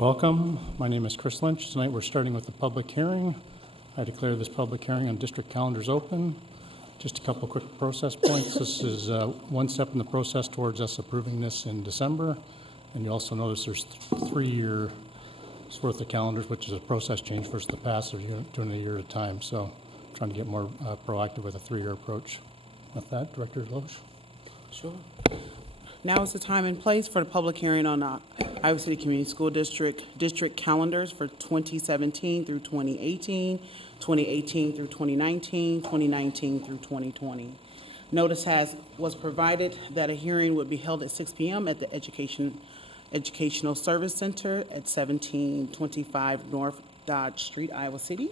Welcome. My name is Chris Lynch. Tonight we're starting with the public hearing. I declare this public hearing on district calendars open. Just a couple quick process points. This is one step in the process towards us approving this in December. And you also notice there's 3 years worth of calendars, which is a process change versus the past. They're doing a year at a time. So I'm trying to get more proactive with a 3-year approach. With that, Director Loesch. Sure. Now is the time and place for the public hearing on Iowa City Community School District calendars for 2017 through 2018, 2018 through 2019, 2019 through 2020. Notice was provided that a hearing would be held at 6 p.m. at the Educational Service Center at 1725 North Dodge Street, Iowa City,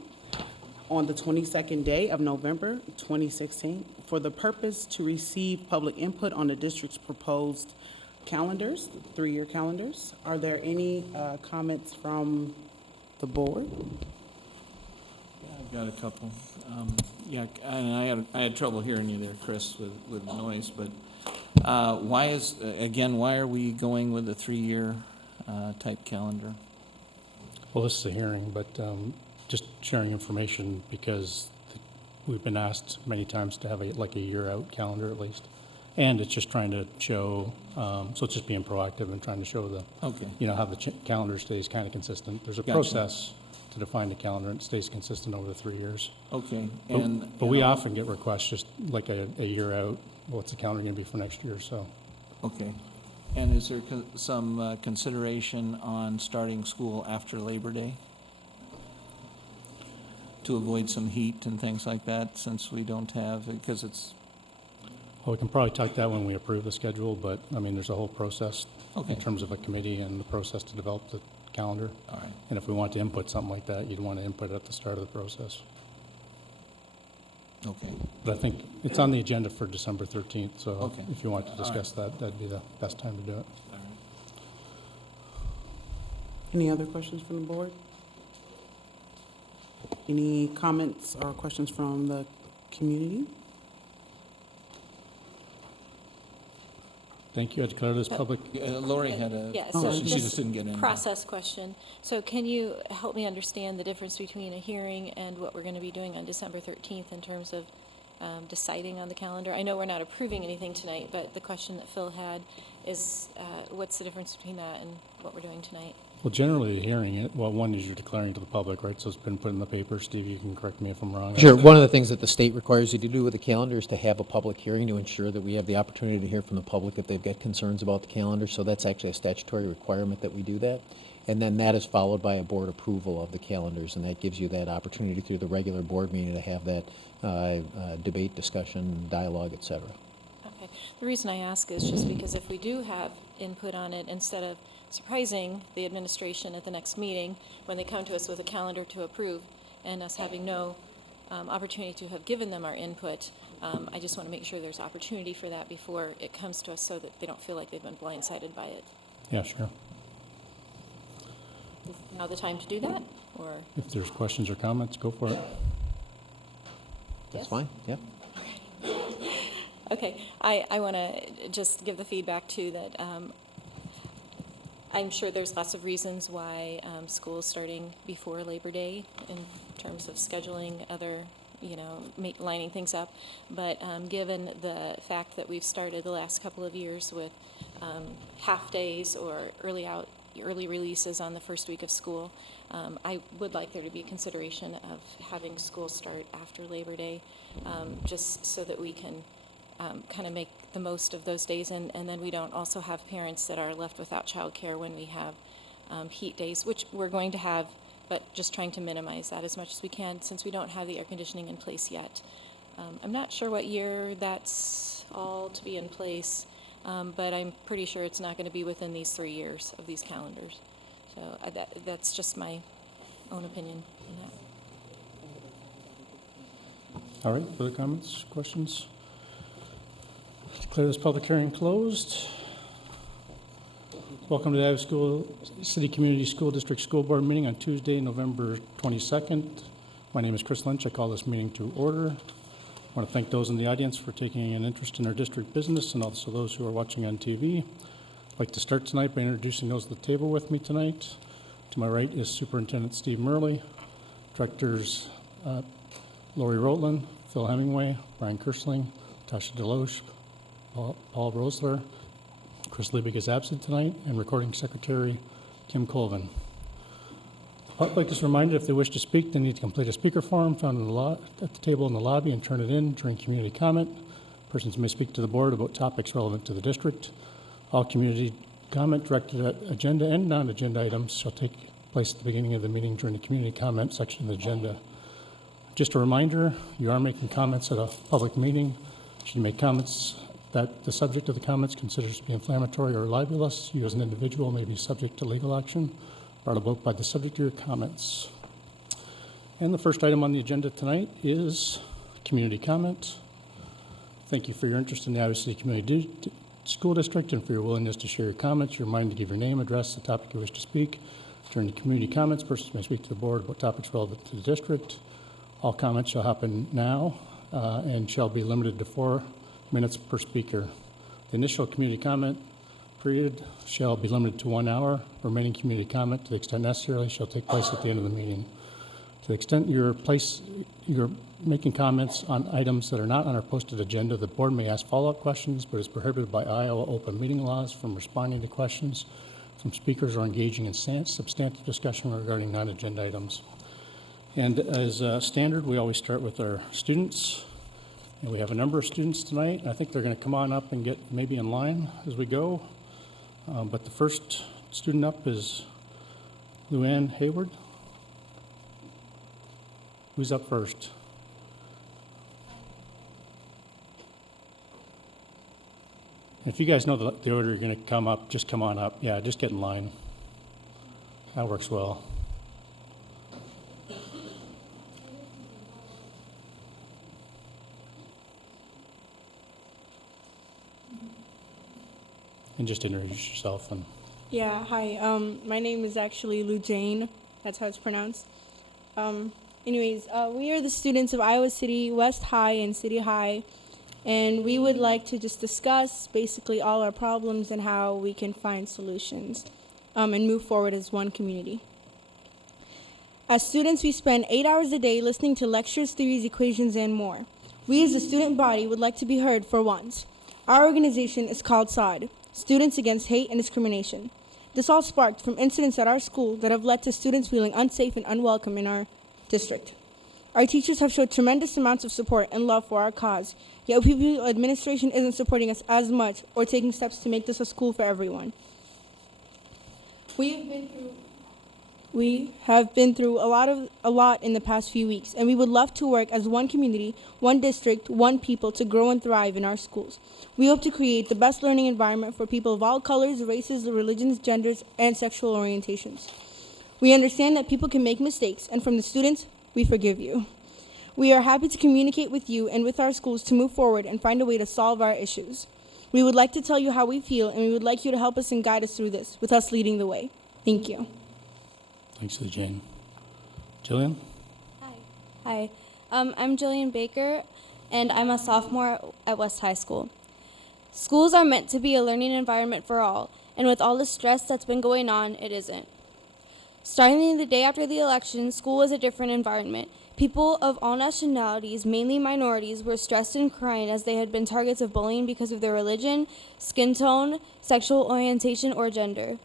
on the 22nd day of November 2016 for the purpose to receive public input on the district's proposed calendars, 3-year calendars. Are there any comments from the board? Yeah, I've got a couple. And I had trouble hearing you there, Chris, with noise, but why are we going with a 3-year type calendar? Well, this is a hearing, but just sharing information because we've been asked many times to have a year-out calendar at least. And it's just trying to show, so it's just being proactive and trying to show how the calendar stays kind of consistent. There's a process to define the calendar and it stays consistent over the 3 years. Okay. But we often get requests just like a year out, what's the calendar going to be for next year, so. Okay. And is there some consideration on starting school after Labor Day? To avoid some heat and things like that, since we don't have, because it's... Well, we can probably talk that when we approve the schedule, but, I mean, there's a whole process Okay. in terms of a committee and the process to develop the calendar. All right. And if we want to input something like that, you'd want to input it at the start of the process. Okay. But I think it's on the agenda for December 13th, so Okay. if you want to discuss that, that'd be the best time to do it. All right. Any other questions from the board? Any comments or questions from the community? Thank you. I declare this public. Lori had a Yeah, so question. She just just didn't get in. process question. So can you help me understand the difference between a hearing and what we're going to be doing on December 13th in terms of deciding on the calendar? I know we're not approving anything tonight, but the question that Phil had is what's the difference between that and what we're doing tonight? Well, generally, a hearing, one is you're declaring to the public, right? So it's been put in the paper. Steve, you can correct me if I'm wrong. Sure. One of the things that the state requires you to do with the calendar is to have a public hearing to ensure that we have the opportunity to hear from the public if they've got concerns about the calendar. So that's actually a statutory requirement that we do that. And then that is followed by a board approval of the calendars, and that gives you that opportunity through the regular board meeting to have that debate, discussion, dialogue, et cetera. Okay. The reason I ask is just because if we do have input on it, instead of surprising the administration at the next meeting when they come to us with a calendar to approve and us having no opportunity to have given them our input, I just want to make sure there's opportunity for that before it comes to us so that they don't feel like they've been blindsided by it. Yeah, sure. Is now the time to do that? Or If there's questions or comments, go for it. That's Yes? fine, yeah. Okay, I want to just give the feedback too that I'm sure there's lots of reasons why school is starting before Labor Day in terms of scheduling other, lining things up. But given the fact that we've started the last couple of years with half days or early releases on the first week of school, I would like there to be a consideration of having school start after Labor Day, just so that we can kind of make the most of those days, and then we don't also have parents that are left without childcare when we have heat days, which we're going to have, but just trying to minimize that as much as we can since we don't have the air conditioning in place yet. I'm not sure what year that's all to be in place, but I'm pretty sure it's not going to be within these 3 years of these calendars. So that's just my own opinion on that. All right, further comments, questions? Declare this public hearing closed. Welcome to the Iowa City Community School District School Board meeting on Tuesday, November 22nd. My name is Chris Lynch. I call this meeting to order. I want to thank those in the audience for taking an interest in our district business and also those who are watching on TV. I'd like to start tonight by introducing those at the table with me tonight. To my right is Superintendent Steve Murley, Directors Lori Rotland, Phil Hemingway, Brian Kirsling, Tasha Deloche, Paul Rosler, Chris Liebig is absent tonight, and Recording Secretary Kim Colvin. The public is reminded if they wish to speak, they need to complete a speaker form found at the table in the lobby and turn it in during community comment. Persons may speak to the board about topics relevant to the district. All community comment directed at agenda and non-agenda items shall take place at the beginning of the meeting during the community comment section of the agenda. Just a reminder, you are making comments at a public meeting. Should you make comments that the subject of the comments considers to be inflammatory or libelous, you as an individual may be subject to legal action brought about by the subject of your comments. And the first item on the agenda tonight is community comment. Thank you for your interest in the Iowa City Community School District and for your willingness to share your comments. You're reminded to give your name, address, the topic you wish to speak. During the community comments, persons may speak to the board about topics relevant to the district. All comments shall happen now and shall be limited to 4 minutes per speaker. The initial community comment period shall be limited to 1 hour. Remaining community comment, to the extent necessary, shall take place at the end of the meeting. To the extent you're making comments on items that are not on our posted agenda, the board may ask follow-up questions, but is prohibited by Iowa open meeting laws from responding to questions from speakers or engaging in substantive discussion regarding non-agenda items. And as standard, we always start with our students. And we have a number of students tonight. I think they're going to come on up and get maybe in line as we go. But the first student up is Luann Hayward. Who's up first? If you guys know the order you're going to come up, just come on up. Yeah, just get in line. That works well. And just introduce yourself. And Yeah, hi. My name is actually Lou Jane. That's how it's pronounced. We are the students of Iowa City, West High, and City High, and we would like to just discuss basically all our problems and how we can find solutions and move forward as one community. As students, we spend 8 hours a day listening to lectures, theories, equations, and more. We as a student body would like to be heard for once. Our organization is called SOD, Students Against Hate and Discrimination. This all sparked from incidents at our school that have led to students feeling unsafe and unwelcome in our district. Our teachers have showed tremendous amounts of support and love for our cause, yet OPP administration isn't supporting us as much or taking steps to make this a school for everyone. We have been through a lot in the past few weeks, and we would love to work as one community, one district, one people to grow and thrive in our schools. We hope to create the best learning environment for people of all colors, races, religions, genders, and sexual orientations. We understand that people can make mistakes, and from the students, we forgive you. We are happy to communicate with you and with our schools to move forward and find a way to solve our issues. We would like to tell you how we feel, and we would like you to help us and guide us through this, with us leading the way. Thank you. thanks, Lee Jane. Jillian? Hi, I'm Jillian Baker, and I'm a sophomore at West High School. Schools are meant to be a learning environment for all, and with all the stress that's been going on, it isn't. Starting the day after the election, school was a different environment. People of all nationalities, mainly minorities, were stressed and crying as they had been targets of bullying because of their religion, skin tone, sexual orientation, or gender.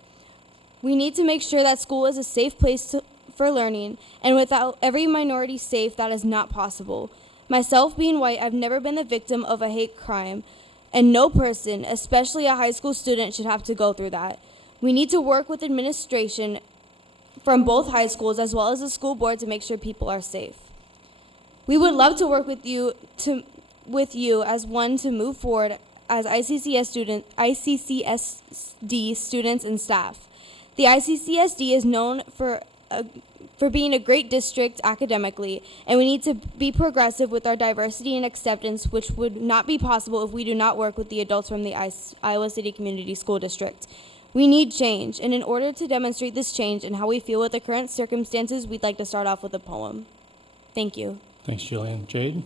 We need to make sure that school is a safe place for learning, and without every minority safe, that is not possible. Myself being white, I've never been the victim of a hate crime, and no person, especially a high school student, should have to go through that. We need to work with administration from both high schools as well as the school board to make sure people are safe. We would love to work with you as one to move forward as ICCSD students and staff. The ICCSD is known for being a great district academically, and we need to be progressive with our diversity and acceptance, which would not be possible if we do not work with the adults from the Iowa City Community School District. We need change, and in order to demonstrate this change and how we feel with the current circumstances, we'd like to start off with a poem. Thank you. Thanks, Jillian. Jade?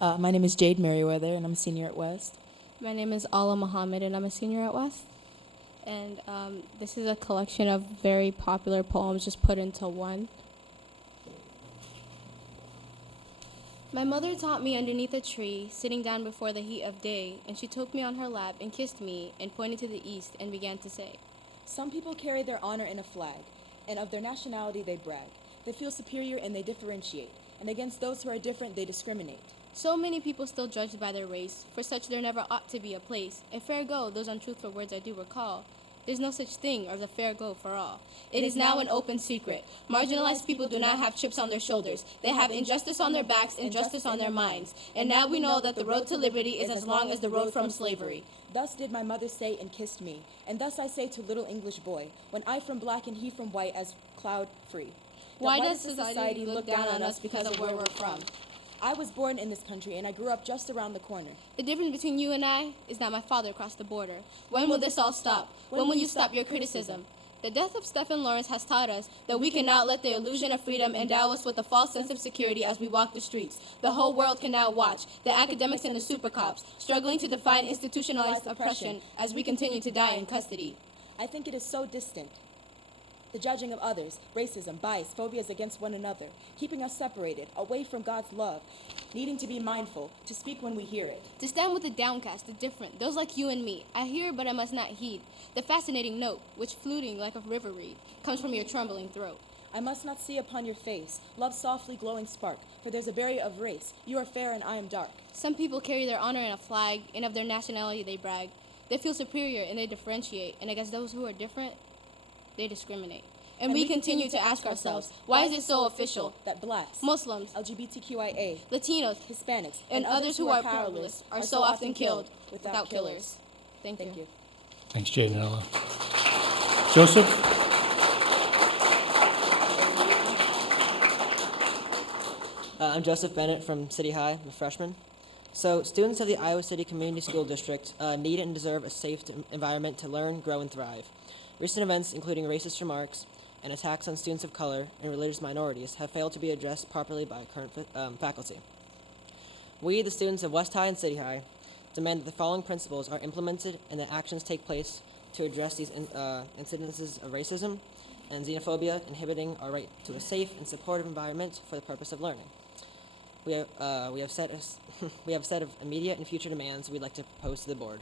My name is Jade Merriweather, and I'm a senior at West. My name is Ala Muhammad, and I'm a senior at West. and this is a collection of very popular poems just put into one. My mother taught me underneath a tree, sitting down before the heat of day, and she took me on her lap and kissed me and pointed to the east and began to say, Some people carry their honor in a flag, and of their nationality they brag. They feel superior and they differentiate, and against those who are different they discriminate. So many people still judged by their race, for such there never ought to be a place. A fair go, those untruthful words I do recall. There's no such thing as a fair go for all. It is now an open secret. Marginalized people do not have chips on their shoulders. They have injustice on their backs, injustice on their minds. And now we know that the road to liberty is as long as the road from slavery. Thus did my mother say and kissed me, and thus I say to little English boy, when I from black and he from white as cloud free. Why does society look down on us because of where we're from? I was born in this country and I grew up just around the corner. The difference between you and I is that my father crossed the border. When will this all stop? When will you stop your criticism? The death of Stephen Lawrence has taught us that we cannot let the illusion of freedom endow us with a false sense of security as we walk the streets. The whole world can now watch the academics and the super cops struggling to define institutionalized oppression as we continue to die in custody. I think it is so distant. The judging of others, racism, bias, phobias against one another, keeping us separated, away from God's love, needing to be mindful, to speak when we hear it. To stand with the downcast, the different, those like you and me. I hear, but I must not heed. The fascinating note, which fluting like a river reed, comes from your trembling throat. I must not see upon your face love's softly glowing spark, for there's a barrier of race. You are fair and I am dark. Some people carry their honor in a flag, and of their nationality they brag. They feel superior and they differentiate, and against those who are different, they discriminate. And we continue to ask ourselves, why is it so official that blacks, Muslims, LGBTQIA, Latinos, Hispanics, and others who are powerless are so often killed without killers? Thank you. Thanks, Jadenella. Joseph? I'm Joseph Bennett from City High. I'm a freshman. So, students of the Iowa City Community School District need and deserve a safe environment to learn, grow, and thrive. Recent events, including racist remarks and attacks on students of color and religious minorities, have failed to be addressed properly by current faculty. We, the students of West High and City High, demand that the following principles are implemented and that actions take place to address these incidences of racism and xenophobia, inhibiting our right to a safe and supportive environment for the purpose of learning. We have a set of immediate and future demands we'd like to propose to the board.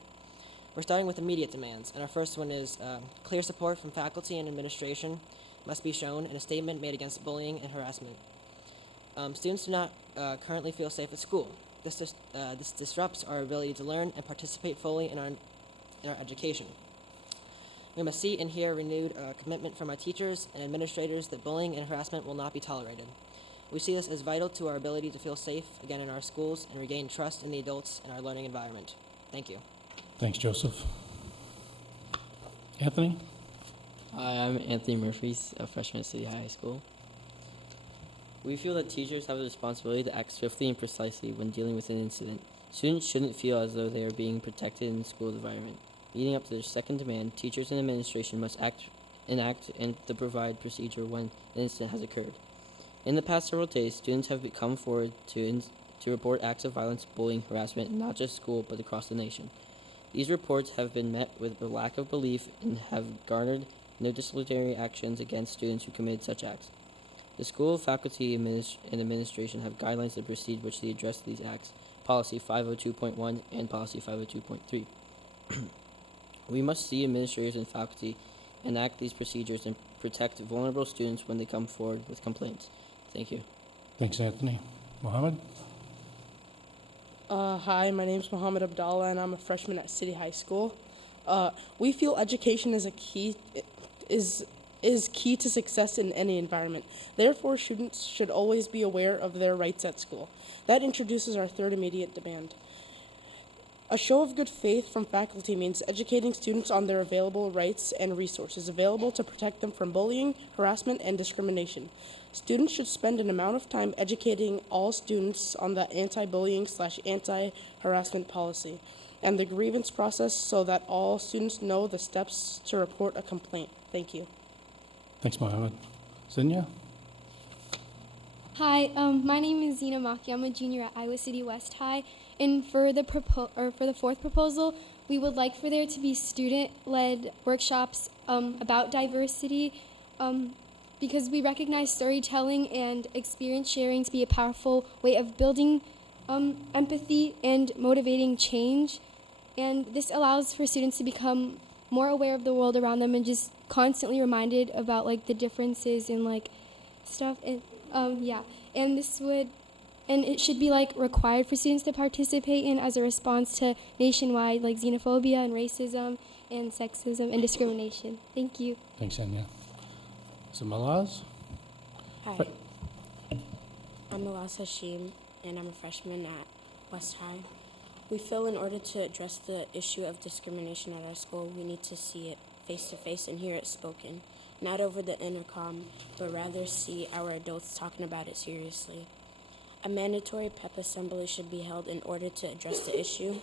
We're starting with immediate demands, and our first one is clear support from faculty and administration must be shown in a statement made against bullying and harassment. Students do not currently feel safe at school. This disrupts our ability to learn and participate fully in our education. We must see and hear renewed commitment from our teachers and administrators that bullying and harassment will not be tolerated. We see this as vital to our ability to feel safe again in our schools and regain trust in the adults in our learning environment. Thank you. Thanks, Joseph. Anthony? Hi, I'm Anthony Murphy, a freshman at City High School. We feel that teachers have the responsibility to act swiftly and precisely when dealing with an incident. Students shouldn't feel as though they are being protected in the school environment. Leading up to their second demand, teachers and administration must enact and to provide procedure when an incident has occurred. In the past several days, students have come forward to report acts of violence, bullying, harassment, not just school, but across the nation. These reports have been met with a lack of belief and have garnered no disciplinary actions against students who committed such acts. The school, faculty, and administration have guidelines to proceed which they address these acts, Policy 502.1 and Policy 502.3. We must see administrators and faculty enact these procedures and protect vulnerable students when they come forward with complaints. Thank you. Thanks, Anthony. Mohammed? Hi, my name is Mohammed Abdallah, and I'm a freshman at City High School. We feel education is key to success in any environment. Therefore, students should always be aware of their rights at school. That introduces our third immediate demand. A show of good faith from faculty means educating students on their available rights and resources available to protect them from bullying, harassment, and discrimination. Students should spend an amount of time educating all students on the anti-bullying/anti-harassment policy and the grievance process so that all students know the steps to report a complaint. Thank you. Thanks, Mohammed. Zinnia? Hi, my name is Zina Maki. I'm a junior at Iowa City West High, and for the fourth proposal, we would like for there to be student-led workshops about diversity because we recognize storytelling and experience sharing to be a powerful way of building empathy and motivating change. And this allows for students to become more aware of the world around them and just constantly reminded about like the differences and like stuff. And and it should be like required for students to participate in as a response to nationwide like xenophobia and racism and sexism and discrimination. Thank you. Thanks, Anya. So Malaz? Hi. I'm Malaz Hashim, and I'm a freshman at West High. We feel in order to address the issue of discrimination at our school, we need to see it face to face and hear it spoken, not over the intercom, but rather see our adults talking about it seriously. A mandatory PEP assembly should be held in order to address the issue,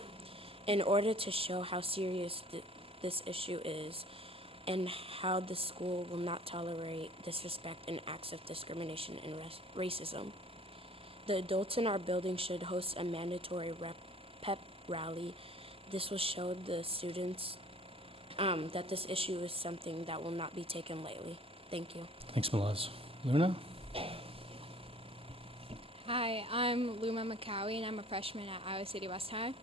in order to show how serious this issue is, and how the school will not tolerate disrespect and acts of discrimination and racism. The adults in our building should host a mandatory PEP rally. This will show the students that this issue is something that will not be taken lightly. Thank you. Thanks, Malaz. Luna? Hi, I'm Luma Makawi, and I'm a freshman at Iowa City West High.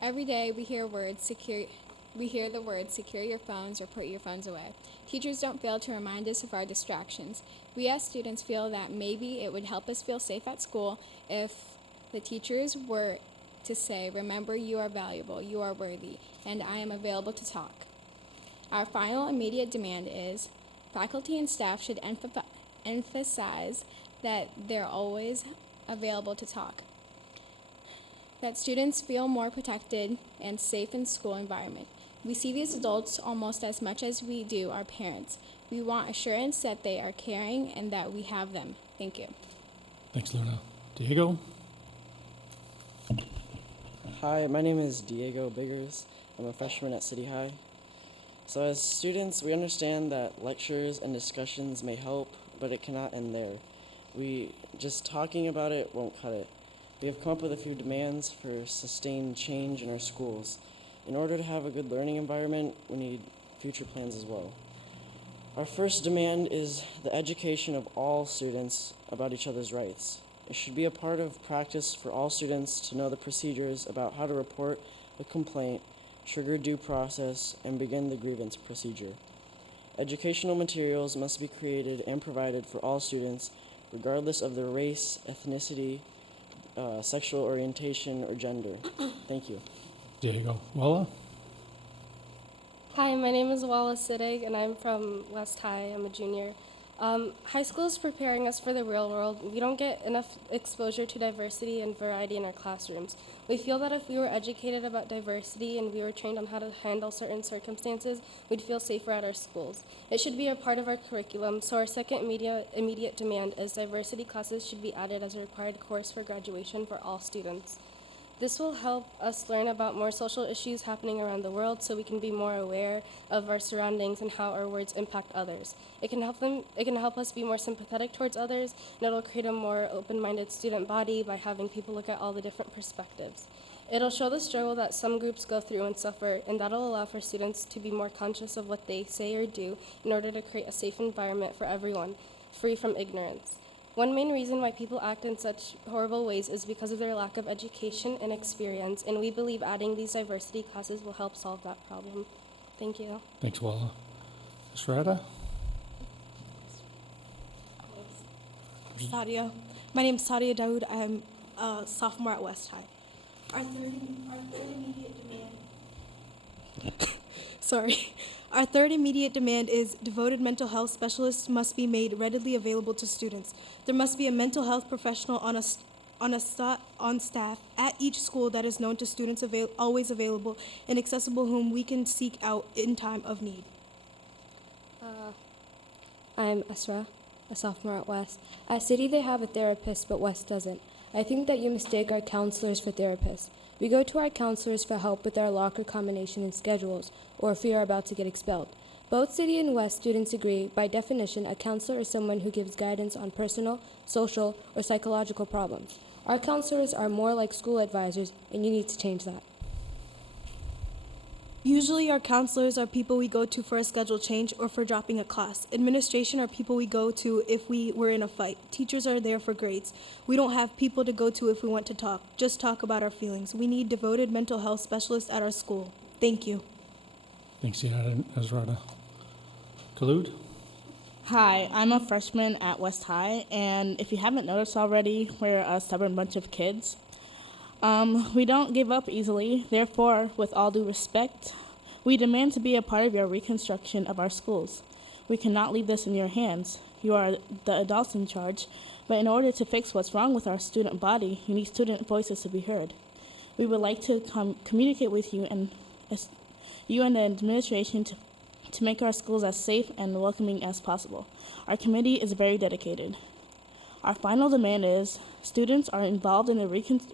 Every day we hear the words secure your phones or put your phones away. Teachers don't fail to remind us of our distractions. We as students feel that maybe it would help us feel safe at school if the teachers were to say, remember, you are valuable, you are worthy, and I am available to talk. Our final immediate demand is faculty and staff should emphasize that they're always available to talk, that students feel more protected and safe in school environment. We see these adults almost as much as we do our parents. We want assurance that they are caring and that we have them. Thank you. Thanks, Luna. Diego? Hi, my name is Diego Biggers. I'm a freshman at City High. So as students, we understand that lectures and discussions may help, but it cannot end there. Just talking about it won't cut it. We have come up with a few demands for sustained change in our schools. In order to have a good learning environment, we need future plans as well. Our first demand is the education of all students about each other's rights. It should be a part of practice for all students to know the procedures about how to report a complaint, trigger due process, and begin the grievance procedure. Educational materials must be created and provided for all students, regardless of their race, ethnicity, sexual orientation, or gender. Thank you. Diego. Walla? Hi, my name is Walla Siddig, and I'm from West High. I'm a junior. High school is preparing us for the real world. We don't get enough exposure to diversity and variety in our classrooms. We feel that if we were educated about diversity and we were trained on how to handle certain circumstances, we'd feel safer at our schools. It should be a part of our curriculum, so our second immediate demand is diversity classes should be added as a required course for graduation for all students. This will help us learn about more social issues happening around the world so we can be more aware of our surroundings and how our words impact others. It can help us be more sympathetic towards others, and it'll create a more open-minded student body by having people look at all the different perspectives. It'll show the struggle that some groups go through and suffer, and that'll allow for students to be more conscious of what they say or do in order to create a safe environment for everyone, free from ignorance. One main reason why people act in such horrible ways is because of their lack of education and experience, and we believe adding these diversity classes will help solve that problem. Thank you. Thanks, Walla. Srata? Sadia. My name is Sadia Daoud. I'm a sophomore at West High. Our third immediate demand. Our third immediate demand is devoted mental health specialists must be made readily available to students. There must be a mental health professional on staff at each school that is known to students, always available and accessible, whom we can seek out in time of need. I'm Esra, a sophomore at West. At City they have a therapist, but West doesn't. I think that you mistake our counselors for therapists. We go to our counselors for help with our locker combination and schedules, or if we are about to get expelled. Both City and West students agree, by definition, a counselor is someone who gives guidance on personal, social, or psychological problems. Our counselors are more like school advisors, and you need to change that. Usually, our counselors are people we go to for a schedule change or for dropping a class. Administration are people we go to if we were in a fight. Teachers are there for grades. We don't have people to go to if we want to talk. Just talk about our feelings. We need devoted mental health specialists at our school. Thank you. Thanks, Ezrata. Khalud? Hi, I'm a freshman at West High, and if you haven't noticed already, we're a stubborn bunch of kids. We don't give up easily. Therefore, with all due respect, we demand to be a part of your reconstruction of our schools. We cannot leave this in your hands. You are the adults in charge, but in order to fix what's wrong with our student body, you need student voices to be heard. We would like to communicate with you and the administration to make our schools as safe and welcoming as possible. Our committee is very dedicated. Our final demand is students are involved in the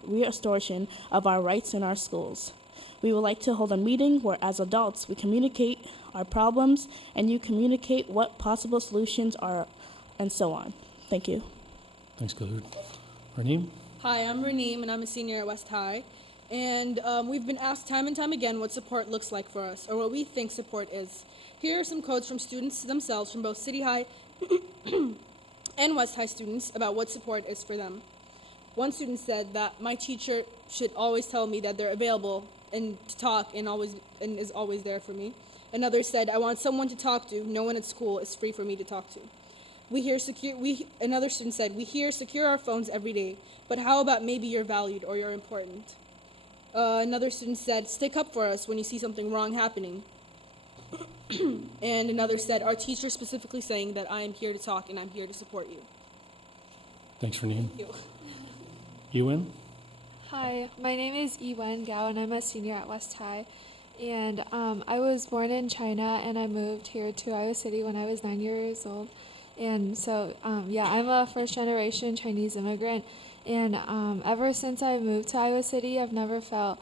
restoration of our rights in our schools. We would like to hold a meeting where, as adults, we communicate our problems and you communicate what possible solutions are, and so on. Thank you. Thanks, Khalud. Raneem? Hi, I'm Raneem, and I'm a senior at West High. And we've been asked time and time again what support looks like for us, or what we think support is. Here are some quotes from students themselves from both City High and West High students about what support is for them. One student said that my teacher should always tell me that they're available and to talk and is always there for me. Another said, I want someone to talk to. No one at school is free for me to talk to. Another student said, we hear secure our phones every day, but how about maybe you're valued or you're important? Another student said, stick up for us when you see something wrong happening. And another said, our teacher specifically saying that I am here to talk and I'm here to support you. Thanks, Raneem. Thank you. Ewan? Hi, my name is Yiwen Gao, and I'm a senior at West High. And I was born in China, and I moved here to Iowa City when I was 9 years old. And so, I'm a first-generation Chinese immigrant. And ever since I moved to Iowa City, I've never felt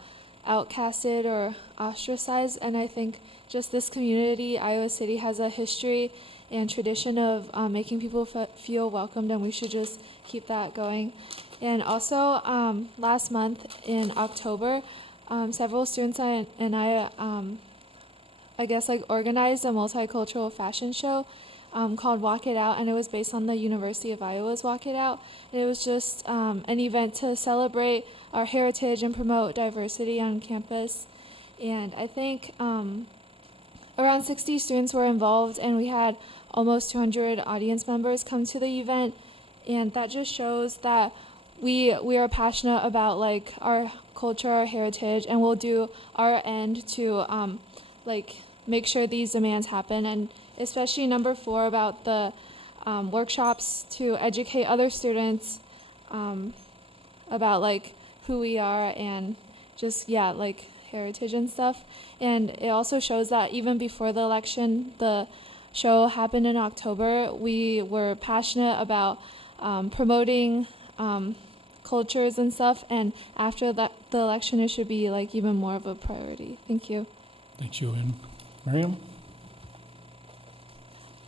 outcasted or ostracized. And I think just this community, Iowa City, has a history and tradition of making people feel welcomed, and we should just keep that going. And also, last month in October, several students and I organized a multicultural fashion show called Walk It Out, and it was based on the University of Iowa's Walk It Out. And it was just an event to celebrate our heritage and promote diversity on campus. And I think around 60 students were involved, and we had almost 200 audience members come to the event. And that just shows that we are passionate about our culture, our heritage, and we'll do our end to make sure these demands happen. And especially number 4 about the workshops to educate other students about who we are and just heritage and stuff. And it also shows that even before the election, the show happened in October, we were passionate about promoting cultures and stuff, and after the election, it should be even more of a priority. Thank you. Thanks, Ewan. Miriam?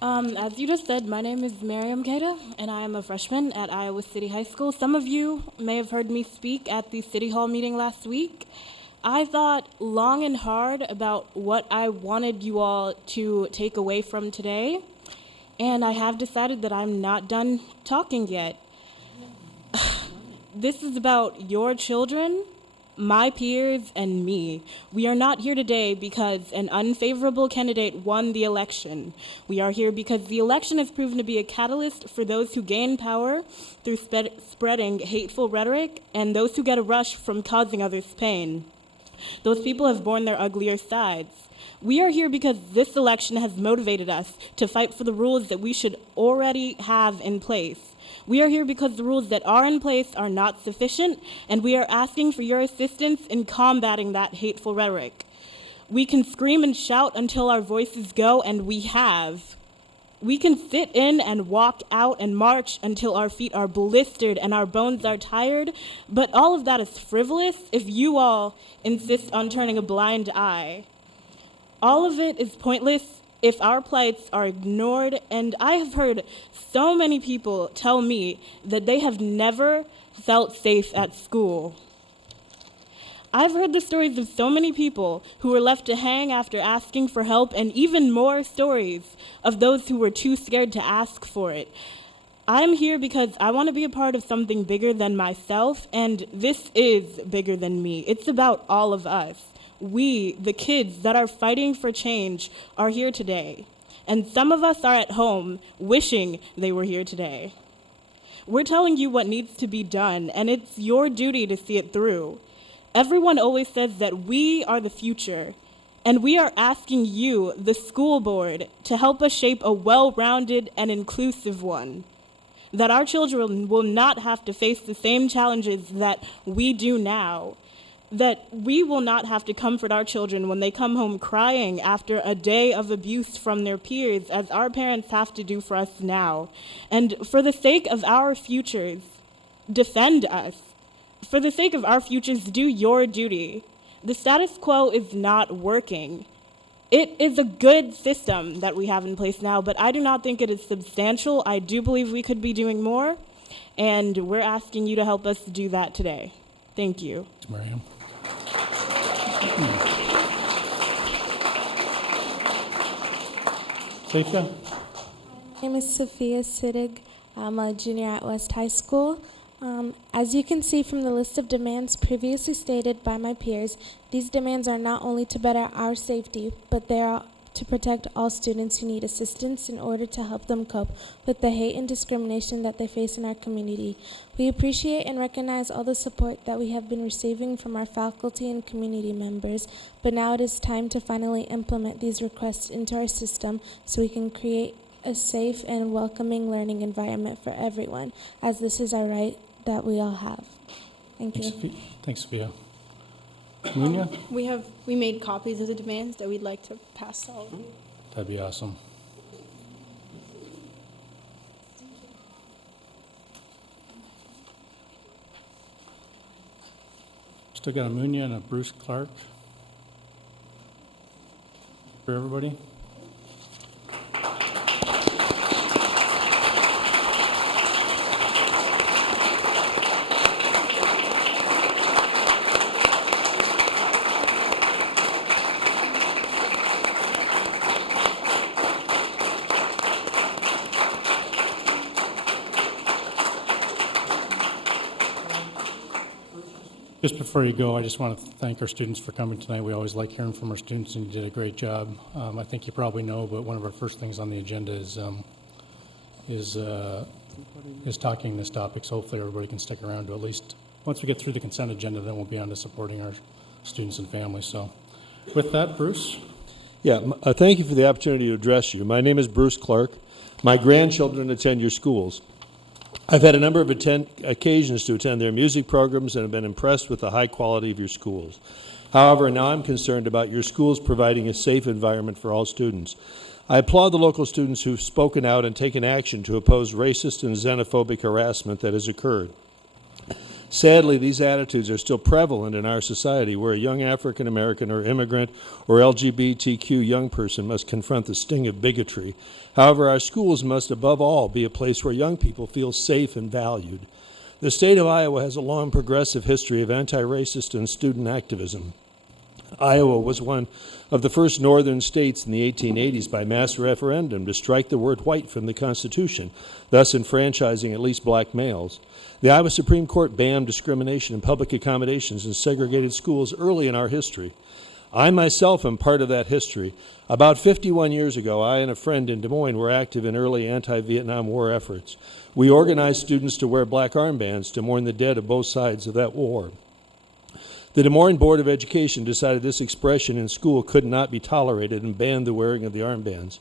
As you just said, my name is Miriam Keita, and I am a freshman at Iowa City High School. Some of you may have heard me speak at the City Hall meeting last week. I thought long and hard about what I wanted you all to take away from today, and I have decided that I'm not done talking yet. This is about your children, my peers, and me. We are not here today because an unfavorable candidate won the election. We are here because the election has proven to be a catalyst for those who gain power through spreading hateful rhetoric and those who get a rush from causing others pain. Those people have borne their uglier sides. We are here because this election has motivated us to fight for the rules that we should already have in place. We are here because the rules that are in place are not sufficient, and we are asking for your assistance in combating that hateful rhetoric. We can scream and shout until our voices go, and we have. We can sit in and walk out and march until our feet are blistered and our bones are tired, but all of that is frivolous if you all insist on turning a blind eye. All of it is pointless if our plights are ignored, and I have heard so many people tell me that they have never felt safe at school. I've heard the stories of so many people who were left to hang after asking for help, and even more stories of those who were too scared to ask for it. I'm here because I want to be a part of something bigger than myself, and this is bigger than me. It's about all of us. We, the kids that are fighting for change, are here today. And some of us are at home wishing they were here today. We're telling you what needs to be done, and it's your duty to see it through. Everyone always says that we are the future, and we are asking you, the school board, to help us shape a well-rounded and inclusive one. That our children will not have to face the same challenges that we do now. That we will not have to comfort our children when they come home crying after a day of abuse from their peers, as our parents have to do for us now. And for the sake of our futures, defend us. For the sake of our futures, do your duty. The status quo is not working. It is a good system that we have in place now, but I do not think it is substantial. I do believe we could be doing more, and we're asking you to help us do that today. Thank you. Miriam. Safia? My name is Sophia Siddig. I'm a junior at West High School. As you can see from the list of demands previously stated by my peers, these demands are not only to better our safety, but they are to protect all students who need assistance in order to help them cope with the hate and discrimination that they face in our community. We appreciate and recognize all the support that we have been receiving from our faculty and community members, but now it is time to finally implement these requests into our system so we can create a safe and welcoming learning environment for everyone, as this is our right that we all have. Thank you. Thanks, Sophia. Munya? We made copies of the demands that we'd like to pass to all of you. That'd be awesome. Still got a Munya and a Bruce Clark. For everybody? Just before you go, I just want to thank our students for coming tonight. We always like hearing from our students, and you did a great job. I think you probably know, but one of our first things on the agenda is talking this topic, so hopefully everybody can stick around to at least, once we get through the consent agenda, then we'll be on to supporting our students and families. So with that, Bruce? Yeah, thank you for the opportunity to address you. My name is Bruce Clark. My grandchildren attend your schools. I've had a number of occasions to attend their music programs and have been impressed with the high quality of your schools. However, now I'm concerned about your schools providing a safe environment for all students. I applaud the local students who've spoken out and taken action to oppose racist and xenophobic harassment that has occurred. Sadly, these attitudes are still prevalent in our society, where a young African American or immigrant or LGBTQ young person must confront the sting of bigotry. However, our schools must above all be a place where young people feel safe and valued. The state of Iowa has a long progressive history of anti-racist and student activism. Iowa was one of the first northern states in the 1880s by mass referendum to strike the word white from the Constitution, thus enfranchising at least black males. The Iowa Supreme Court banned discrimination in public accommodations and segregated schools early in our history. I myself am part of that history. About 51 years ago, I and a friend in Des Moines were active in early anti-Vietnam War efforts. We organized students to wear black armbands to mourn the dead of both sides of that war. The Des Moines Board of Education decided this expression in school could not be tolerated and banned the wearing of the armbands.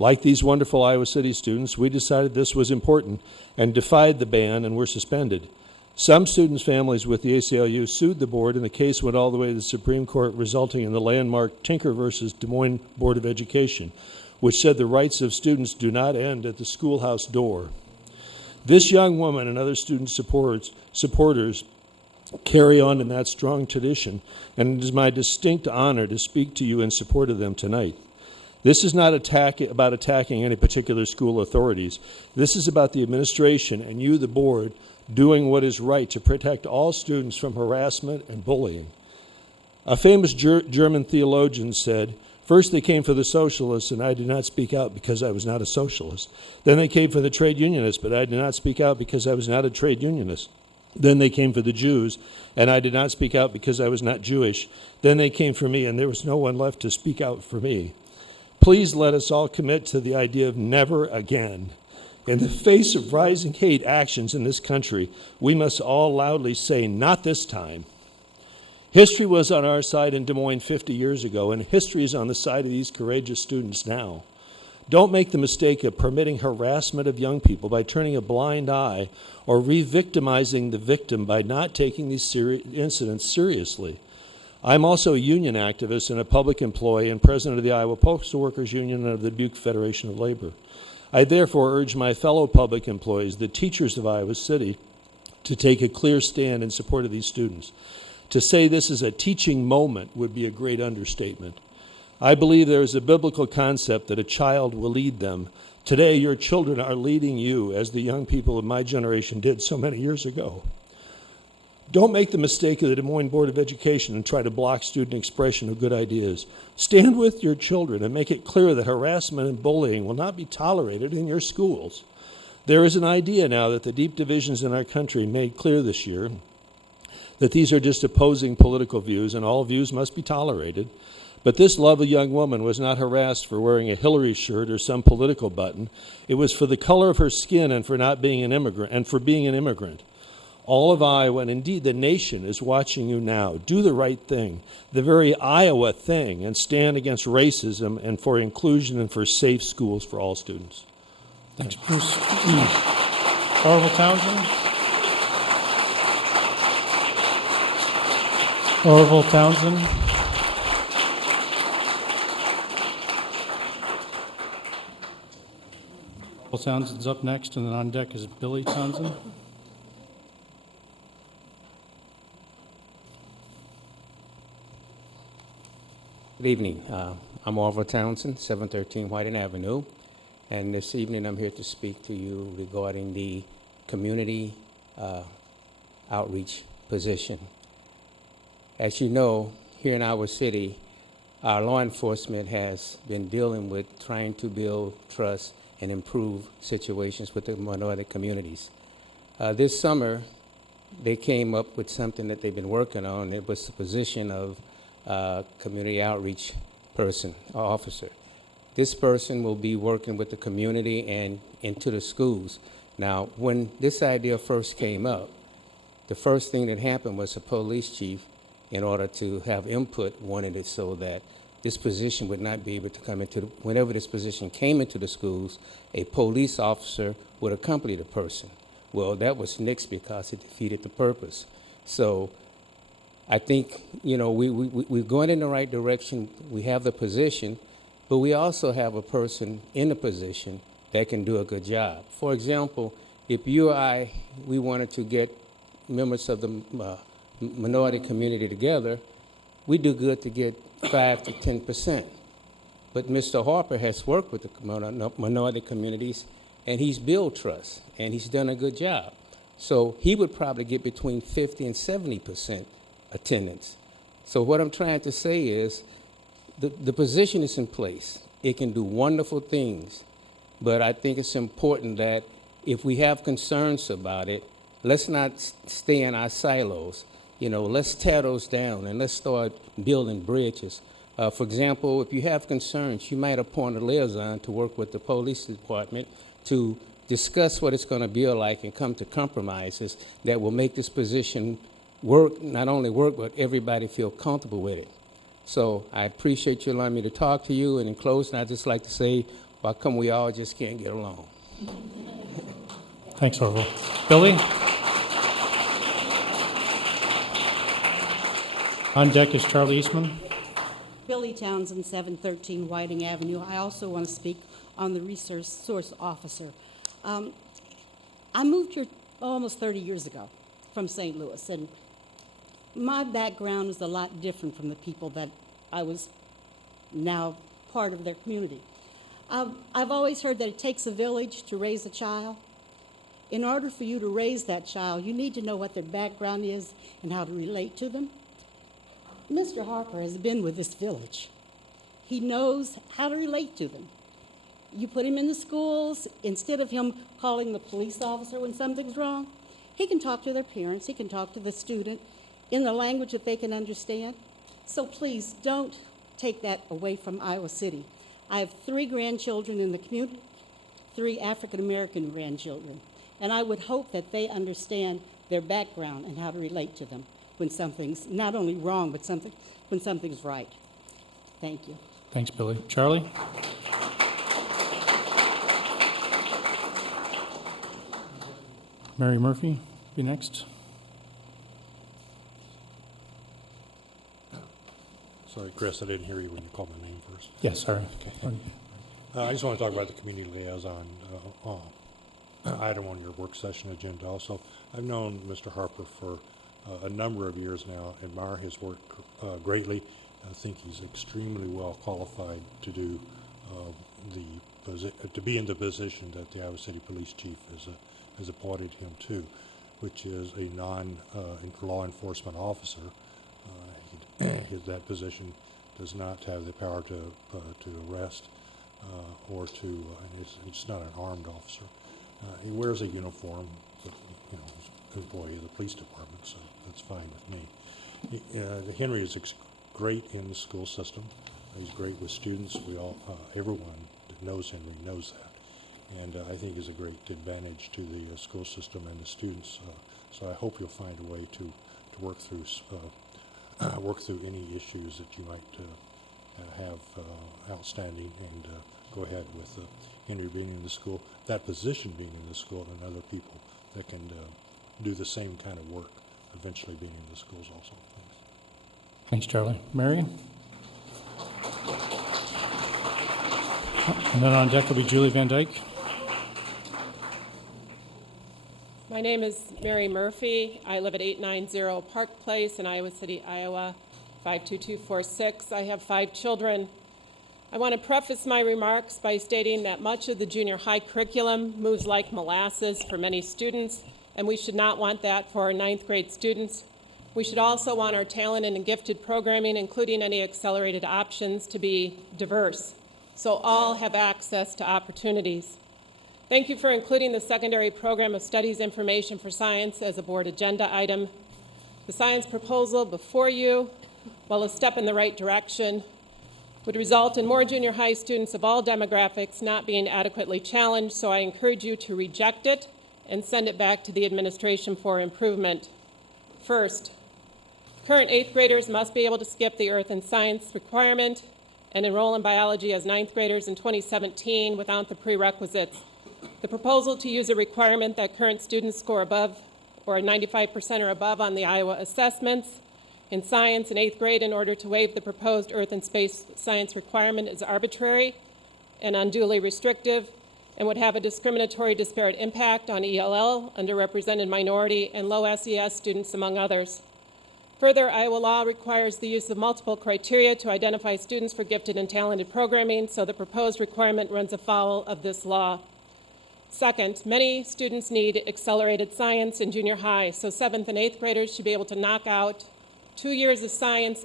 Like these wonderful Iowa City students, we decided this was important and defied the ban and were suspended. Some students' families with the ACLU sued the board, and the case went all the way to the Supreme Court, resulting in the landmark Tinker versus Des Moines Board of Education, which said the rights of students do not end at the schoolhouse door. This young woman and other student supporters carry on in that strong tradition, and it is my distinct honor to speak to you in support of them tonight. This is not about attacking any particular school authorities. This is about the administration and you, the board, doing what is right to protect all students from harassment and bullying. A famous German theologian said, "First they came for the socialists, and I did not speak out because I was not a socialist. Then they came for the trade unionists, but I did not speak out because I was not a trade unionist. Then they came for the Jews, and I did not speak out because I was not Jewish. Then they came for me, and there was no one left to speak out for me." Please let us all commit to the idea of never again. In the face of rising hate actions in this country, we must all loudly say, "Not this time." History was on our side in Des Moines 50 years ago, and history is on the side of these courageous students now. Don't make the mistake of permitting harassment of young people by turning a blind eye or re-victimizing the victim by not taking these incidents seriously. I'm also a union activist and a public employee and president of the Iowa Postal Workers Union and of the Dubuque Federation of Labor. I therefore urge my fellow public employees, the teachers of Iowa City, to take a clear stand in support of these students. To say this is a teaching moment would be a great understatement. I believe there is a biblical concept that a child will lead them. Today, your children are leading you, as the young people of my generation did so many years ago. Don't make the mistake of the Des Moines Board of Education and try to block student expression of good ideas. Stand with your children and make it clear that harassment and bullying will not be tolerated in your schools. There is an idea now that the deep divisions in our country made clear this year that these are just opposing political views and all views must be tolerated. But this lovely young woman was not harassed for wearing a Hillary shirt or some political button. It was for the color of her skin and for not being an immigrant, and for being an immigrant. All of Iowa, and indeed the nation, is watching you now. Do the right thing, the very Iowa thing, and stand against racism and for inclusion and for safe schools for all students. Thanks, Bruce. Orville Townsend. Orville Townsend. Orville Townsend's up next, and then on deck is Billy Townsend. Good evening. I'm Orville Townsend, 713 Whiting Avenue, and this evening I'm here to speak to you regarding the community outreach position. As you know, here in our city, our law enforcement has been dealing with trying to build trust and improve situations with the minority communities. This summer, they came up with something that they've been working on. It was the position of community outreach person or officer. This person will be working with the community and into the schools. Now, when this idea first came up, the first thing that happened was the police chief, in order to have input, wanted it so that this position would not be able to come into, whenever this position came into the schools, a police officer would accompany the person. Well, that was nixed because it defeated the purpose. So I think, we're going in the right direction. We have the position, but we also have a person in the position that can do a good job. For example, if you or I, we wanted to get members of the minority community together, we do good to get 5 to 10%. But Mr. Harper has worked with the minority communities, and he's built trust, and he's done a good job. So he would probably get between 50 and 70% attendance. So what I'm trying to say is the position is in place. It can do wonderful things, but I think it's important that if we have concerns about it, let's not stay in our silos. Let's tear those down and let's start building bridges. For example, if you have concerns, you might appoint a liaison to work with the police department to discuss what it's going to be like and come to compromises that will make this position work, not only work, but everybody feel comfortable with it. So I appreciate you allowing me to talk to you. And in closing, I'd just like to say, why come we all just can't get along? Thanks, Orville. Billy? On deck is Charlie Eastman. Billy Townsend, 713 Whiting Avenue. I also want to speak on the resource officer. I moved here almost 30 years ago from St. Louis, and my background is a lot different from the people that I was now part of their community. I've always heard that it takes a village to raise a child. In order for you to raise that child, you need to know what their background is and how to relate to them. Mr. Harper has been with this village. He knows how to relate to them. You put him in the schools, instead of him calling the police officer when something's wrong, he can talk to their parents, he can talk to the student in the language that they can understand. So please don't take that away from Iowa City. I have 3 grandchildren in the community, 3 African American grandchildren, and I would hope that they understand their background and how to relate to them when something's not only wrong, but when something's right. Thank you. Thanks, Billy. Charlie? Mary Murphy, be next. Sorry, Chris, I didn't hear you when you called my name first. Yes, sorry. Okay. I just want to talk about the community liaison item on your work session agenda also. I've known Mr. Harper for a number of years now, admire his work greatly. I think he's extremely well qualified to do to be in the position that the Iowa City Police Chief has appointed him to, which is a non-law enforcement officer. That position does not have the power to arrest or to, it's not an armed officer. He wears a uniform, but, you know, he's an employee of the police department, so that's fine with me. Henry is great in the school system. He's great with students. Everyone that knows Henry knows that. And I think he's a great advantage to the school system and the students. So I hope you'll find a way to work through any issues that you might have outstanding, and go ahead with Henry being in the school, that position being in the school, and other people that can do the same kind of work eventually being in the schools also. Thanks. Thanks, Charlie. Mary? And then on deck will be Julie Van Dyke. My name is Mary Murphy. I live at 890 Park Place in Iowa City, Iowa, 52246. I have 5 children. I want to preface my remarks by stating that much of the junior high curriculum moves like molasses for many students, and we should not want that for our 9th grade students. We should also want our talented and gifted programming, including any accelerated options, to be diverse, so all have access to opportunities. Thank you for including the secondary program of studies information for science as a board agenda item. The science proposal before you, while a step in the right direction, would result in more junior high students of all demographics not being adequately challenged, so I encourage you to reject it and send it back to the administration for improvement. First, current 8th graders must be able to skip the earth and science requirement and enroll in biology as 9th graders in 2017 without the prerequisites. The proposal to use a requirement that current students score above or 95% or above on the Iowa assessments in science in 8th grade in order to waive the proposed earth and space science requirement is arbitrary and unduly restrictive and would have a discriminatory disparate impact on ELL, underrepresented minority, and low SES students, among others. Further, Iowa law requires the use of multiple criteria to identify students for gifted and talented programming, so the proposed requirement runs afoul of this law. Second, many students need accelerated science in junior high, so 7th and 8th graders should be able to knock out 2 years of science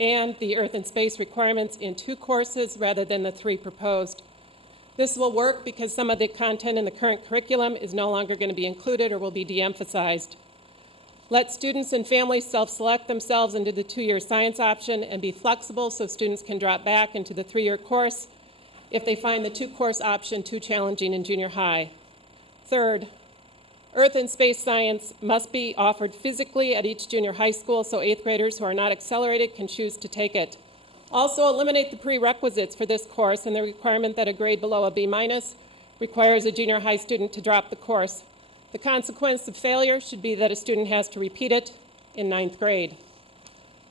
and the earth and space requirements in 2 courses rather than the 3 proposed. This will work because some of the content in the current curriculum is no longer going to be included or will be de-emphasized. Let students and families self-select themselves into the 2-year science option and be flexible so students can drop back into the 3-year course if they find the 2-course option too challenging in junior high. Third, earth and space science must be offered physically at each junior high school so 8th graders who are not accelerated can choose to take it. Also, eliminate the prerequisites for this course and the requirement that a grade below a B- requires a junior high student to drop the course. The consequence of failure should be that a student has to repeat it in 9th grade.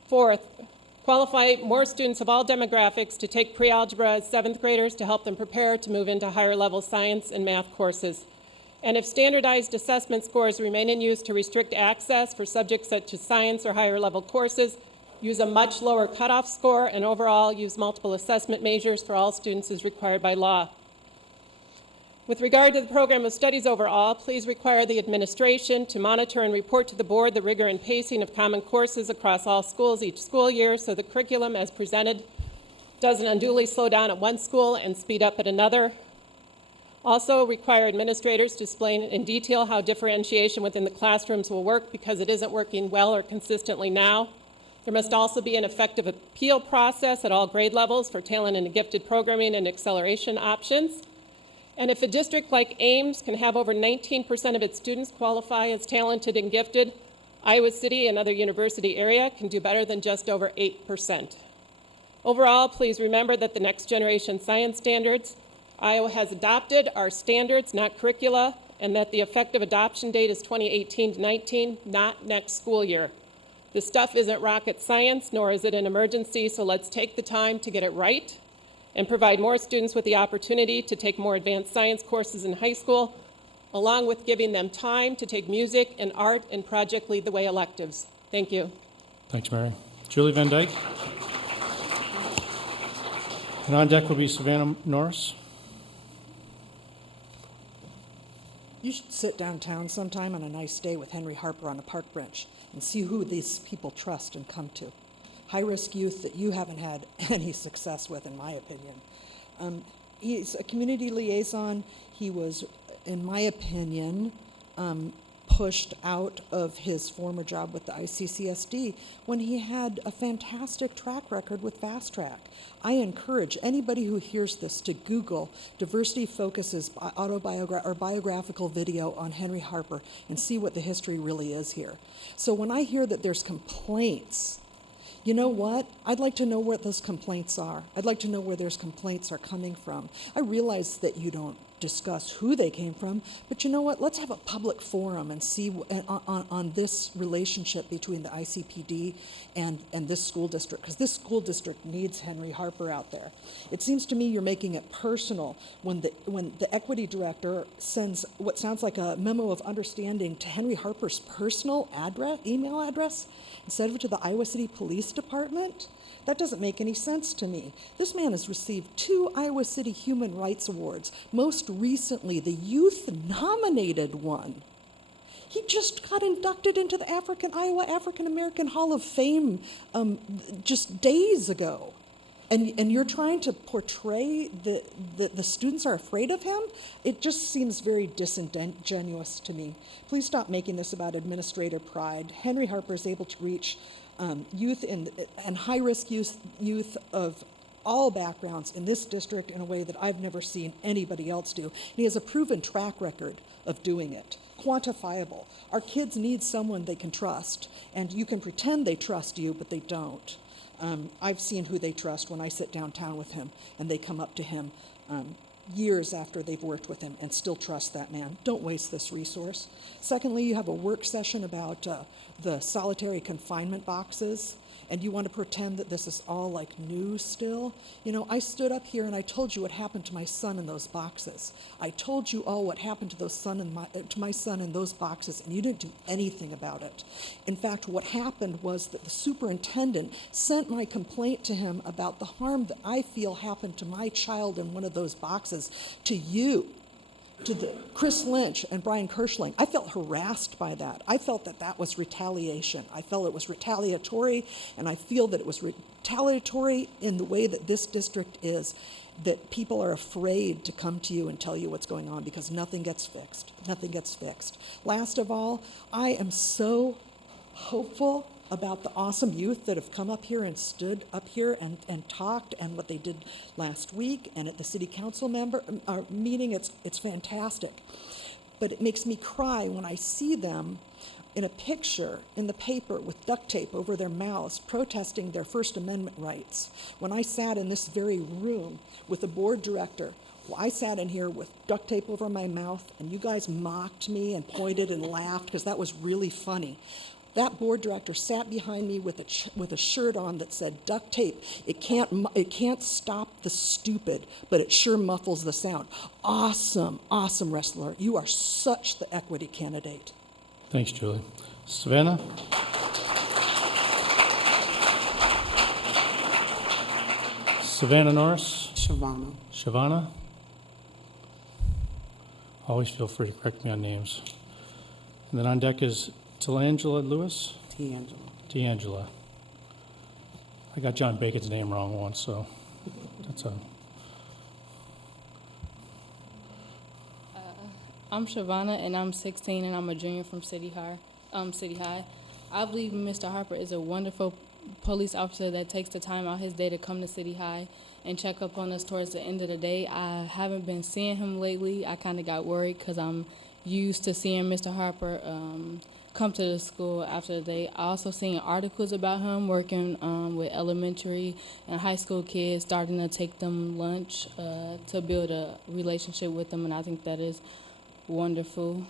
Fourth, qualify more students of all demographics to take pre-algebra as 7th graders to help them prepare to move into higher level science and math courses. And if standardized assessment scores remain in use to restrict access for subjects such as science or higher level courses, use a much lower cutoff score, and overall use multiple assessment measures for all students as required by law. With regard to the program of studies overall, please require the administration to monitor and report to the board the rigor and pacing of common courses across all schools each school year so the curriculum as presented doesn't unduly slow down at one school and speed up at another. Also require administrators to explain in detail how differentiation within the classrooms will work because it isn't working well or consistently now. There must also be an effective appeal process at all grade levels for talent and gifted programming and acceleration options. And if a district like Ames can have over 19% of its students qualify as talented and gifted, Iowa City and other university area can do better than just over 8%. Overall, please remember that the next generation science standards Iowa has adopted are standards, not curricula, and that the effective adoption date is 2018-19, not next school year. This stuff isn't rocket science, nor is it an emergency, so let's take the time to get it right and provide more students with the opportunity to take more advanced science courses in high school, along with giving them time to take music and art and Project Lead the Way electives. Thank you. Thanks, Mary. Julie Van Dyke. And on deck will be Savannah Norris. You should sit downtown sometime on a nice day with Henry Harper on a park bench and see who these people trust and come to. High-risk youth that you haven't had any success with, in my opinion. He's a community liaison. He was, in my opinion, pushed out of his former job with the ICCSD when he had a fantastic track record with Fast Track. I encourage anybody who hears this to Google Diversity Focus's biographical video on Henry Harper and see what the history really is here. So when I hear that there's complaints, you know what? I'd like to know what those complaints are. I'd like to know where those complaints are coming from. I realize that you don't discuss who they came from, but you know what? Let's have a public forum and see on this relationship between the ICPD and this school district, because this school district needs Henry Harper out there. It seems to me you're making it personal when the equity director sends what sounds like a memo of understanding to Henry Harper's personal email address instead of to the Iowa City Police Department. That doesn't make any sense to me. This man has received 2 Iowa City Human Rights Awards, most recently the youth-nominated one. He just got inducted into the Iowa African American Hall of Fame just days ago. And you're trying to portray that the students are afraid of him? It just seems very disingenuous to me. Please stop making this about administrator pride. Henry Harper is able to reach youth and high-risk youth of all backgrounds in this district in a way that I've never seen anybody else do. He has a proven track record of doing it, quantifiable. Our kids need someone they can trust, and you can pretend they trust you, but they don't. I've seen who they trust when I sit downtown with him, and they come up to him years after they've worked with him and still trust that man. Don't waste this resource. Secondly, you have a work session about the solitary confinement boxes, and you want to pretend that this is all like news still. You know, I stood up here and I told you what happened to my son in those boxes. I told you all what happened to my son in those boxes, and you didn't do anything about it. In fact, what happened was that the superintendent sent my complaint to him about the harm that I feel happened to my child in one of those boxes to you, to Chris Lynch and Brian Kirschling. I felt harassed by that. I felt that that was retaliation. I felt it was retaliatory, and I feel that it was retaliatory in the way that this district is, that people are afraid to come to you and tell you what's going on because nothing gets fixed. Nothing gets fixed. Last of all, I am so hopeful about the awesome youth that have come up here and stood up here and talked, and what they did last week and at the city council meeting. It's fantastic. But it makes me cry when I see them in a picture in the paper with duct tape over their mouths protesting their First Amendment rights. When I sat in this very room with the board director, I sat in here with duct tape over my mouth, and you guys mocked me and pointed and laughed because that was really funny. That board director sat behind me with a shirt on that said duct tape. It can't stop the stupid, but it sure muffles the sound. Awesome, awesome wrestler. You are such the equity candidate. Thanks, Julie. Savannah? Savannah Norris? Shavana. Shavana? Always feel free to correct me on names. And then on deck is Telangela Lewis? D'Angela. I got John Bacon's name wrong once, so that's a... I'm Shavana, and I'm 16, and I'm a junior from City High. I believe Mr. Harper is a wonderful police officer that takes the time out his day to come to City High and check up on us towards the end of the day. I haven't been seeing him lately. I kind of got worried because I'm used to seeing Mr. Harper come to the school after the day. I also seen articles about him working with elementary and high school kids, starting to take them lunch to build a relationship with them, and I think that is wonderful.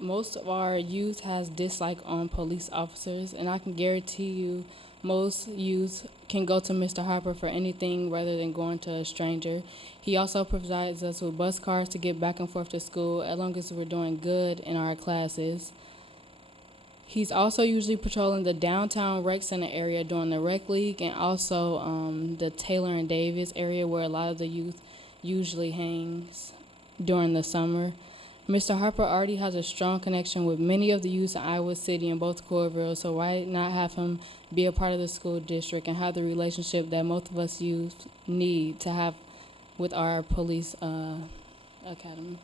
Most of our youth has dislike on police officers, and I can guarantee you most youth can go to Mr. Harper for anything rather than going to a stranger. He also provides us with bus cars to get back and forth to school as long as we're doing good in our classes. He's also usually patrolling the downtown rec center area during the rec league, and also the Taylor and Davis area where a lot of the youth usually hangs during the summer. Mr. Harper already has a strong connection with many of the youth in Iowa City and both Coralville, so why not have him be a part of the school district and have the relationship that most of us youth need to have with our police academy?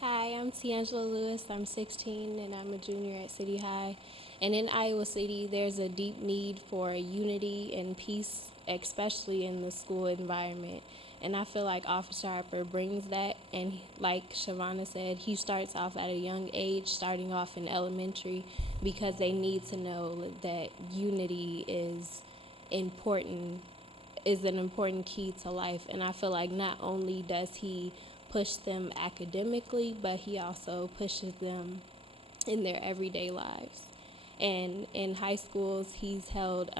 Hi, I'm T'Angela Lewis. I'm 16 and I'm a junior at City High. And in Iowa City, there's a deep need for unity and peace, especially in the school environment. And I feel like Officer Harper brings that, and like Shavana said, he starts off at a young age, starting off in elementary, because they need to know that unity is important, is an important key to life. And I feel like not only does he push them academically, but he also pushes them in their everyday lives. And in high schools, he's held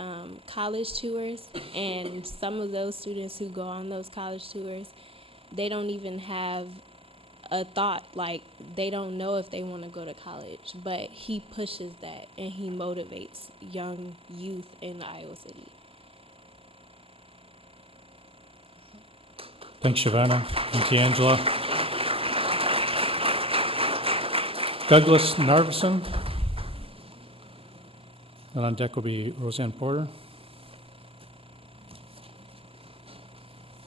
college tours, and some of those students who go on those college tours, they don't even have a thought, like they don't know if they want to go to college, but he pushes that and he motivates young youth in Iowa City. Thanks, Shavana and T'Angela. Douglas Narveson. And on deck will be Roseanne Porter.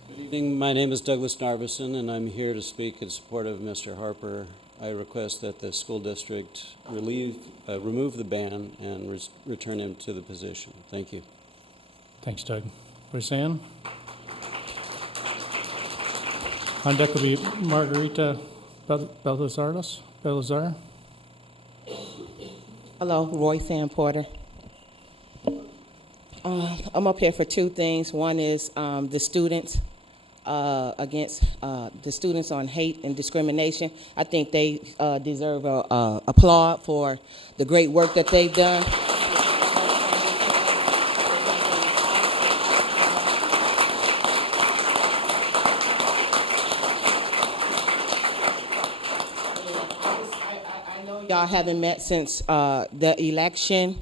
Good evening. My name is Douglas Narveson, and I'm here to speak in support of Mr. Harper. I request that the school district remove the ban and return him to the position. Thank you. Thanks, Doug. Roseanne. On deck will be Margarita Belazar. Hello, Roseanne Porter. I'm up here for two things. One is the students against the students on hate and discrimination. I think they deserve applaud for the great work that they've done. I know y'all haven't met since the election.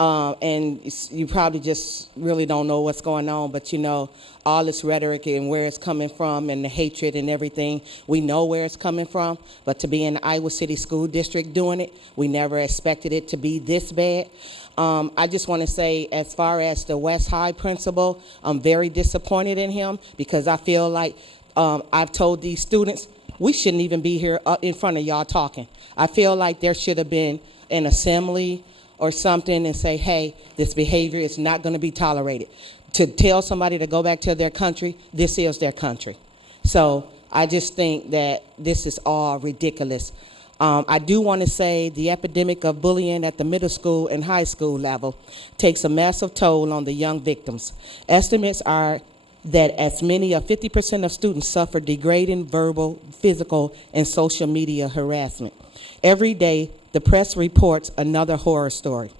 And you probably just really don't know what's going on, but you know, all this rhetoric and where it's coming from and the hatred and everything, we know where it's coming from, but to be in the Iowa City School District doing it, we never expected it to be this bad. I just want to say, as far as the West High principal, I'm very disappointed in him because I feel like I've told these students, we shouldn't even be here in front of y'all talking. I feel like there should have been an assembly or something and say, hey, this behavior is not going to be tolerated. To tell somebody to go back to their country, this is their country. So I just think that this is all ridiculous. I do want to say the epidemic of bullying at the middle school and high school level takes a massive toll on the young victims. Estimates are that as many as 50% of students suffer degrading verbal, physical, and social media harassment. Every day, the press reports another horror story.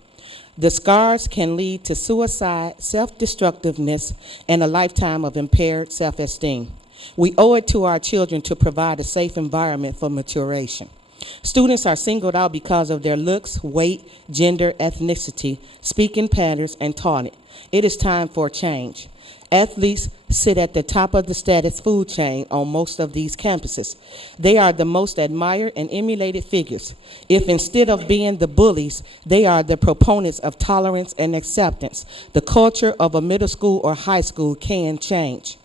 The scars can lead to suicide, self-destructiveness, and a lifetime of impaired self-esteem. We owe it to our children to provide a safe environment for maturation. Students are singled out because of their looks, weight, gender, ethnicity, speaking patterns, and talent. It is time for change. Athletes sit at the top of the status food chain on most of these campuses. They are the most admired and emulated figures. If instead of being the bullies, they are the proponents of tolerance and acceptance, the culture of a middle school or high school can change.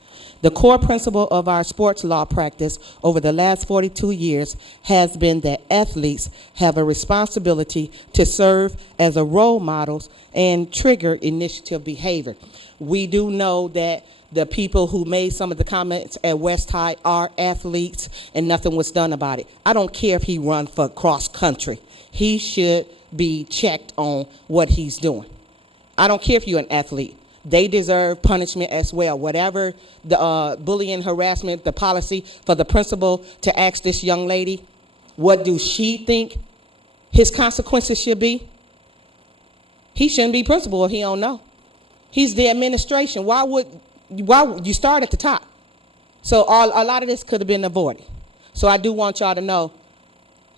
The core principle of our sports law practice over the last 42 years has been that athletes have a responsibility to serve as a role models and trigger initiative behavior. We do know that the people who made some of the comments at West High are athletes and nothing was done about it. I don't care if he run for cross country. He should be checked on what he's doing. I don't care if you're an athlete. They deserve punishment as well. Whatever the bullying, harassment, the policy for the principal to ask this young lady, what do she think his consequences should be? He shouldn't be principal if he don't know. He's the administration. Why would you start at the top? So a lot of this could have been avoided. So I do want y'all to know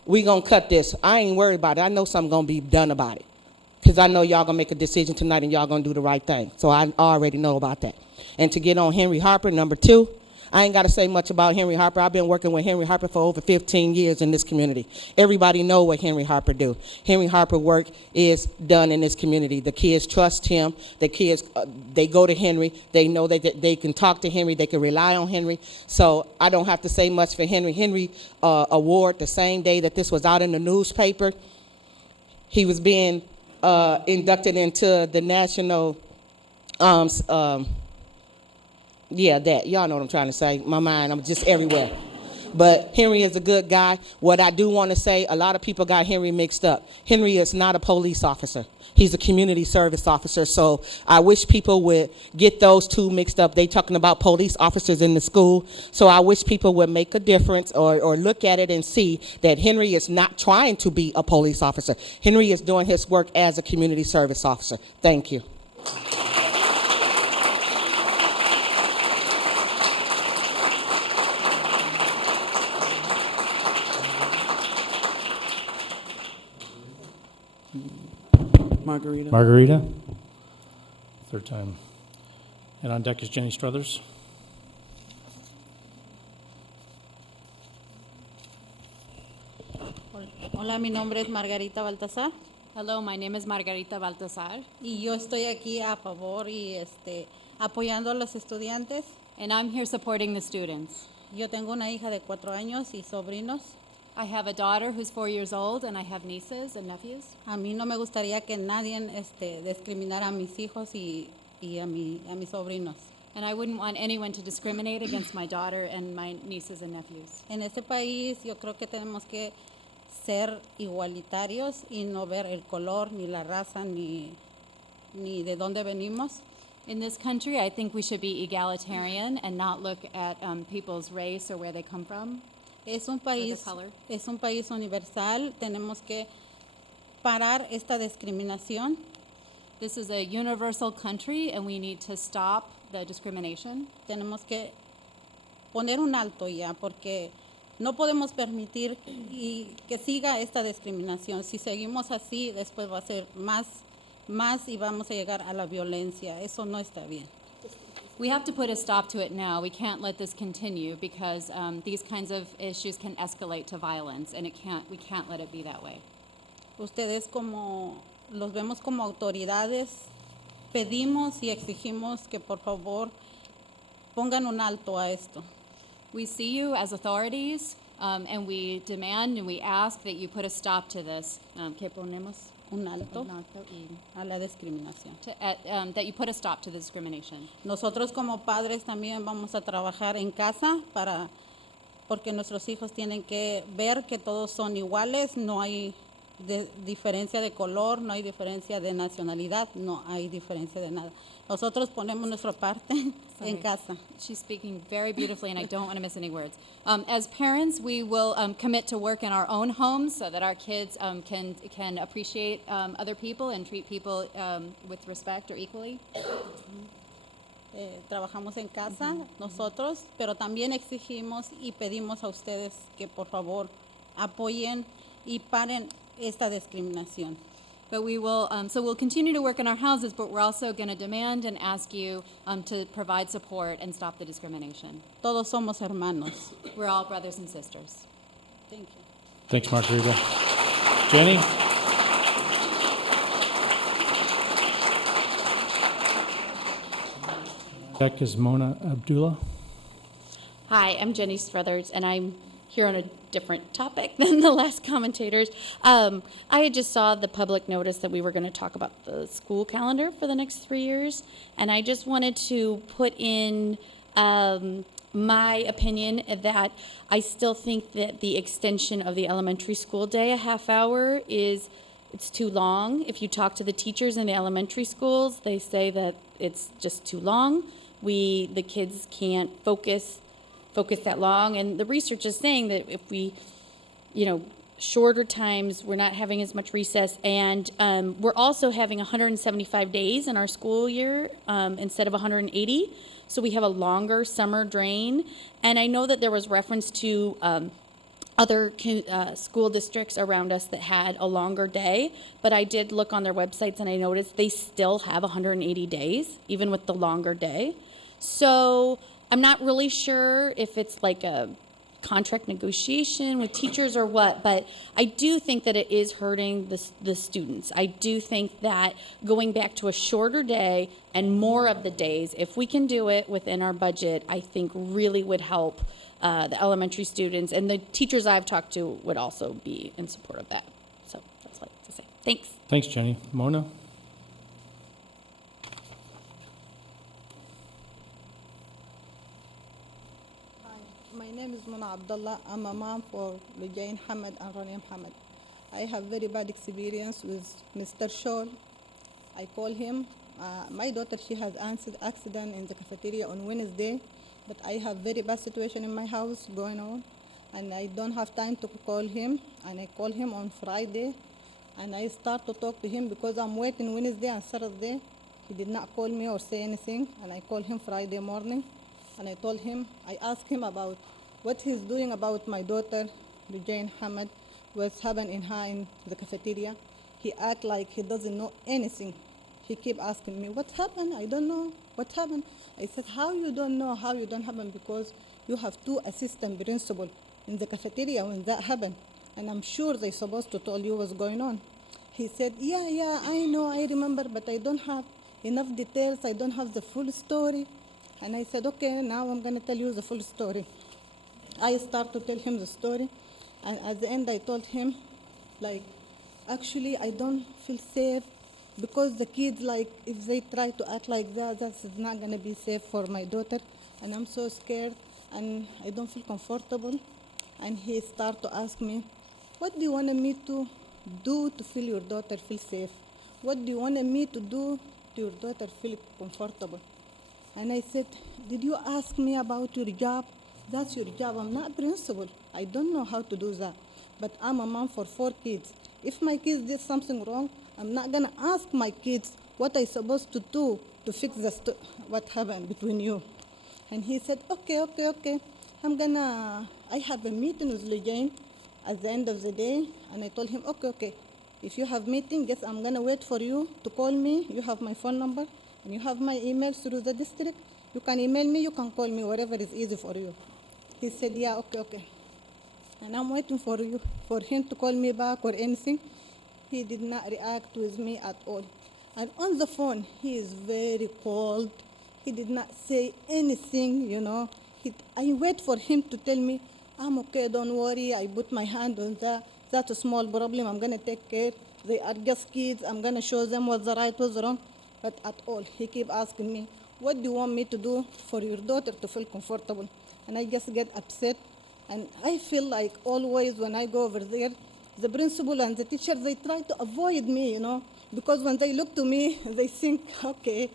we gonna cut this. I ain't worried about it. I know something gonna be done about it. Because I know y'all going to make a decision tonight and y'all going to do the right thing. So I already know about that. And to get on Henry Harper, number 2, I ain't got to say much about Henry Harper. I've been working with Henry Harper for over 15 years in this community. Everybody know what Henry Harper do. Henry Harper work is done in this community. The kids trust him. The kids, they go to Henry. They know that they can talk to Henry. They can rely on Henry. So I don't have to say much for Henry. Henry award the same day that this was out in the newspaper. He was being inducted into the national, that, y'all know what I'm trying to say. My mind, I'm just everywhere. But Henry is a good guy. What I do want to say, a lot of people got Henry mixed up. Henry is not a police officer. He's a community service officer. So I wish people would get those two mixed up. They talking about police officers in the school. So I wish people would make a difference or look at it and see that Henry is not trying to be a police officer. Henry is doing his work as a community service officer. Thank you. Margarita. Margarita. Third time. And on deck is Jenny Struthers. Hola, mi nombre es Margarita Baltasar. Hello, my name is Margarita Baltasar. Y yo estoy aquí a favor y apoyando a los estudiantes. And I'm here supporting the students. Yo tengo una hija de 4 años y sobrinos. I have a daughter who's 4 years old, and I have nieces and nephews. A mí no me gustaría que nadie discriminara a mis hijos y a mis sobrinos. And I wouldn't want anyone to discriminate against my daughter and my nieces and nephews. En este país yo creo que tenemos que ser igualitarios y no ver el color, ni la raza, ni de dónde venimos. In this country, I think we should be egalitarian and not look at people's race or where they come from. Es un país universal. Tenemos que parar esta discriminación. This is a universal country, and we need to stop the discrimination. Tenemos que poner un alto ya, porque no podemos permitir que siga esta discriminación. Si seguimos así, después va a ser más y vamos a llegar a la violencia. Eso no está bien. We have to put a stop to it now. We can't let this continue because these kinds of issues can escalate to violence, and we can't let it be that way. Ustedes los vemos como autoridades, pedimos y exigimos que por favor pongan un alto a esto. We see you as authorities, and we demand and we ask that you put a stop to this. ¿Qué ponemos? Un alto a la discriminación. That you put a stop to the discrimination. Nosotros como padres también vamos a trabajar en casa porque nuestros hijos tienen que ver que todos son iguales, no hay diferencia de color, no hay diferencia de nacionalidad, no hay diferencia de nada. Nosotros ponemos nuestra parte en casa. She's speaking very beautifully, and I don't want to miss any words. As parents, we will commit to work in our own homes so that our kids can appreciate other people and treat people with respect or equally. Trabajamos en casa nosotros, pero también exigimos y pedimos a ustedes que por favor apoyen y paren esta discriminación. But we will, so we'll continue to work in our houses, but we're also going to demand and ask you to provide support and stop the discrimination. Todos somos hermanos. We're all brothers and sisters. Thank you. Thanks, Margarita. Jenny? Next is Mona Abdullah. Hi, I'm Jenny Struthers, and I'm here on a different topic than the last commentators. I had just saw the public notice that we were going to talk about the school calendar for the next 3 years, and I just wanted to put in my opinion that I still think that the extension of the elementary school day, a half hour, it's too long. If you talk to the teachers in the elementary schools, they say that it's just too long. The kids can't focus that long, and the research is saying that if we, shorter times, we're not having as much recess, and we're also having 175 days in our school year instead of 180, so we have a longer summer drain. And I know that there was reference to other school districts around us that had a longer day, but I did look on their websites and I noticed they still have 180 days, even with the longer day. So I'm not really sure if it's like a contract negotiation with teachers or what, but I do think that it is hurting the students. I do think that going back to a shorter day and more of the days, if we can do it within our budget, I think really would help the elementary students, and the teachers I've talked to would also be in support of that. So that's what I have to say. Thanks. Thanks, Jenny. Mona? My name is Mona Abdullah. I'm a mom for Lujain Hamad and Rania Hamad. I have very bad experience with Mr. Scholl. I call him. My daughter, she has accident in the cafeteria on Wednesday, but I have very bad situation in my house going on, and I don't have time to call him, and I call him on Friday, and I start to talk to him because I'm waiting Wednesday and Saturday. He did not call me or say anything, and I call him Friday morning, and I asked him about what he's doing about my daughter, Lujain Hamad, what's happened in the cafeteria. He act like he doesn't know anything. He keep asking me, what happened? I don't know. What happened? I said, how you don't know? How you don't happen? Because you have 2 assistant principal in the cafeteria when that happened. And I'm sure they're supposed to tell you what's going on. He said, yeah, I know, I remember, but I don't have enough details. I don't have the full story. And I said, okay, now I'm going to tell you the full story. I start to tell him the story. And at the end, I told him, actually, I don't feel safe because the kids, if they try to act like that, that's not going to be safe for my daughter. And I'm so scared, and I don't feel comfortable. And he started to ask me, what do you want me to do to feel your daughter feel safe? What do you want me to do to your daughter feel comfortable? And I said, did you ask me about your job? That's your job. I'm not principal. I don't know how to do that. But I'm a mom for 4 kids. If my kids did something wrong, I'm not going to ask my kids what I'm supposed to do to fix what happened between you. And he said, okay. I have a meeting with Lujain at the end of the day. And I told him, okay. If you have meeting, yes, I'm going to wait for you to call me. You have my phone number, and you have my email through the district. You can email me, you can call me, whatever is easy for you. He said, yeah, okay. And I'm waiting for him to call me back or anything. He did not react with me at all. And on the phone, he is very cold. He did not say anything, I wait for him to tell me, I'm okay, don't worry. I put my hand on that. That's a small problem. I'm going to take care. They are just kids. I'm going to show them what's right, what's wrong. But at all, he keep asking me, what do you want me to do for your daughter to feel comfortable? And I just get upset. And I feel like always when I go over there, the principal and the teacher, they try to avoid me, because when they look to me, they think, okay,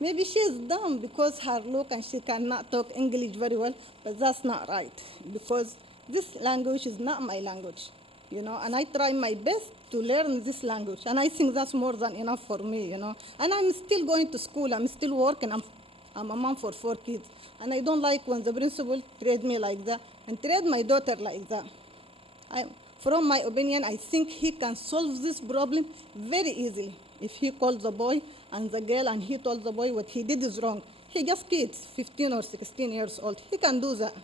maybe she is dumb because her look and she cannot talk English very well, but that's not right, because this language is not my language, and I try my best to learn this language, and I think that's more than enough for me, and I'm still going to school, I'm still working, I'm a mom for 4 kids, and I don't like when the principal treat me like that and treat my daughter like that. from my opinion, I think he can solve this problem very easily. If he calls the boy and the girl and he told the boy what he did is wrong. He just kids, 15 or 16 years old. He can do that,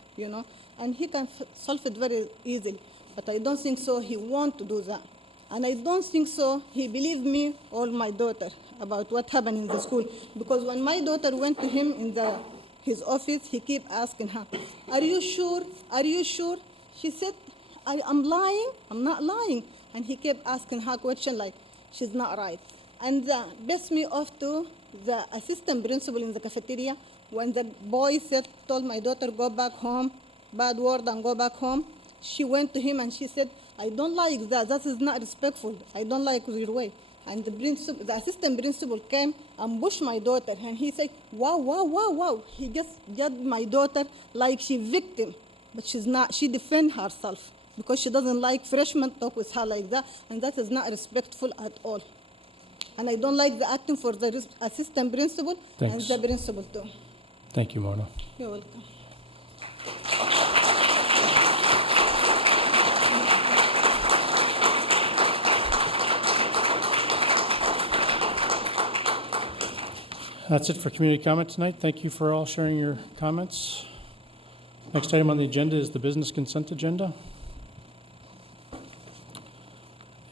and he can solve it very easily. But I don't think so he want to do that. And I don't think so he believed me or my daughter about what happened in the school. Because when my daughter went to him in his office, he kept asking her, "Are you sure? Are you sure?" She said, I'm lying. I'm not lying. And he kept asking her question like, she's not right. And pissed me off to the assistant principal in the cafeteria when the boy told my daughter, go back home, bad word and go back home. She went to him and she said, I don't like that. That is not respectful. I don't like your way. And the assistant principal came and pushed my daughter. And he said, wow, wow, wow, wow. He just judged my daughter like she victim. But she's not. She defend herself because she doesn't like freshmen talk with her like that. And that is not respectful at all. And I don't like the acting for the assistant principal Thanks. and the principal too. Thank you, Mona. You're welcome. That's it for community comment tonight. Thank you for all sharing your comments. Next item on the agenda is the business consent agenda.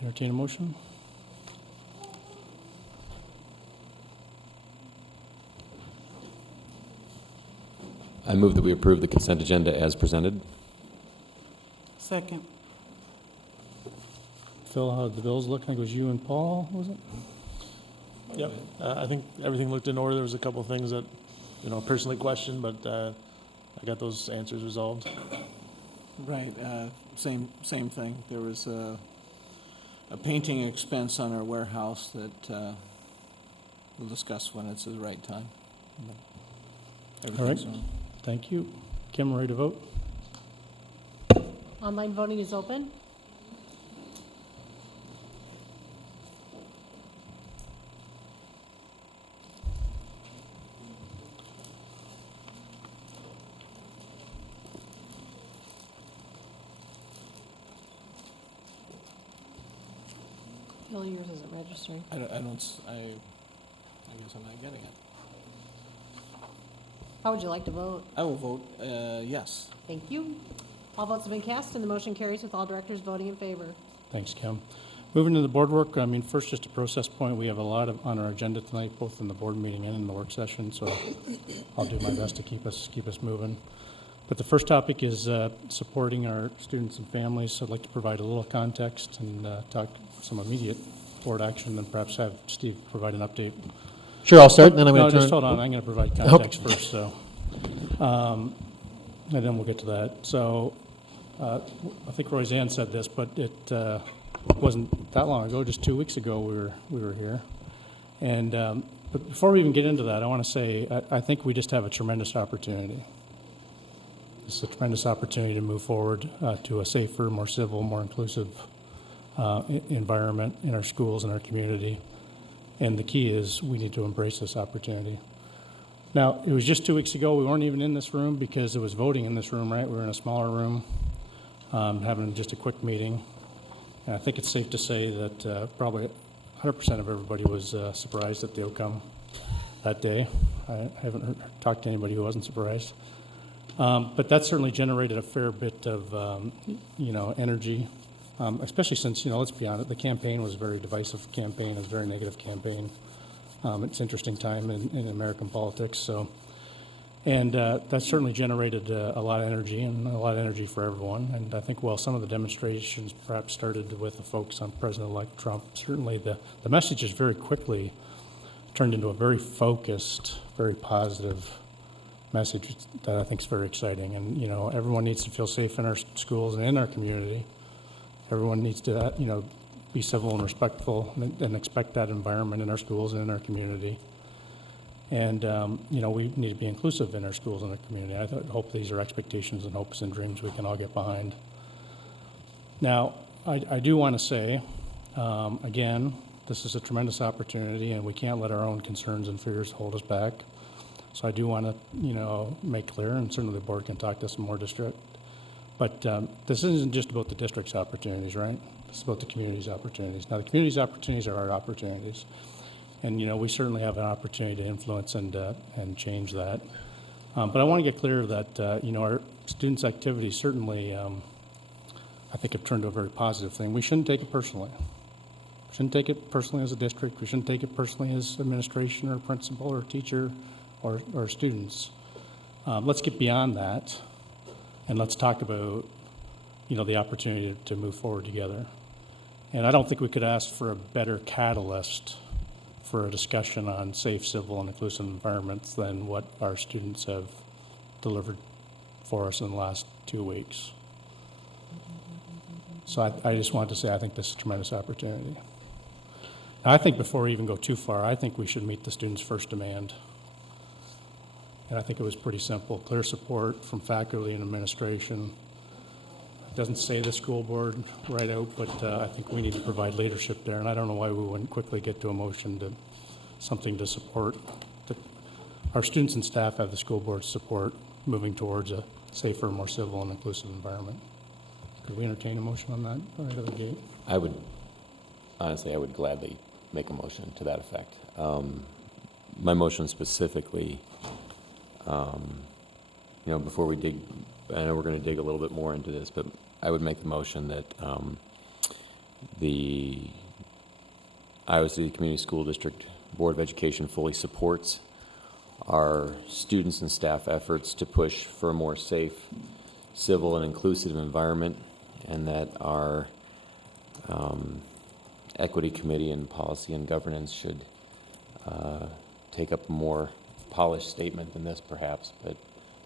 Entertain a motion. I move that we approve the consent agenda as presented. Second. Phil, how did the bills look? I think it was you and Paul, was it? Yep, I think everything looked in order. There was a couple of things that, personally questioned, but I got those answers resolved. Right, same thing. There was a painting expense on our warehouse that we'll discuss when it's the right time. All right, Everything's on. thank you. Kim, ready to vote? Online voting is open. Bill, yours isn't registering. I guess I'm not getting it. How would you like to vote? I will vote yes. Thank you. All votes have been cast and the motion carries with all directors voting in favor. Thanks, Kim. Moving to the board work, first just a process point. We have a lot on our agenda tonight, both in the board meeting and in the work session, so I'll do my best to keep us moving. But the first topic is supporting our students and families. So I'd like to provide a little context and talk some immediate board action, and perhaps have Steve provide an update. Sure, I'll start, and then I'm going to turn. Just hold on. I'm going to provide context first, so and then we'll get to that. So I think Roseanne said this, but it wasn't that long ago. Just 2 weeks ago, we were here, and but before we even get into that, I want to say I think we just have a tremendous opportunity. It's a tremendous opportunity to move forward to a safer, more civil, more inclusive environment in our schools and our community. And the key is we need to embrace this opportunity. Now, it was just 2 weeks ago. We weren't even in this room because it was voting in this room, right? We were in a smaller room, having just a quick meeting. And I think it's safe to say that probably 100% of everybody was surprised at the outcome that day. I haven't talked to anybody who wasn't surprised. But that certainly generated a fair bit of, energy, especially since, let's be honest, the campaign was a very divisive campaign, it was a very negative campaign. It's an interesting time in American politics, so. And that certainly generated a lot of energy, and a lot of energy for everyone. And I think, some of the demonstrations perhaps started with the focus on President-elect Trump. Certainly the message is very quickly turned into a very focused, very positive message that I think is very exciting. And, everyone needs to feel safe in our schools and in our community. Everyone needs to, be civil and respectful and expect that environment in our schools and in our community. And, we need to be inclusive in our schools and our community. I hope these are expectations and hopes and dreams we can all get behind. Now, I do want to say, again, this is a tremendous opportunity, and we can't let our own concerns and fears hold us back. So I do want to, make clear, and certainly the board can talk to some more district, But this isn't just about the district's opportunities, right? It's about the community's opportunities. Now, the community's opportunities are our opportunities. And, you know, we certainly have an opportunity to influence and change that. But I want to get clear that, you know, our students' activities certainly, I think, have turned to a very positive thing. We shouldn't take it personally. We shouldn't take it personally as a district. We shouldn't take it personally as administration or principal or teacher or students. Let's get beyond that, and let's talk about, you know, the opportunity to move forward together. And I don't think we could ask for a better catalyst for a discussion on safe, civil, and inclusive environments than what our students have delivered for us in the last 2 weeks. So I just wanted to say I think this is a tremendous opportunity. Now, I think before we even go too far, I think we should meet the students' first demand. And I think it was pretty simple, clear support from faculty and administration. It doesn't say the school board right out, but I think we need to provide leadership there. And I don't know why we wouldn't quickly get to a motion to something to support. Our students and staff have the school board's support moving towards a safer, more civil, and inclusive environment. Could we entertain a motion on that right out of the gate? I would gladly make a motion to that effect. My motion specifically, you know, before we dig, I know we're going to dig a little bit more into this, but I would make the motion that the Iowa City Community School District Board of Education fully supports our students and staff efforts to push for a more safe, civil, and inclusive environment, and that our Equity Committee and Policy and Governance should take up a more polished statement than this, perhaps, but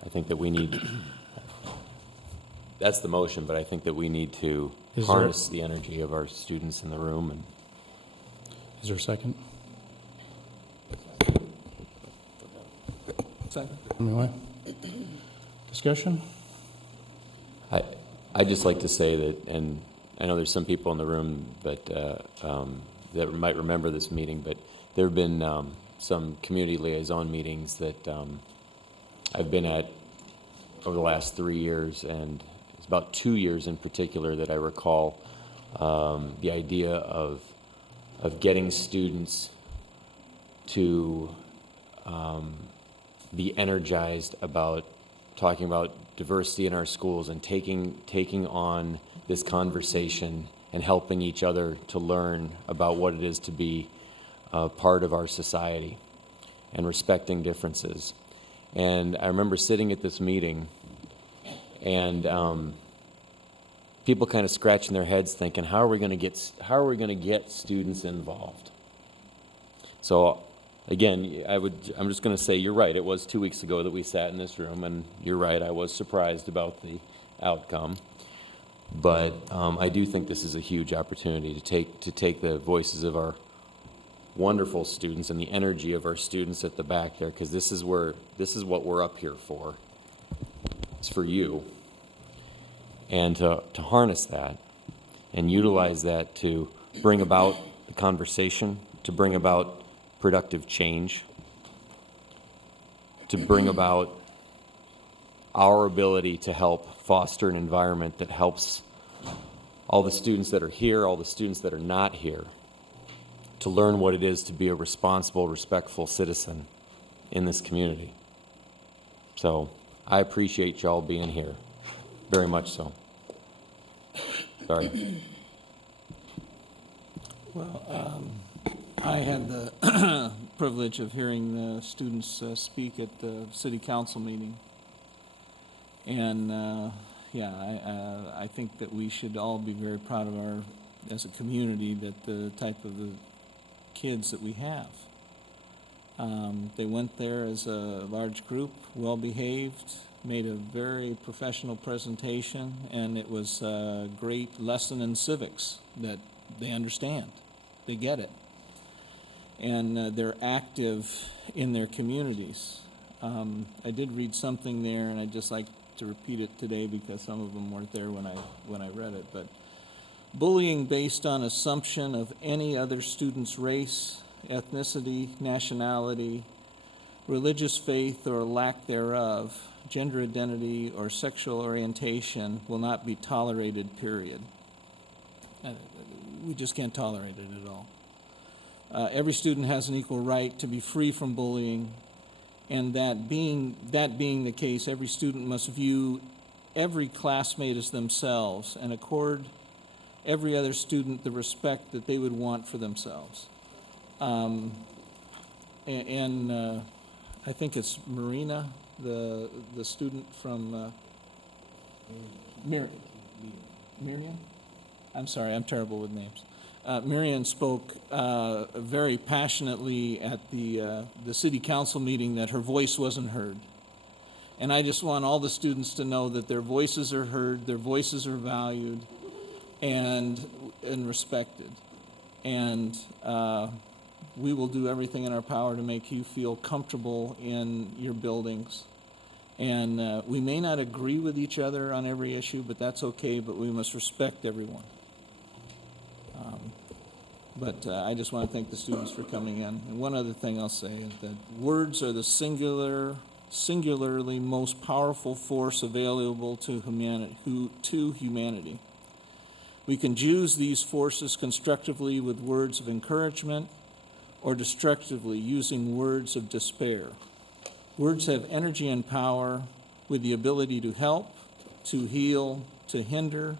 I think that we need, that's the motion, but I think that we need to harness the energy of our students in the room. And is there a second? Second. Anyway, discussion? I'd just like to say that, and I know there's some people in the room that might remember this meeting, but there have been some community liaison meetings that I've been at over the last 3 years, and it's about 2 years in particular that I recall the idea of getting students to be energized about talking about diversity in our schools and taking on this conversation and helping each other to learn about what it is to be part of our society and respecting differences. And I remember sitting at this meeting and people kind of scratching their heads thinking, how are we going to get students involved? So again, I'm just going to say you're right. It was 2 weeks ago that we sat in this room, and you're right. I was surprised about the outcome, but I do think this is a huge opportunity to take the voices of our wonderful students and the energy of our students at the back there, because this is what we're up here for. It's for you, and to harness that and utilize that to bring about the conversation, to bring about productive change, to bring about our ability to help foster an environment that helps all the students that are here, all the students that are not here, to learn what it is to be a responsible, respectful citizen in this community. So I appreciate y'all being here, very much so. Sorry. Well, I had the privilege of hearing the students speak at the city council meeting. And I think that we should all be very proud of as a community, that the type of the kids that we have. They went there as a large group, well behaved, made a very professional presentation, and it was a great lesson in civics that they understand, they get it. And they're active in their communities. I did read something there, and I'd just like to repeat it today because some of them weren't there when I read it. But bullying based on assumption of any other student's race, ethnicity, nationality, religious faith, or lack thereof gender identity, or sexual orientation will not be tolerated, period. We just can't tolerate it at all. Every student has an equal right to be free from bullying, and that being the case, every student must view every classmate as themselves and accord every other student the respect that they would want for themselves. I think it's Marina, the student from Miriam? I'm sorry, I'm terrible with names. Miriam spoke very passionately at the city council meeting that her voice wasn't heard. And I just want all the students to know that their voices are heard, their voices are valued, and respected. And we will do everything in our power to make you feel comfortable in your buildings. And we may not agree with each other on every issue, but that's okay, but we must respect everyone. But I just want to thank the students for coming in. And one other thing I'll say is that words are the singularly most powerful force available to humanity. We can use these forces constructively with words of encouragement or destructively using words of despair. Words have energy and power with the ability to help, to heal, to hinder,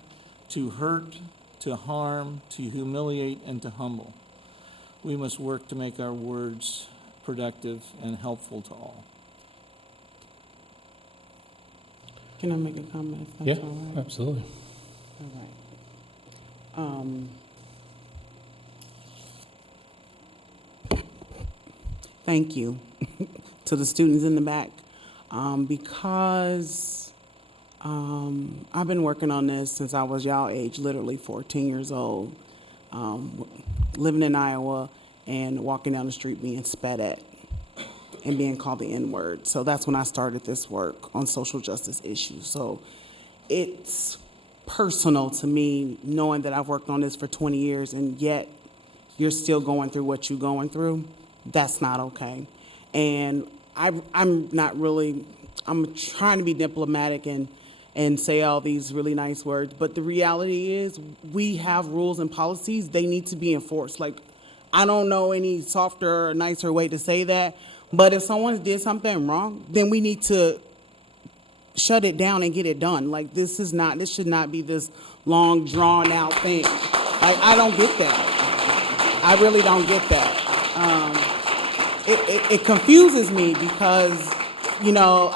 to hurt, to harm, to humiliate, and to humble. We must work to make our words productive and helpful to all. Can I make a comment? If that's all right? Absolutely. All right. Thank you to the students in the back, because I've been working on this since I was y'all age, literally 14 years old, living in Iowa and walking down the street being spat at and being called the N-word. So that's when I started this work on social justice issues. So it's personal to me knowing that I've worked on this for 20 years and yet you're still going through what you're going through. That's not okay. And I'm trying to be diplomatic and say all these really nice words, but the reality is we have rules and policies, they need to be enforced. Like, I don't know any softer or nicer way to say that, but if someone did something wrong, then we need to shut it down and get it done. Like, this should not be this long, drawn out thing. Like, I don't get that. I really don't get that. It confuses me because, you know,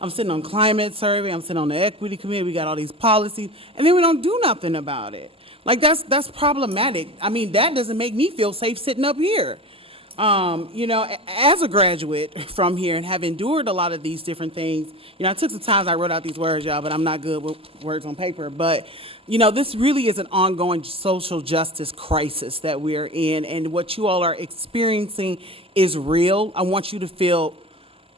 I'm sitting on climate survey, I'm sitting on the equity committee, we got all these policies, and then we don't do nothing about it. Like, that's problematic. I mean, that doesn't make me feel safe sitting up here. You know, as a graduate from here and have endured a lot of these different things, you know, I took some time, I wrote out these words, y'all, but I'm not good with words on paper. But, you know, this really is an ongoing social justice crisis that we're in, and what you all are experiencing is real. I want you to feel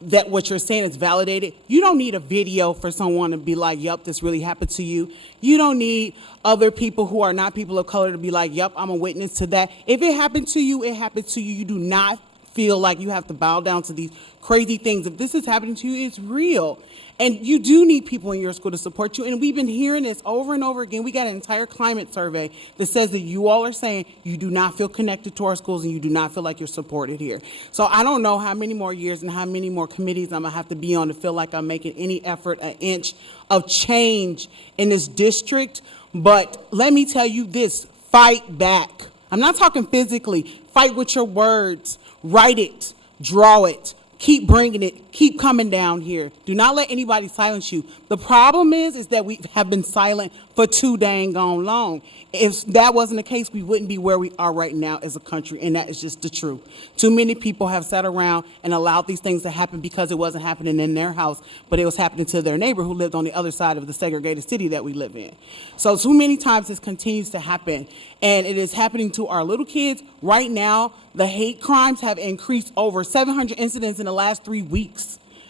that what you're saying is validated. You don't need a video for someone to be like, yup, this really happened to you. You don't need other people who are not people of color to be like, yup, I'm a witness to that. If it happened to you, it happened to you. You do not feel like you have to bow down to these crazy things. If this is happening to you, it's real. And you do need people in your school to support you. And we've been hearing this over and over again. We got an entire climate survey that says that you all are saying you do not feel connected to our schools and you do not feel like you're supported here. So I don't know how many more years and how many more committees I'm gonna have to be on to feel like I'm making any effort, an inch of change in this district. But let me tell you this, fight back. I'm not talking physically. Fight with your words. Write it. Draw it. Keep bringing it. Keep coming down here. Do not let anybody silence you. The problem is that we have been silent for too dang on long. If that wasn't the case, we wouldn't be where we are right now as a country, and that is just the truth. Too many people have sat around and allowed these things to happen because it wasn't happening in their house, but it was happening to their neighbor who lived on the other side of the segregated city that we live in. So too many times this continues to happen, and it is happening to our little kids. Right now, the hate crimes have increased over 700 incidents in the last 3 weeks.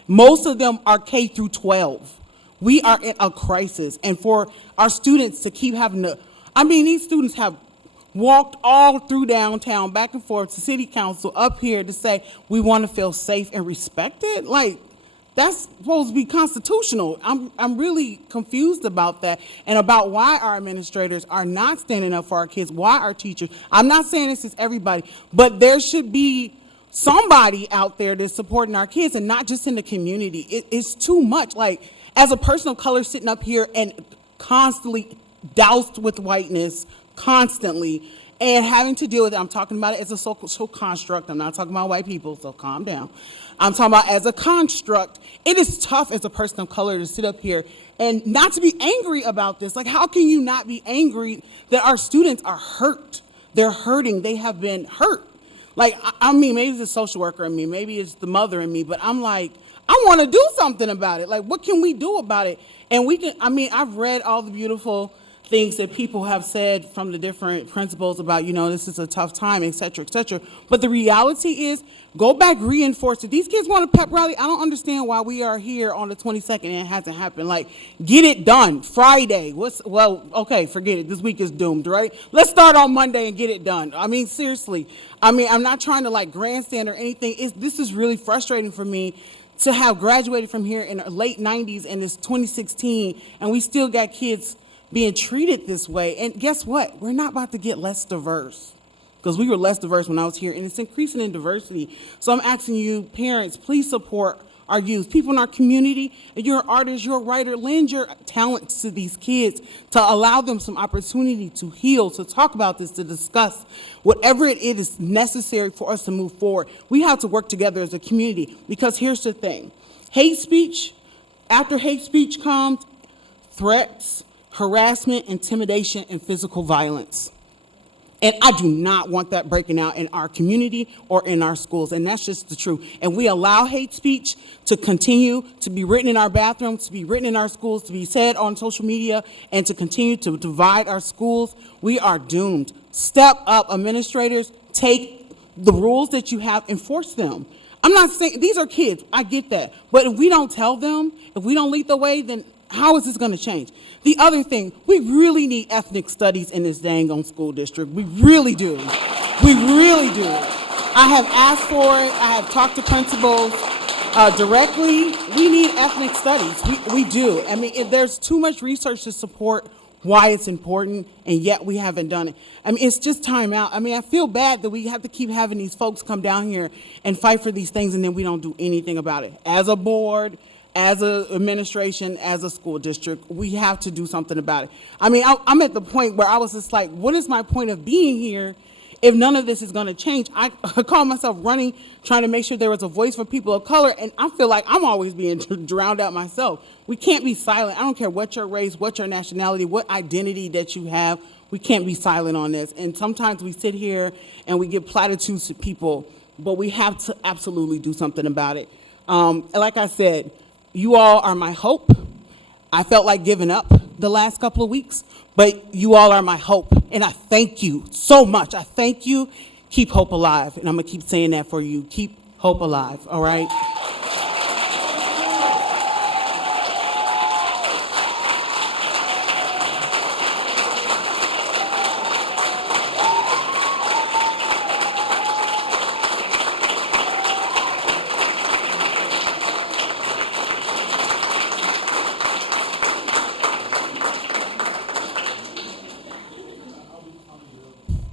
Most of them are K through 12. We are in a crisis, and for our students to keep having to, I mean, these students have walked all through downtown, back and forth to city council up here to say, we want to feel safe and respected. Like, That's supposed to be constitutional. I'm really confused about that and about why our administrators are not standing up for our kids, why our teachers. I'm not saying this is everybody, but there should be somebody out there that's supporting our kids and not just in the community. It's too much. Like, as a person of color sitting up here and constantly doused with whiteness, constantly, and having to deal with it, I'm talking about it as a social construct. I'm not talking about white people, so calm down. I'm talking about as a construct. It is tough as a person of color to sit up here and not to be angry about this. Like, how can you not be angry that our students are hurt? They're hurting. They have been hurt. Like, I mean, maybe it's the social worker in me, maybe it's the mother in me, but I'm like, I want to do something about it. Like, what can we do about it? And we can, I mean, I've read all the beautiful things that people have said from the different principals about, you know, this is a tough time, et cetera, et cetera. But the reality is, go back, reinforce it. These kids want a pep rally. I don't understand why we are here on the 22nd and it hasn't happened. Like, get it done. Friday. Well, okay, forget it. This week is doomed, right? Let's start on Monday and get it done. I mean, seriously. I mean, I'm not trying to like grandstand or anything. This is really frustrating for me to have graduated from here in the late 90s and it's 2016 and we still got kids being treated this way. And guess what? We're not about to get less diverse, because we were less diverse when I was here, and it's increasing in diversity. So I'm asking you, parents, please support our youth, people in our community. If you're an artist, you're a writer, lend your talents to these kids to allow them some opportunity to heal, to talk about this, to discuss whatever it is necessary for us to move forward. We have to work together as a community, because here's the thing. Hate speech, after hate speech comes threats, harassment, intimidation, and physical violence. And I do not want that breaking out in our community or in our schools, and that's just the truth. And we allow hate speech to continue to be written in our bathrooms, to be written in our schools, to be said on social media, and to continue to divide our schools. We are doomed. Step up, administrators. Take the rules that you have, enforce them. I'm not saying, these are kids, I get that. But if we don't tell them, if we don't lead the way, then how is this going to change? The other thing, we really need ethnic studies in this dang on school district. We really do. We really do. I have asked for it. I have talked to principals directly. We need ethnic studies. We do. I mean, if there's too much research to support why it's important, and yet we haven't done it. I mean, it's just time out. I mean, I feel bad that we have to keep having these folks come down here and fight for these things, and then we don't do anything about it. As a board, as an administration, as a school district, we have to do something about it. I mean, I'm at the point where I was just like, what is my point of being here if none of this is going to change? I call myself running, trying to make sure there was a voice for people of color, and I feel like I'm always being drowned out myself. We can't be silent. I don't care what your race, what your nationality, what identity that you have. We can't be silent on this. And sometimes we sit here and we give platitudes to people, but we have to absolutely do something about it. Like I said, you all are my hope. I felt like giving up the last couple of weeks, but you all are my hope. And I thank you so much. I thank you. Keep hope alive. And I'm going to keep saying that for you. Keep hope alive, all right?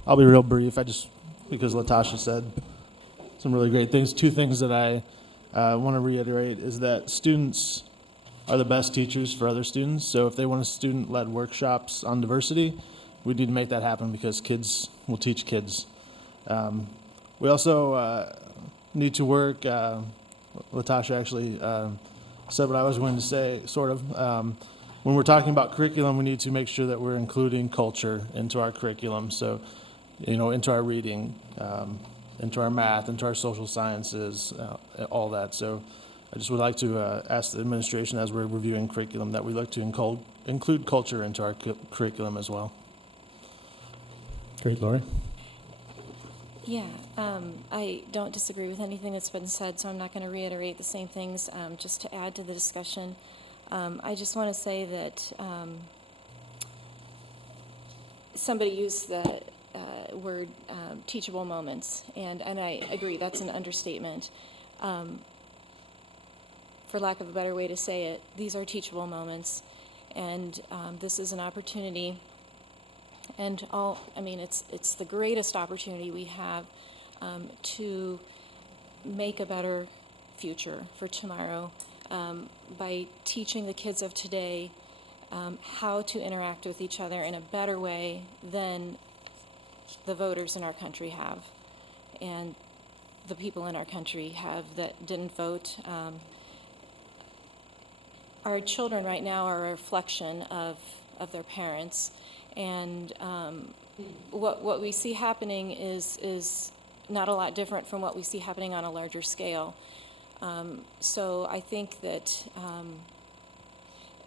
I'll be real brief. Because Latasha said some really great things. Two things that I want to reiterate is that students are the best teachers for other students. So if they want student-led workshops on diversity, we need to make that happen, because kids will teach kids. We also need to work, Latasha actually said what I was going to say, sort of. When we're talking about curriculum, we need to make sure that we're including culture into our curriculum. So, into our reading, into our math, into our social sciences, all that. So I just would like to ask the administration, as we're reviewing curriculum, that we look to include culture into our curriculum as well. Great, Lori. Yeah, I don't disagree with anything that's been said, so I'm not going to reiterate the same things. Just to add to the discussion, I just want to say that somebody used the word teachable moments, and I agree, that's an understatement. for lack of a better way to say it, these are teachable moments, and this is an opportunity. And it's the greatest opportunity we have to make a better future for tomorrow by teaching the kids of today how to interact with each other in a better way than the voters in our country have, and the people in our country have that didn't vote. Our children right now are a reflection of their parents, and what we see happening is not a lot different from what we see happening on a larger scale. So I think that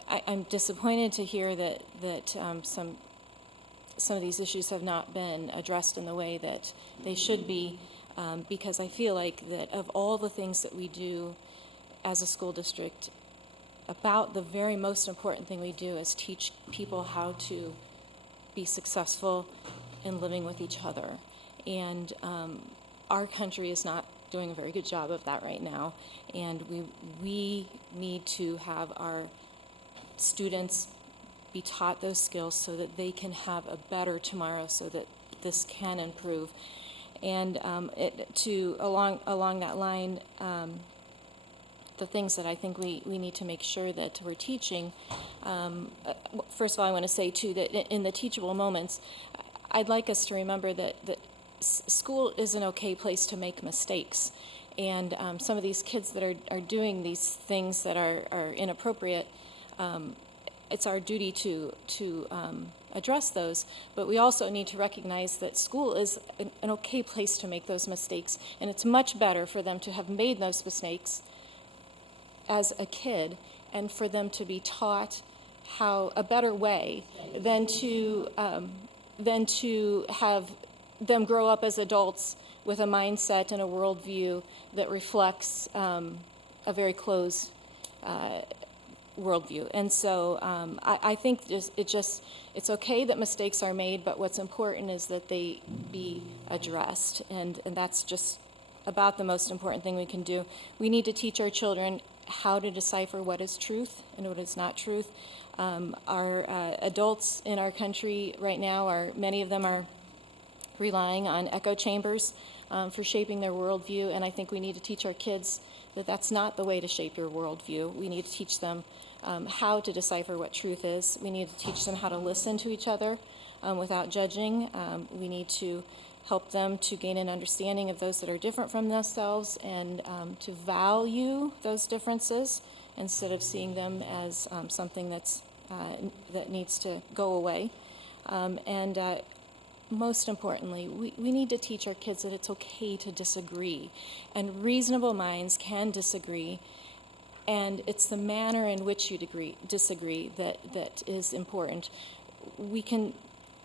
I'm disappointed to hear that some of these issues have not been addressed in the way that they should be, because I feel like that of all the things that we do as a school district, about the very most important thing we do is teach people how to be successful in living with each other. And our country is not doing a very good job of that right now, and we need to have our students be taught those skills so that they can have a better tomorrow, so that this can improve. And along that line, the things that I think we need to make sure that we're teaching, first of all, I want to say too that in the teachable moments, I'd like us to remember that school is an okay place to make mistakes. And some of these kids that are doing these things that are inappropriate, it's our duty to address those, but we also need to recognize that school is an okay place to make those mistakes, and it's much better for them to have made those mistakes as a kid and for them to be taught how a better way than to have them grow up as adults with a mindset and a worldview that reflects a very closed worldview. And so I think it's okay that mistakes are made, but what's important is that they be addressed, and that's just about the most important thing we can do. We need to teach our children how to decipher what is truth and what is not truth. Our adults in our country right now many of them are relying on echo chambers for shaping their worldview, and I think we need to teach our kids that that's not the way to shape your worldview. We need to teach them how to decipher what truth is. We need to teach them how to listen to each other without judging. We need to help them to gain an understanding of those that are different from themselves, and to value those differences instead of seeing them as something that needs to go away. And most importantly, we need to teach our kids that it's okay to disagree, and reasonable minds can disagree, and it's the manner in which you disagree that is important. We can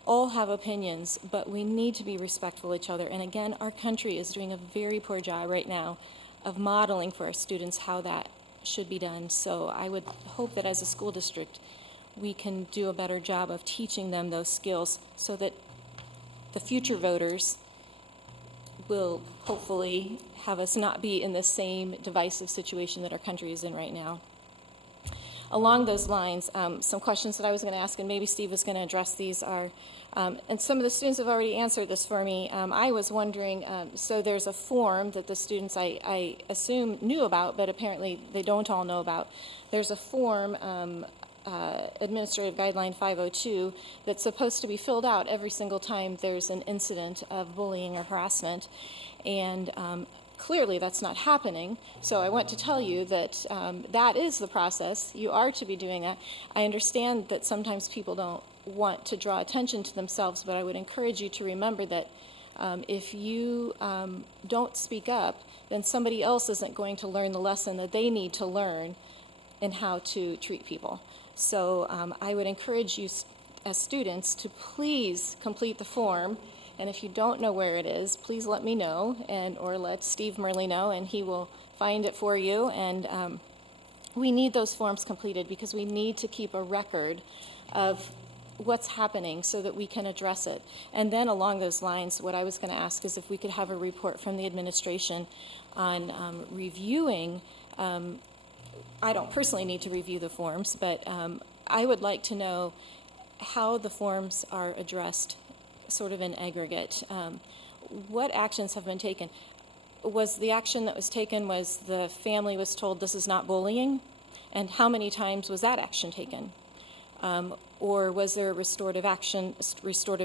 all have opinions, but we need to be respectful of each other. And again, our country is doing a very poor job right now of modeling for our students how that should be done. So I would hope that as a school district, we can do a better job of teaching them those skills so that the future voters will hopefully have us not be in the same divisive situation that our country is in right now. Along those lines, some questions that I was going to ask, and maybe Steve was going to address these, are, and some of the students have already answered this for me. I was wondering, so there's a form that the students, I assume, knew about, but apparently they don't all know about. There's a form, Administrative Guideline 502, that's supposed to be filled out every single time there's an incident of bullying or harassment. And clearly that's not happening, so I want to tell you that that is the process. You are to be doing that. I understand that sometimes people don't want to draw attention to themselves, but I would encourage you to remember that if you don't speak up, then somebody else isn't going to learn the lesson that they need to learn in how to treat people. So I would encourage you as students to please complete the form. And if you don't know where it is, please let me know, or let Steve Murley know, and he will find it for you. And we need those forms completed because we need to keep a record of what's happening so that we can address it. And then along those lines, what I was going to ask is if we could have a report from the administration on reviewing I don't personally need to review the forms, but I would like to know how the forms are addressed, sort of in aggregate. What actions have been taken? Was the action that was taken was the family was told this is not bullying? And how many times was that action taken? Or was there restorative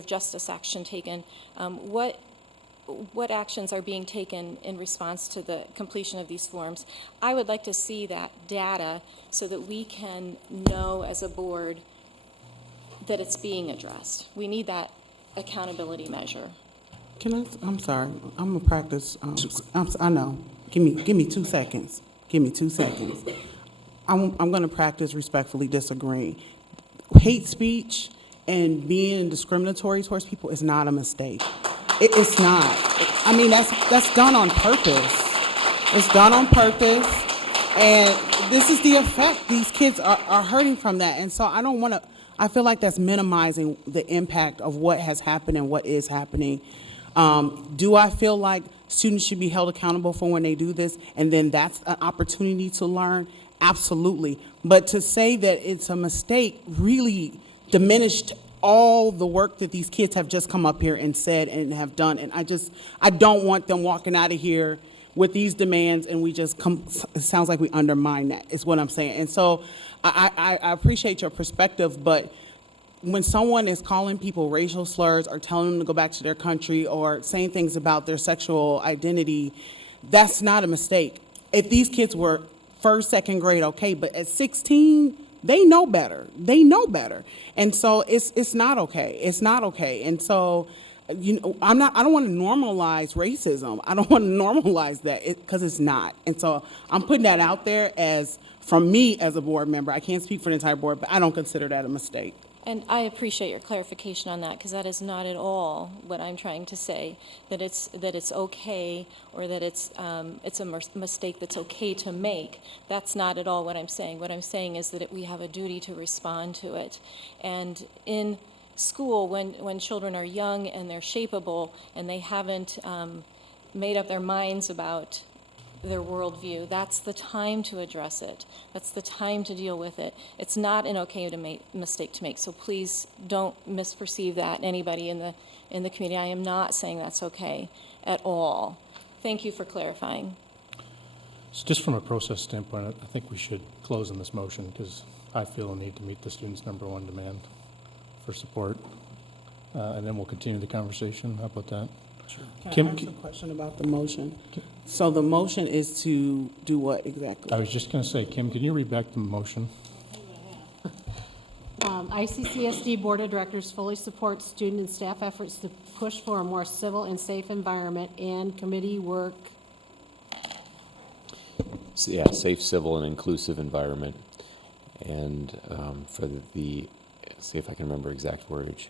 justice action taken? What actions are being taken in response to the completion of these forms? I would like to see that data so that we can know as a board that it's being addressed. We need that accountability measure. I'm sorry, I'm gonna practice, I know, give me 2 seconds. Give me 2 seconds. I'm gonna practice respectfully disagreeing. Hate speech and being discriminatory towards people is not a mistake. It's not. I mean, that's done on purpose. It's done on purpose, and this is the effect. These kids are hurting from that, and so I feel like that's minimizing the impact of what has happened and what is happening. Do I feel like students should be held accountable for when they do this, and then that's an opportunity to learn? Absolutely. But to say that it's a mistake really diminished all the work that these kids have just come up here and said and have done. And I don't want them walking out of here with these demands and we just it sounds like we undermine that, is what I'm saying. And so I appreciate your perspective, but when someone is calling people racial slurs or telling them to go back to their country or saying things about their sexual identity, that's not a mistake. If these kids were first, second grade, okay, but at 16, they know better. They know better. And so it's not okay. It's not okay. And so, I don't want to normalize racism. I don't want to normalize that because it's not. And so I'm putting that out there from me as a board member. I can't speak for the entire board, but I don't consider that a mistake. And I appreciate your clarification on that, because that is not at all what I'm trying to say, that it's okay or that it's a mistake that's okay to make. That's not at all what I'm saying. What I'm saying is that we have a duty to respond to it. And in school, when children are young and they're shapeable and they haven't made up their minds about their worldview, that's the time to address it. That's the time to deal with it. It's not an okay mistake to make. So please don't misperceive that, anybody in the community. I am not saying that's okay at all. Thank you for clarifying. So just from a process standpoint, I think we should close on this motion because I feel a need to meet the students' number one demand for support. And then we'll continue the conversation. How about that? Sure. Can I ask a question about the motion? So the motion is to do what exactly? I was just going to say, Kim, can you read back the motion? ICCSD Board of Directors fully supports student and staff efforts to push for a more civil and safe environment and committee work. So, yeah, safe, civil, and inclusive environment. And for see if I can remember exact words,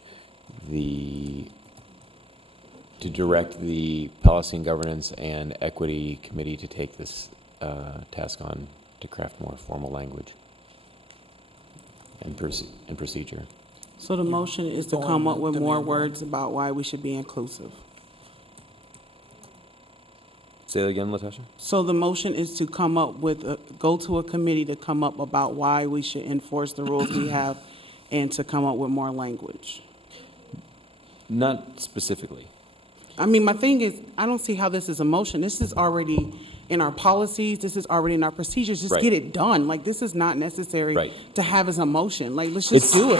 to direct the Policy and Governance and Equity Committee to take this task on to craft more formal language and procedure. So the motion is to come up with more words about why we should be inclusive. Say that again, Latasha? So the motion is to come up with, go to a committee to come up about why we should enforce the rules we have and to come up with more language. Not specifically. I mean, my thing is, I don't see how this is a motion. This is already in our policies. This is already in our procedures. Just get it done. Like, this is not necessary to have as a motion. Like, let's just do it.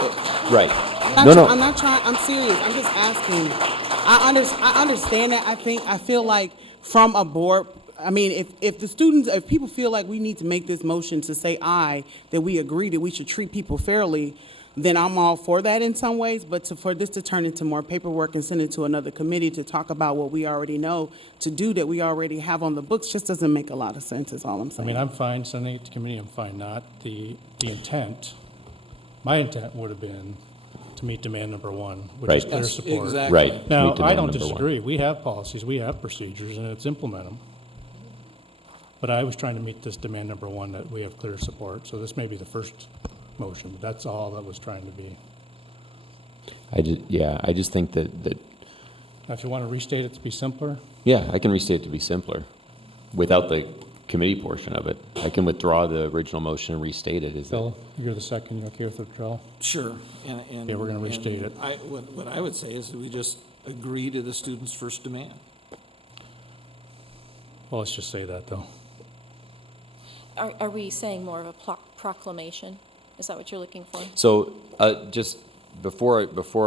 Right. I'm not trying. I'm serious. I'm just asking. I understand that. I feel like from a board, I mean, if people feel like we need to make this motion to say that we agree that we should treat people fairly, then I'm all for that in some ways, but for this to turn into more paperwork and send it to another committee to talk about what we already know to do that we already have on the books just doesn't make a lot of sense, is all I'm saying. I mean, I'm fine sending it to committee, I'm fine not. My intent would have been to meet demand number one, which is clear support. Exactly. Right. Now, I don't disagree. We have policies, we have procedures, and it's implement them. But I was trying to meet this demand number one, that we have clear support. So this may be the first motion, but that's all that was trying to be. I just think that Now, if you want to restate it to be simpler, yeah, I can restate it to be simpler without the committee portion of it. I can withdraw the original motion and restate it. Is Bill, you're the second. You okay with the withdrawal? Sure. And Yeah, we're gonna restate it. What I would say is that we just agree to the student's first demand. Well, let's just say that, though. Are we saying more of a proclamation? Is that what you're looking for? So, just before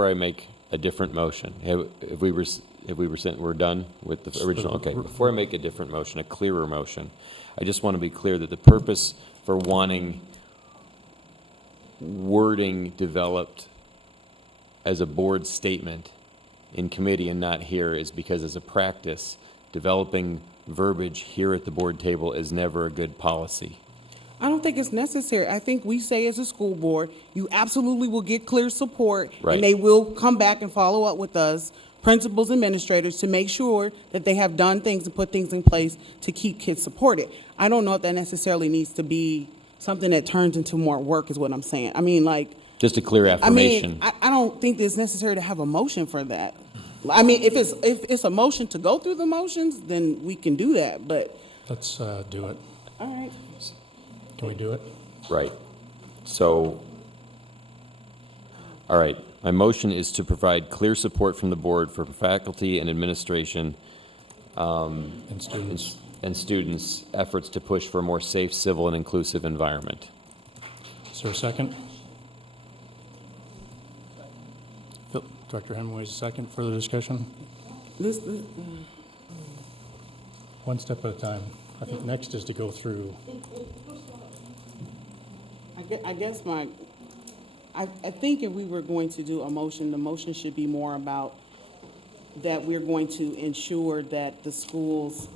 I make a different motion, we're done with the original? Okay, before I make a different motion, a clearer motion, I just want to be clear that the purpose for wanting wording developed as a board statement in committee and not here is because as a practice, developing verbiage here at the board table is never a good policy. I don't think it's necessary. I think we say as a school board, you absolutely will get clear support, Right. and they will come back and follow up with us, principals, administrators, to make sure that they have done things and put things in place to keep kids supported. I don't know if that necessarily needs to be something that turns into more work, is what I'm saying. I mean, like, Just a clear affirmation. I don't think it's necessary to have a motion for that. I mean, if it's a motion to go through the motions, then we can do that, but, Let's do it. all right. Can we do it? Right. So, all right, my motion is to provide clear support from the board for faculty and administration And students. and students' efforts to push for a more safe, civil, and inclusive environment. Is there a second? Director Hemingway's a second. Further discussion? One step at a time. I think next is to go through. I guess I think if we were going to do a motion, the motion should be more about that we're going to ensure that the schools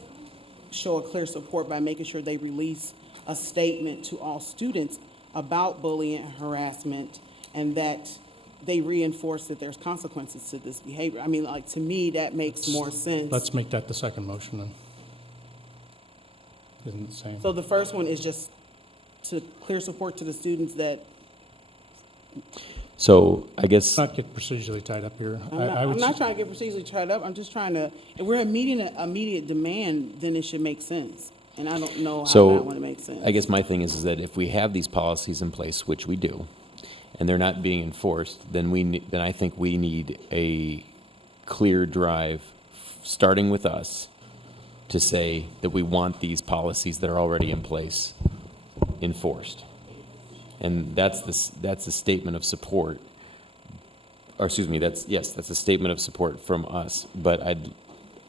show a clear support by making sure they release a statement to all students about bullying and harassment, and that they reinforce that there's consequences to this behavior. I mean, like, to me, that makes more sense. Let's make that the second motion then. Isn't it the same? So the first one is just to clear support to the students that, So, I guess, Not get procedurally tied up here. I'm not trying to get procedurally tied up, I'm just trying to, if we're meeting an immediate demand, then it should make sense. And I don't know how that one makes sense. I guess my thing is that if we have these policies in place, which we do, and they're not being enforced, then I think we need a clear drive, starting with us, to say that we want these policies that are already in place enforced. And that's the statement of support. Or excuse me, that's a statement of support from us. But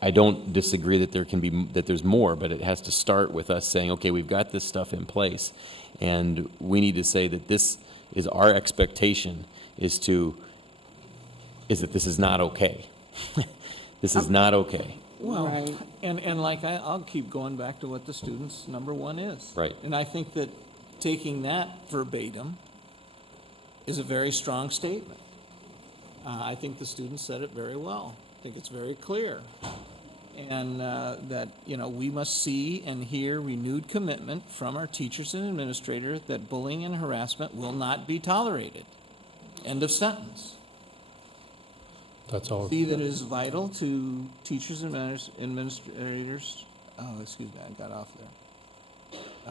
I don't disagree that there's more, but it has to start with us saying, okay, we've got this stuff in place, and we need to say that this is our expectation is that this is not okay. This is not okay. Well, Right. and like I'll keep going back to what the student's number one is. Right. And I think that taking that verbatim is a very strong statement. I think the student said it very well. I think it's very clear. And that, we must see and hear renewed commitment from our teachers and administrators that bullying and harassment will not be tolerated. End of sentence. That's all. See that it is vital to teachers and administrators, excuse me, I got off there.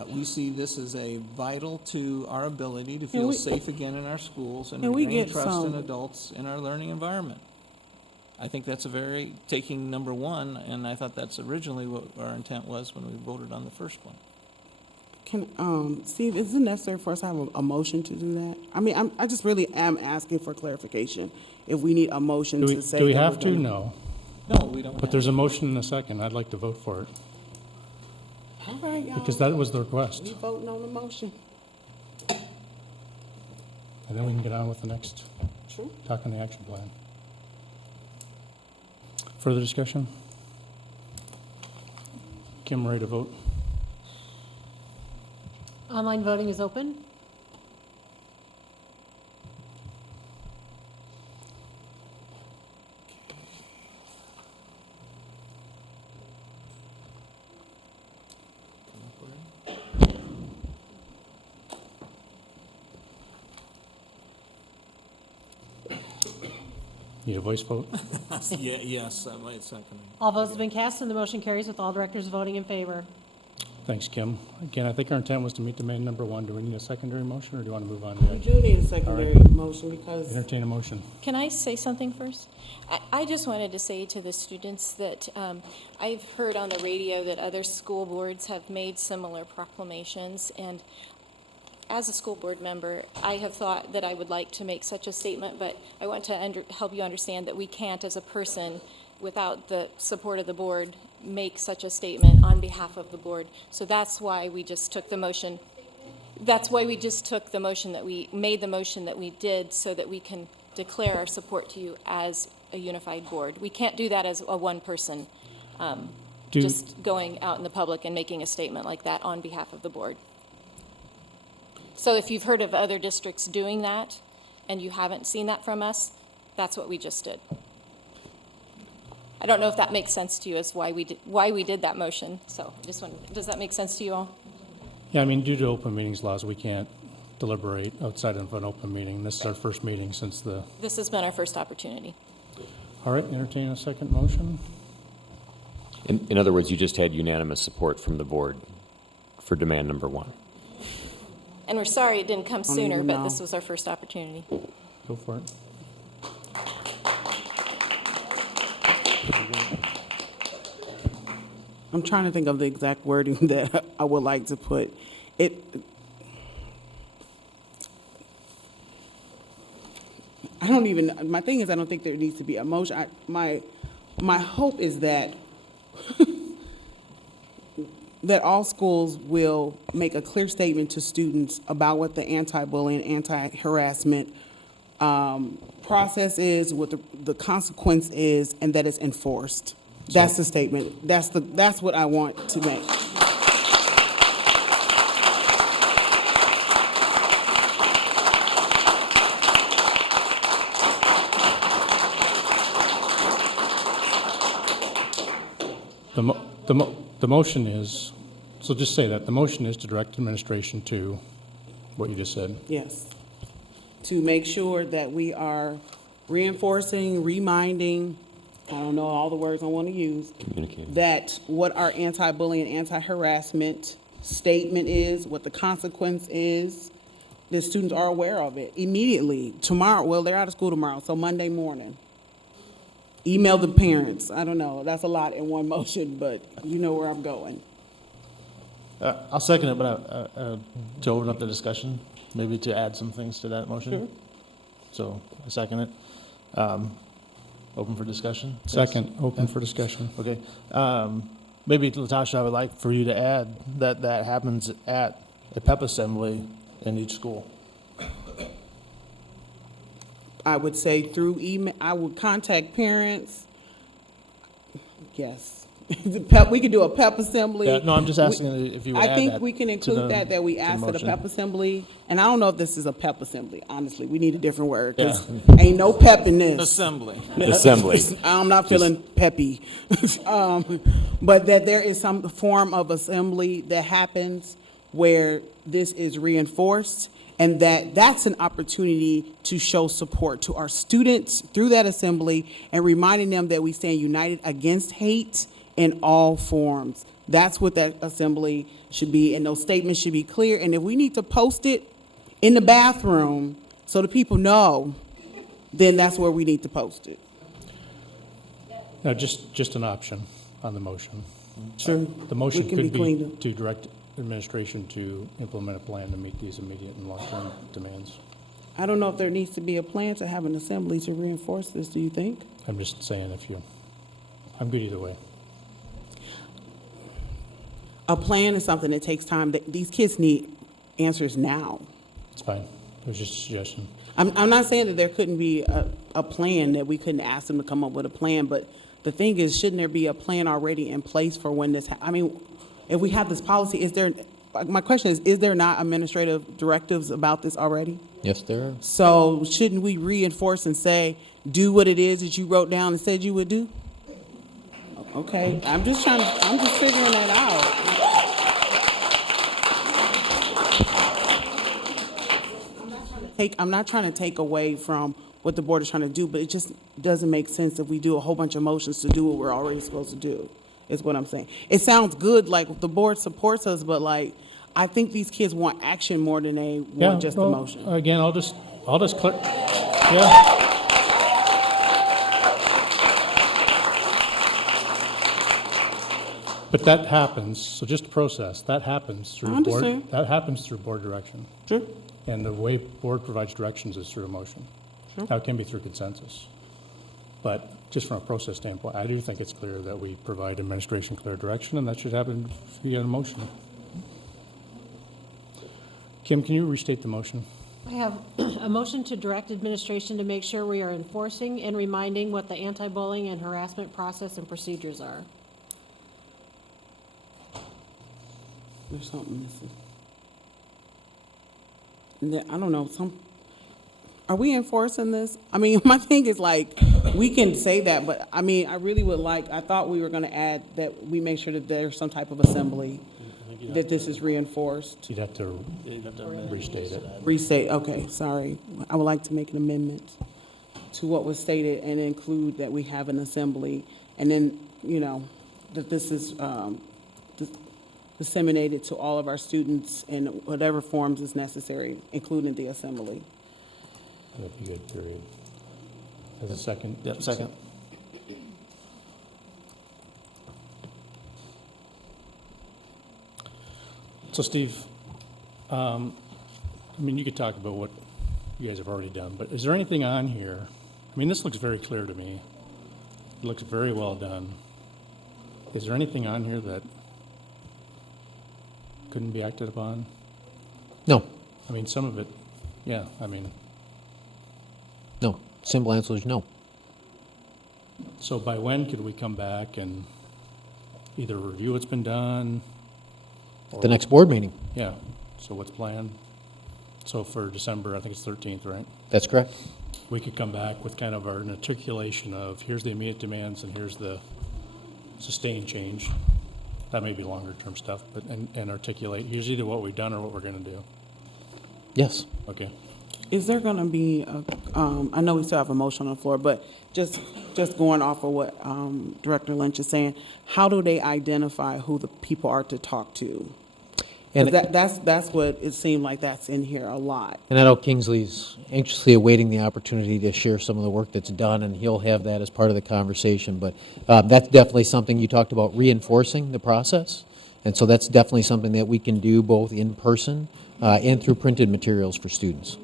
We see this as a vital to our ability to feel safe again in our schools and we regain get trust in some- adults in our learning environment. I think that's taking number one, and I thought that's originally what our intent was when we voted on the first one. Steve, is it necessary for us to have a motion to do that? I mean, I just really am asking for clarification. If we need a motion to say. Do we that have we're to? gonna- No. No, we don't. But there's a motion and a second. I'd like to vote for it, All right, y'all. because that was the request. We voting on the motion. And then we can get on with the next, True. talk on the action plan. Further discussion? Kim, ready to vote? Online voting is open. Need a voice vote? Yes, I might second it. All votes have been cast and the motion carries with all directors voting in favor. Thanks, Kim. Again, I think our intent was to meet demand number one. Do we need a secondary motion, or do you want to move on to We that? do need a All secondary right. motion because Entertain a motion. Can I say something first? I just wanted to say to the students that I've heard on the radio that other school boards have made similar proclamations, and as a school board member, I have thought that I would like to make such a statement, but I want to help you understand that we can't, as a person, without the support of the board, make such a statement on behalf of the board. So that's why we just took the motion. That's why we just took the motion that we made, the motion that we did, so that we can declare our support to you as a unified board. We can't do that as a one person, just going out in the public and making a statement like that on behalf of the board. So if you've heard of other districts doing that and you haven't seen that from us, that's what we just did. I don't know if that makes sense to you as why we did that motion. So just does that make sense to you all? Yeah, I mean, due to open meetings laws, we can't deliberate outside of an open meeting. This is our first meeting since the... This has been our first opportunity. All right, entertain a second motion. In other words, you just had unanimous support from the board for demand number one. And we're sorry it didn't come don't sooner, even but know. this was our first opportunity. Go for it. I'm trying to think of the exact wording that I would like to put. I don't even, my thing is I don't think there needs to be a motion. My hope is that that all schools will make a clear statement to students about what the anti-bullying, anti-harassment process is, what the consequence is, and that it's enforced. That's the statement. That's what I want to make. The motion is, so just say that, the motion is to direct administration to what you just said. Yes. To make sure that we are reinforcing, reminding, I don't know all the words I want to use, that what our anti-bullying, anti-harassment statement is, what the consequence is, the students are aware of it immediately. Tomorrow, well, they're out of school tomorrow, so Monday morning. Email the parents. I don't know. That's a lot in one motion, but you know where I'm going. I'll second it, but to open up the discussion, maybe to add some things to that motion. Sure. So I second it. Open for discussion? Second, open for discussion. Okay. Maybe, Latasha, I would like for you to add that that happens at a PEP assembly in each school. I would say through email, I would contact parents. Yes. We could do a PEP assembly. Yeah, no, I'm just asking if you would add I think that we can to include the- that we to the asked at a motion. PEP assembly. And I don't know if this is a PEP assembly, honestly. We need a different word, because Yeah. ain't no pep in this. Assembly. Assembly. I'm not feeling peppy. But that there is some form of assembly that happens where this is reinforced, and that's an opportunity to show support to our students through that assembly and reminding them that we stand united against hate in all forms. That's what that assembly should be, and those statements should be clear. And if we need to post it in the bathroom so the people know, then that's where we need to post it. Now, just an option on the motion. Sure. The motion We can could be be cleaned. to direct administration to implement a plan to meet these immediate and long-term demands. I don't know if there needs to be a plan to have an assembly to reinforce this, do you think? I'm just saying I'm good either way. A plan is something that takes time. That these kids need answers now. It's fine. It was just a suggestion. I'm not saying that there couldn't be a plan, that we couldn't ask them to come up with a plan, but the thing is, shouldn't there be a plan already in place for when this, I mean, if we have this policy, my question is there not administrative directives about this already? Yes, there are. So shouldn't we reinforce and say, do what it is that you wrote down and said you would do? Okay, I'm just figuring that out. I'm not trying to take away from what the board is trying to do, but it just doesn't make sense if we do a whole bunch of motions to do what we're already supposed to do. is what I'm saying. It sounds good, like the board supports us, but like, I think these kids want action more than they want just well, emotion. Again, I'll just yeah. But that happens, so just process, that happens through I understand. that happens through board direction. Sure. And the way board provides directions is through a motion. Sure. Now, it can be through consensus. But just from a process standpoint, I do think it's clear that we provide administration clear direction, and that should happen via a motion. Kim, can you restate the motion? I have a motion to direct administration to make sure we are enforcing and reminding what the anti-bullying and harassment process and procedures are. There's something missing. I don't know, are we enforcing this? I mean, my thing is like, we can say that, but I mean, I really would like, I thought we were gonna add that we make sure that there's some type of assembly, that this is reinforced. You'd have to restate it. Restate, okay, sorry. I would like to make an amendment to what was stated and include that we have an assembly, and then, you know, that this is disseminated to all of our students in whatever forms is necessary, including the assembly. That'd be good, period. As a second? Yep, second. So Steve, I mean, you could talk about what you guys have already done, but is there anything on here? I mean, this looks very clear to me. It looks very well done. Is there anything on here that couldn't be acted upon? No. I mean, some of it, yeah, I mean. No. Simple answer is no. So by when could we come back and either review what's been done? The next board meeting. Yeah, so what's planned? So for December, I think it's 13th, right? That's correct. We could come back with kind of an articulation of here's the immediate demands and here's the sustained change. That may be longer term stuff, but and articulate here's either what we've done or what we're going to do. Yes. Okay. Is there gonna be, I know we still have a motion on the floor, but just going off of what Director Lynch is saying, how do they identify who the people are to talk to? And that's what it seemed like that's in here a lot. And I know Kingsley's anxiously awaiting the opportunity to share some of the work that's done, and he'll have that as part of the conversation. But that's definitely something you talked about, reinforcing the process. And so that's definitely something that we can do both in person and through printed materials for students.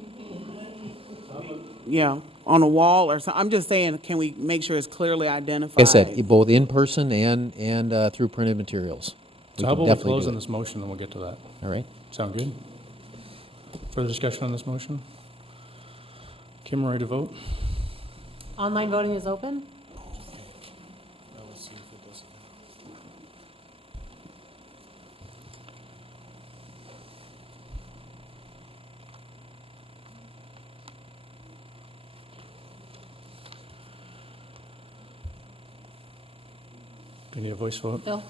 Yeah, on a wall or something. I'm just saying, can we make sure it's clearly identified? Like I said, both in person and through printed materials. So how about we close on this motion and we'll get to that? All right. Sound good? Further discussion on this motion? Kim, ready to vote? Online voting is open. Do you need a voice vote? Bill?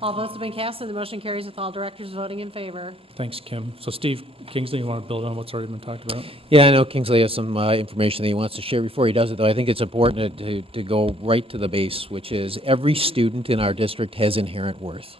All votes have been cast and the motion carries with all directors voting in favor. Thanks, Kim. So Steve Kingsley, you want to build on what's already been talked about? Yeah, I know Kingsley has some information that he wants to share. Before he does it, though, I think it's important to go right to the base, which is every student in our district has inherent worth.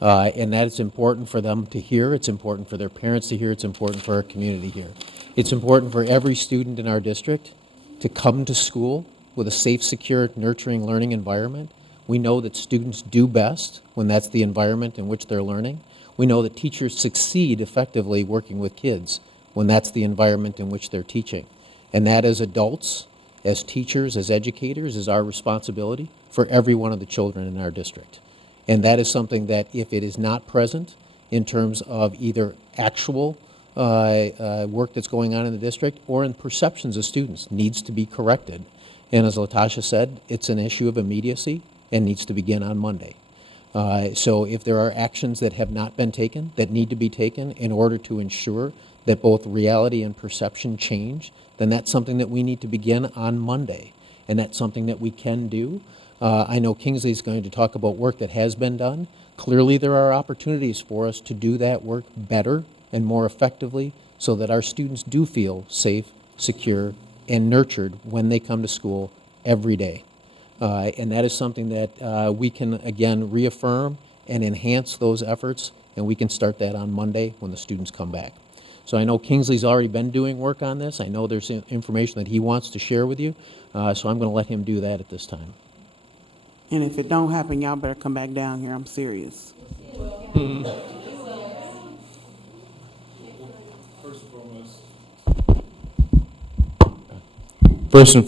And that it's important for them to hear, it's important for their parents to hear, it's important for our community here. It's important for every student in our district to come to school with a safe, secure, nurturing learning environment. We know that students do best when that's the environment in which they're learning. We know that teachers succeed effectively working with kids when that's the environment in which they're teaching. And that as adults, as teachers, as educators, is our responsibility for every one of the children in our district. And that is something that if it is not present in terms of either actual work that's going on in the district or in perceptions of students, needs to be corrected. And as Latasha said, it's an issue of immediacy and needs to begin on Monday. So if there are actions that have not been taken, that need to be taken in order to ensure that both reality and perception change, then that's something that we need to begin on Monday. And that's something that we can do. I know Kingsley is going to talk about work that has been done. Clearly there are opportunities for us to do that work better and more effectively so that our students do feel safe, secure, and nurtured when they come to school every day. And that is something that we can, again, reaffirm and enhance those efforts, and we can start that on Monday when the students come back. So I know Kingsley's already been doing work on this. I know there's information that he wants to share with you, so I'm going to let him do that at this time. And if it don't happen, y'all better come back down here. I'm serious. First and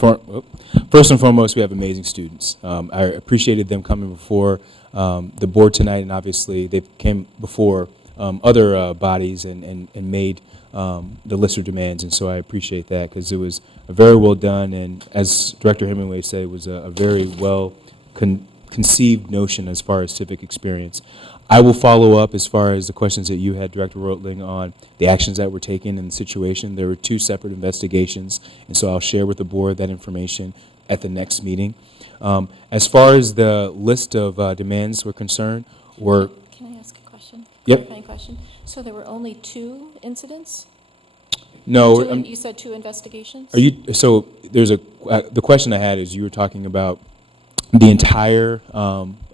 foremost, we have amazing students. I appreciated them coming before the board tonight, and obviously they came before other bodies and made the list of demands, and so I appreciate that because it was very well done, and as Director Hemingway said, it was a very well conceived notion as far as civic experience. I will follow up as far as the questions that you had, Director Rotling, on the actions that were taken in the situation. There were 2 separate investigations, and so I'll share with the board that information at the next meeting. As far as the list of demands were concerned, were... Can I ask a question? Yep. Clarifying question. So there were only 2 incidents? No. You said 2 investigations? Are you, so there's a, the question I had is you were talking about the entire,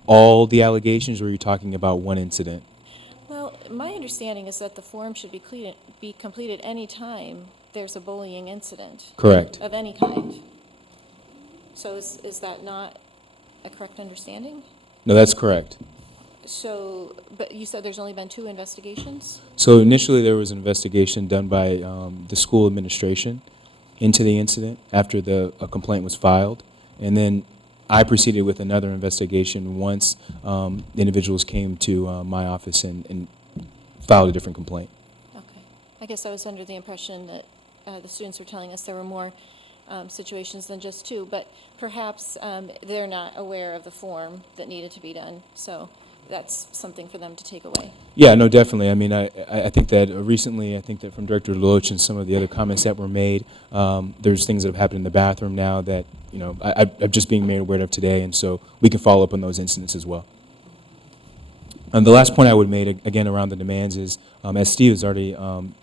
all the allegations, or are you talking about one incident? Well, my understanding is that the form should be completed any time there's a bullying incident. Correct. Of any kind. So is that not a correct understanding? No, that's correct. So, but you said there's only been 2 investigations? So initially there was an investigation done by the school administration into the incident after a complaint was filed, and then I proceeded with another investigation once individuals came to my office and filed a different complaint. Okay. I guess I was under the impression that the students were telling us there were more situations than just 2, but perhaps they're not aware of the form that needed to be done, so that's something for them to take away. Yeah, no, definitely. I mean, I think that recently, I think that from Director Deloach and some of the other comments that were made, there's things that have happened in the bathroom now that, you know, I'm just being made aware of today, and so we can follow up on those incidents as well. And the last point I would make, again, around the demands is, as Steve has already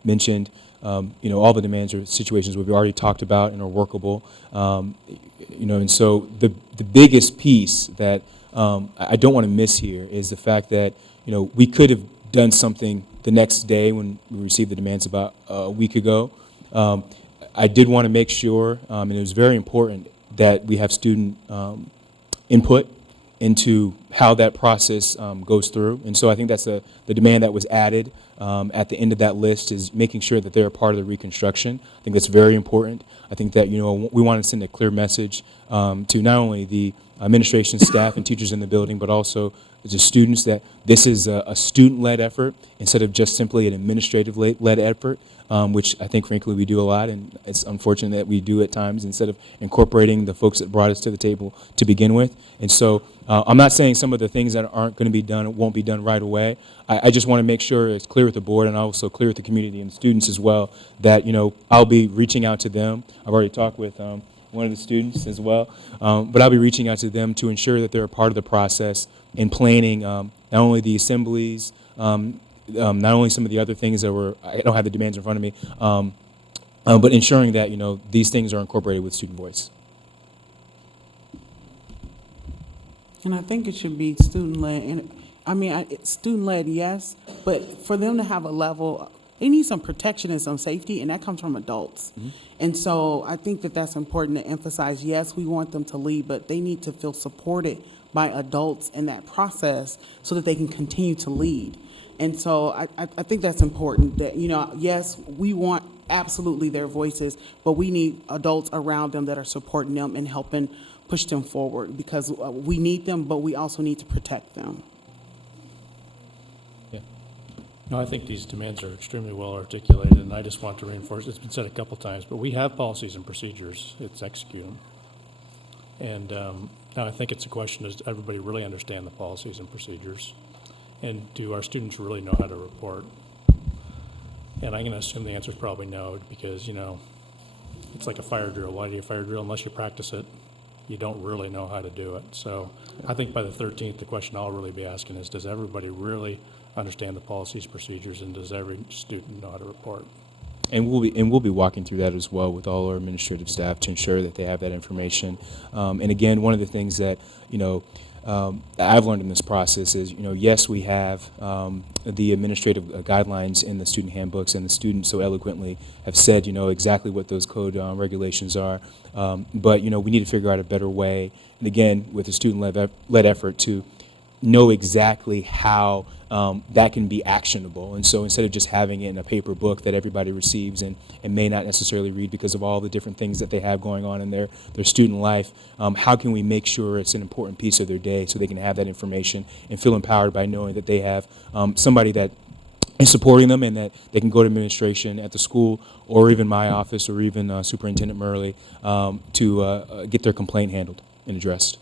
mentioned, you know, all the demands are situations we've already talked about and are workable. You know, and so the biggest piece that I don't want to miss here is the fact that, you know, we could have done something the next day when we received the demands about a week ago. I did want to make sure, and it was very important, that we have student input into how that process goes through. And so I think that's the demand that was added at the end of that list, is making sure that they're a part of the reconstruction. I think that's very important. I think that, you know, we want to send a clear message to not only the administration staff and teachers in the building, but also the students, that this is a student-led effort instead of just simply an administrative-led effort, which I think, frankly, we do a lot, and it's unfortunate that we do at times instead of incorporating the folks that brought us to the table to begin with. And so I'm not saying some of the things that aren't going to be done won't be done right away. I just want to make sure it's clear with the board and also clear with the community and students as well that, you know, I'll be reaching out to them. I've already talked with one of the students as well, but I'll be reaching out to them to ensure that they're a part of the process in planning not only the assemblies, not only some of the other things that were, I don't have the demands in front of me, but ensuring that, you know, these things are incorporated with student voice. And I think it should be student-led. And I mean, student-led, yes, but for them to have a level, they need some protection and some safety, and that comes from adults. Mm-hmm. And so I think that that's important to emphasize. Yes, we want them to lead, but they need to feel supported by adults in that process so that they can continue to lead. And so I think that's important, that, you know, yes, we want absolutely their voices, but we need adults around them that are supporting them and helping push them forward, because we need them, but we also need to protect them. Yeah. No, I think these demands are extremely well articulated, and I just want to reinforce, it's been said a couple times, but we have policies and procedures. It's execute them. And now I think it's a question, does everybody really understand the policies and procedures? And do our students really know how to report? And I'm going to assume the answer is probably no, because, you know, it's like a fire drill. Why do you fire drill? Unless you practice it, you don't really know how to do it. So I think by the 13th, the question I'll really be asking is, does everybody really understand the policies, procedures, and does every student know how to report? And we'll be walking through that as well with all our administrative staff to ensure that they have that information. And again, one of the things that, I've learned in this process is, yes, we have the administrative guidelines in the student handbooks, and the students so eloquently have said, exactly what those code regulations are. But, we need to figure out a better way, and again, with a student-led effort to know exactly how that can be actionable. And so instead of just having it in a paper book that everybody receives and may not necessarily read because of all the different things that they have going on in their student life, how can we make sure it's an important piece of their day so they can have that information and feel empowered by knowing that they have somebody that is supporting them, and that they can go to administration at the school or even my office or even Superintendent Murley to get their complaint handled and addressed.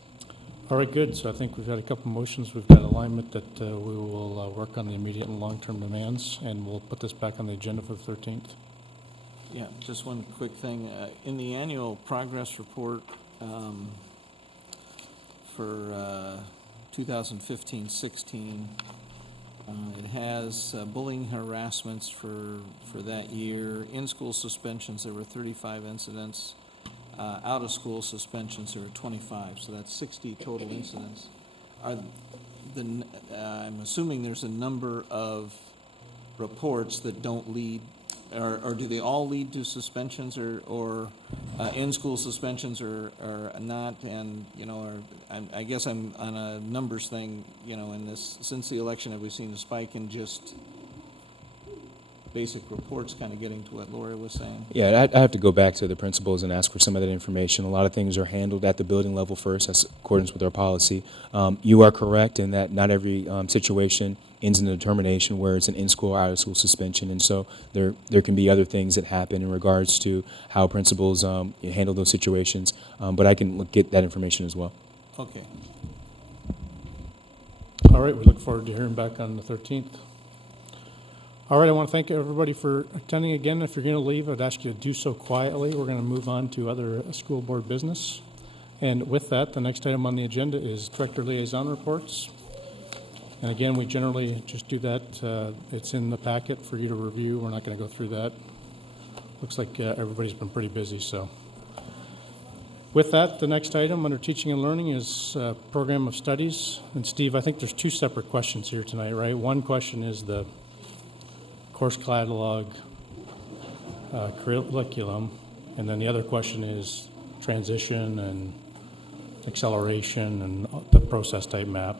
All right, good. So I think we've got a couple motions. We've got alignment that we will work on the immediate and long-term demands, and we'll put this back on the agenda for the 13th. Yeah, just one quick thing. In the annual progress report for 2015-16, it has bullying harassments for that year. In-school suspensions, there were 35 incidents. Out-of-school suspensions, there were 25, so that's 60 total incidents. I'm assuming there's a number of reports that don't lead, or do they all lead to suspensions or in-school suspensions or not? And, I guess I'm on a numbers thing, in this, since the election, have we seen a spike in just basic reports, kind of getting to what Laura was saying? Yeah, I have to go back to the principals and ask for some of that information. A lot of things are handled at the building level first, that's in accordance with our policy. You are correct in that not every situation ends in a determination where it's an in-school or out-of-school suspension, and so there can be other things that happen in regards to how principals handle those situations, but I can get that information as well. Okay. All right, we look forward to hearing back on the 13th. All right, I want to thank everybody for attending again. If you're going to leave, I'd ask you to do so quietly. We're going to move on to other school board business. And with that, the next item on the agenda is Director Liaison Reports. And again, we generally just do that. It's in the packet for you to review. We're not going to go through that. Looks like everybody's been pretty busy, so. With that, the next item under Teaching and Learning is Program of Studies. And Steve, I think there's two separate questions here tonight, right? One question is the course catalog, curriculum, and then the other question is transition and acceleration and the process type map.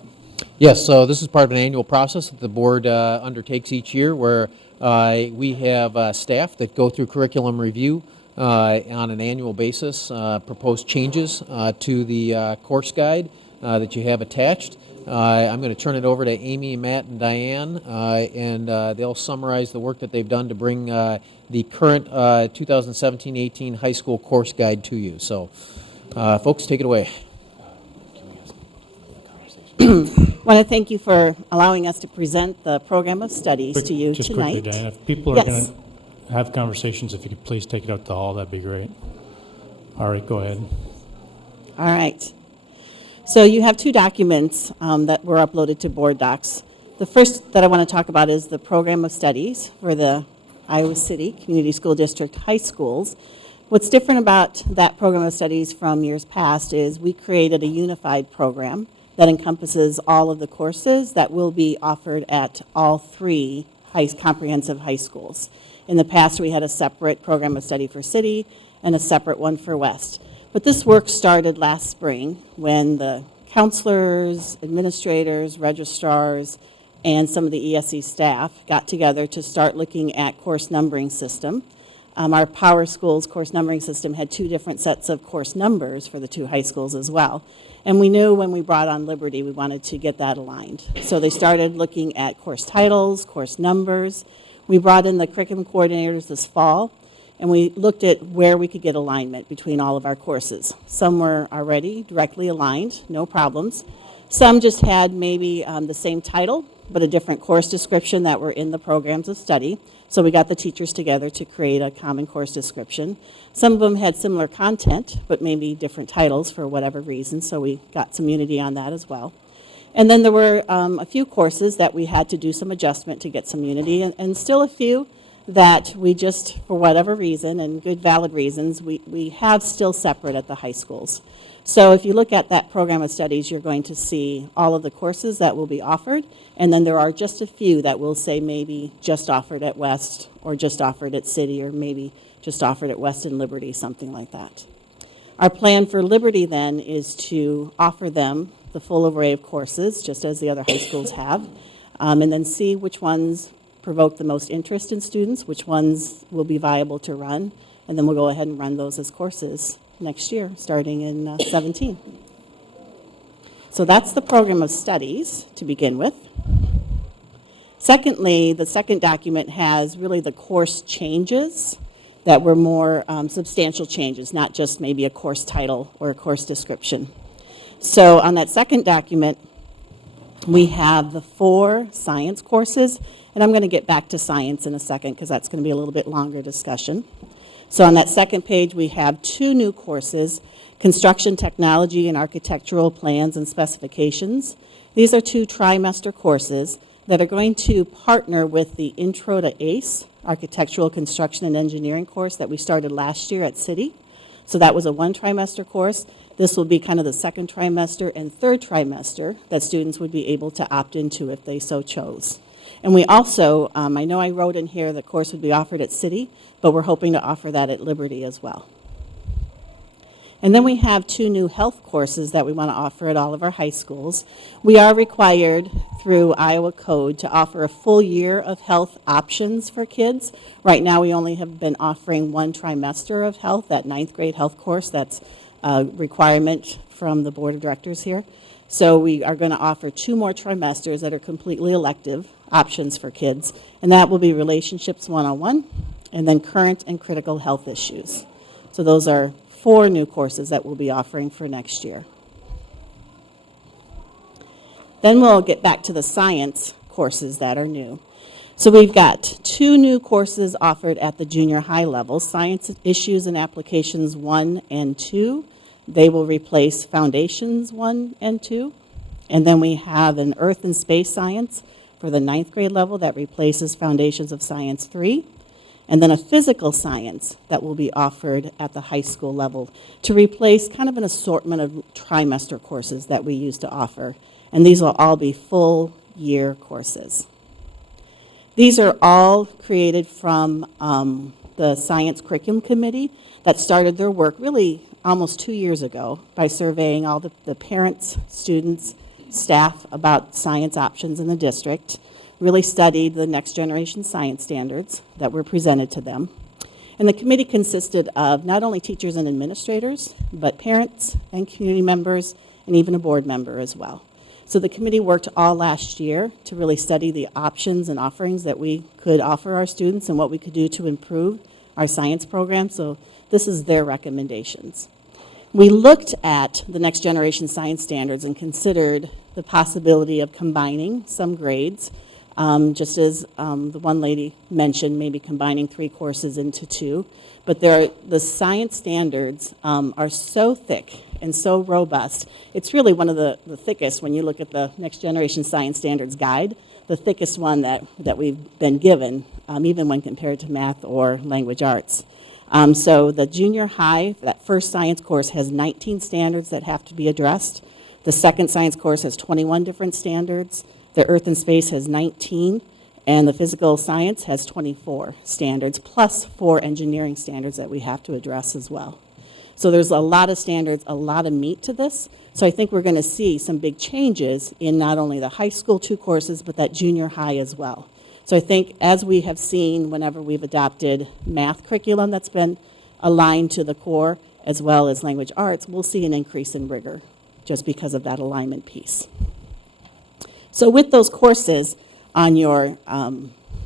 Yes, so this is part of an annual process that the board undertakes each year where we have staff that go through curriculum review on an annual basis, propose changes to the course guide that you have attached. I'm going to turn it over to Amy, Matt, and Diane, and they'll summarize the work that they've done to bring the current 2017-18 high school course guide to you. So, folks, take it away. I want to thank you for allowing us to present the program of studies to you just tonight. Quickly, Diane, if people are going to have conversations, if you could please take it out to the hall, that'd be great. All right, go ahead. All right. So you have two documents that were uploaded to Board Docs. The first that I want to talk about is the program of studies for the Iowa City Community School District high schools. What's different about that program of studies from years past is we created a unified program that encompasses all of the courses that will be offered at all three comprehensive high schools. In the past, we had a separate program of study for City and a separate one for West. But this work started last spring when the counselors, administrators, registrars, and some of the ESE staff got together to start looking at course numbering system. Our Power Schools course numbering system had two different sets of course numbers for the two high schools as well. And we knew when we brought on Liberty, we wanted to get that aligned. So they started looking at course titles, course numbers. We brought in the curriculum coordinators this fall, and we looked at where we could get alignment between all of our courses. Some were already directly aligned, no problems. Some just had maybe the same title, but a different course description that were in the programs of study. So we got the teachers together to create a common course description. Some of them had similar content, but maybe different titles for whatever reason, so we got some unity on that as well. And then there were a few courses that we had to do some adjustment to get some unity, and still a few that we just, for whatever reason, and good valid reasons, we have still separate at the high schools. So if you look at that program of studies, you're going to see all of the courses that will be offered, and then there are just a few that will say maybe just offered at West, or just offered at City, or maybe just offered at West and Liberty, something like that. Our plan for Liberty then is to offer them the full array of courses, just as the other high schools have, and then see which ones provoke the most interest in students, which ones will be viable to run, and then we'll go ahead and run those as courses next year, starting in 17. So that's the program of studies to begin with. Secondly, the second document has really the course changes that were more substantial changes, not just maybe a course title or a course description. So on that second document, we have the 4 science courses, and I'm going to get back to science in a second because that's going to be a little bit longer discussion. So on that second page, we have 2 new courses, Construction Technology and Architectural Plans and Specifications. These are 2 trimester courses that are going to partner with the Intro to ACE, Architectural Construction and Engineering course that we started last year at City. So that was a 1 trimester course. This will be kind of the 2nd trimester and 3rd trimester that students would be able to opt into if they so chose. And we also, I know I wrote in here the course would be offered at City, but we're hoping to offer that at Liberty as well. And then we have 2 new health courses that we want to offer at all of our high schools. We are required through Iowa Code to offer a full year of health options for kids. Right now we only have been offering 1 trimester of health, that 9th grade health course. That's a requirement from the board of directors here. So we are going to offer 2 more trimesters that are completely elective options for kids, and that will be Relationships 101 and then Current and Critical Health Issues. So those are 4 new courses that we'll be offering for next year. Then we'll get back to the science courses that are new. So we've got 2 new courses offered at the junior high level, Science Issues and Applications 1 and 2. They will replace Foundations 1 and 2. And then we have an Earth and Space Science for the 9th grade level that replaces Foundations of Science 3. And then a Physical Science that will be offered at the high school level to replace kind of an assortment of trimester courses that we used to offer. And these will all be full year courses. These are all created from the Science Curriculum Committee that started their work really almost 2 years ago by surveying all the parents, students, staff about science options in the district, really studied the next generation science standards that were presented to them. And the committee consisted of not only teachers and administrators, but parents and community members and even a board member as well. So the committee worked all last year to really study the options and offerings that we could offer our students and what we could do to improve our science program. So this is their recommendations. We looked at the next generation science standards and considered the possibility of combining some grades, just as the one lady mentioned, maybe combining 3 courses into 2. But the science standards are so thick and so robust. It's really one of the thickest when you look at the Next Generation Science Standards Guide, the thickest one that we've been given, even when compared to math or language arts. So the junior high, that first science course has 19 standards that have to be addressed. The second science course has 21 different standards. The Earth and Space has 19. And the Physical Science has 24 standards, plus 4 engineering standards that we have to address as well. So there's a lot of standards, a lot of meat to this. So I think we're going to see some big changes in not only the high school 2 courses, but that junior high as well. So I think as we have seen whenever we've adopted math curriculum that's been aligned to the core, as well as language arts, we'll see an increase in rigor just because of that alignment piece. So with those courses on your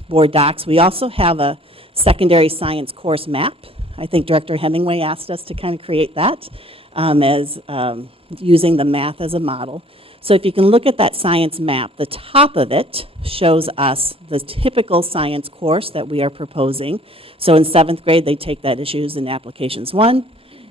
board docs, we also have a secondary science course map. I think Director Hemingway asked us to kind of create that as using the math as a model. So if you can look at that science map, the top of it shows us the typical science course that we are proposing. So in 7th grade, they take that Issues and Applications 1.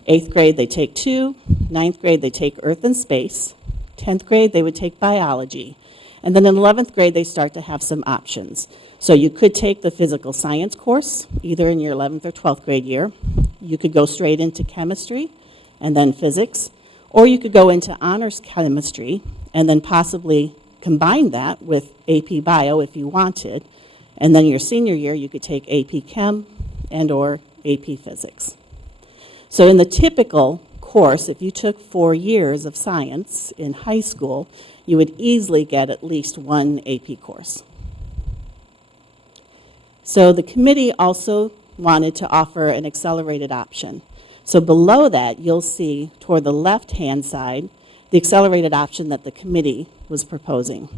8th grade, they take 2. 9th grade, they take Earth and Space. 10th grade, they would take Biology. And then in 11th grade, they start to have some options. So you could take the physical science course, either in your 11th or 12th grade year. You could go straight into chemistry and then physics, or you could go into honors chemistry and then possibly combine that with AP Bio if you wanted. And then your senior year, you could take AP Chem and or AP Physics. So in the typical course, if you took 4 years of science in high school, you would easily get at least one AP course. So the committee also wanted to offer an accelerated option. So below that, you'll see toward the left-hand side, the accelerated option that the committee was proposing.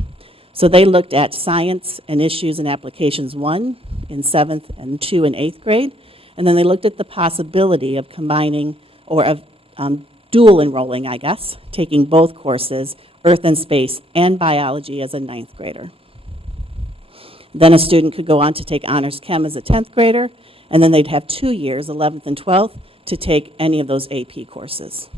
So they looked at science and issues and applications 1 in 7th and 2 in 8th grade, and then they looked at the possibility of combining or of dual enrolling, I guess, taking both courses, Earth and Space and Biology as a 9th grader. Then a student could go on to take Honors Chem as a 10th grader, and then they'd have 2 years, 11th and 12th, to take any of those AP courses.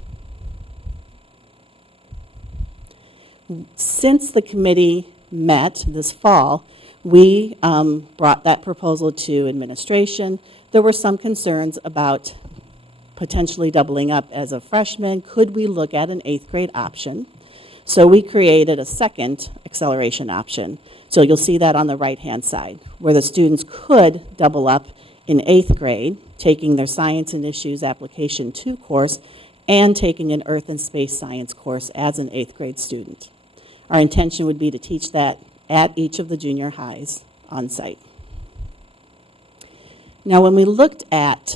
Since the committee met this fall, we brought that proposal to administration. There were some concerns about potentially doubling up as a freshman. Could we look at an 8th grade option? So we created a second acceleration option. So you'll see that on the right-hand side, where the students could double up in 8th grade, taking their Science and Issues Application 2 course and taking an Earth and Space Science course as an 8th grade student. Our intention would be to teach that at each of the junior highs on site. Now, when we looked at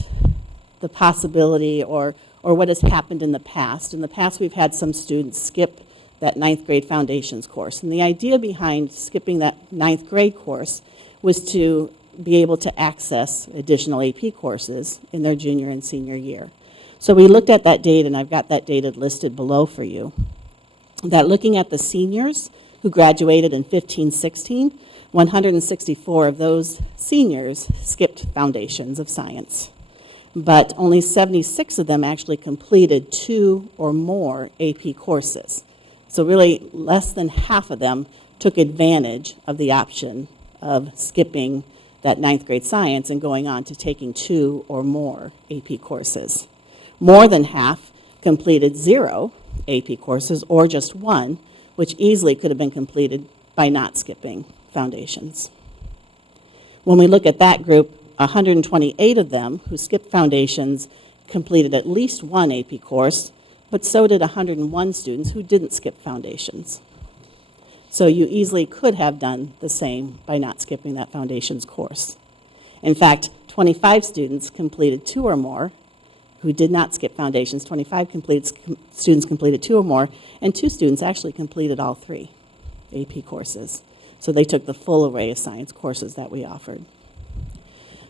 the possibility or what has happened in the past we've had some students skip that 9th grade foundations course. And the idea behind skipping that 9th grade course was to be able to access additional AP courses in their junior and senior year. So we looked at that data, and I've got that data listed below for you, that looking at the seniors who graduated in 15-16, 164 of those seniors skipped foundations of science. But only 76 of them actually completed 2 or more AP courses. So really, less than half of them took advantage of the option of skipping that 9th grade science and going on to taking 2 or more AP courses. More than half completed 0 AP courses or just 1, which easily could have been completed by not skipping foundations. When we look at that group, 128 of them who skipped foundations completed at least 1 AP course, but so did 101 students who didn't skip foundations. So you easily could have done the same by not skipping that foundations course. In fact, 25 students completed 2 or more who did not skip foundations. 25 students completed 2 or more, and 2 students actually completed all 3 AP courses. So they took the full array of science courses that we offered.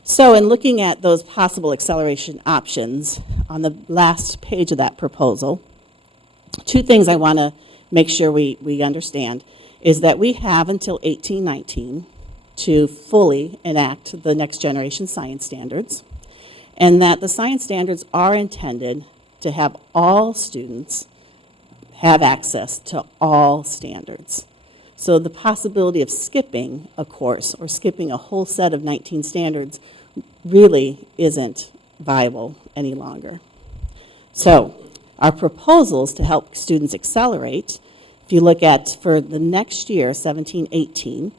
So in looking at those possible acceleration options, on the last page of that proposal, 2 things I want to make sure we understand is that we have until 18-19 to fully enact the next generation science standards, and that the science standards are intended to have all students have access to all standards. So the possibility of skipping a course or skipping a whole set of 19 standards really isn't viable any longer. So our proposals to help students accelerate, if you look at for the next year, 17-18,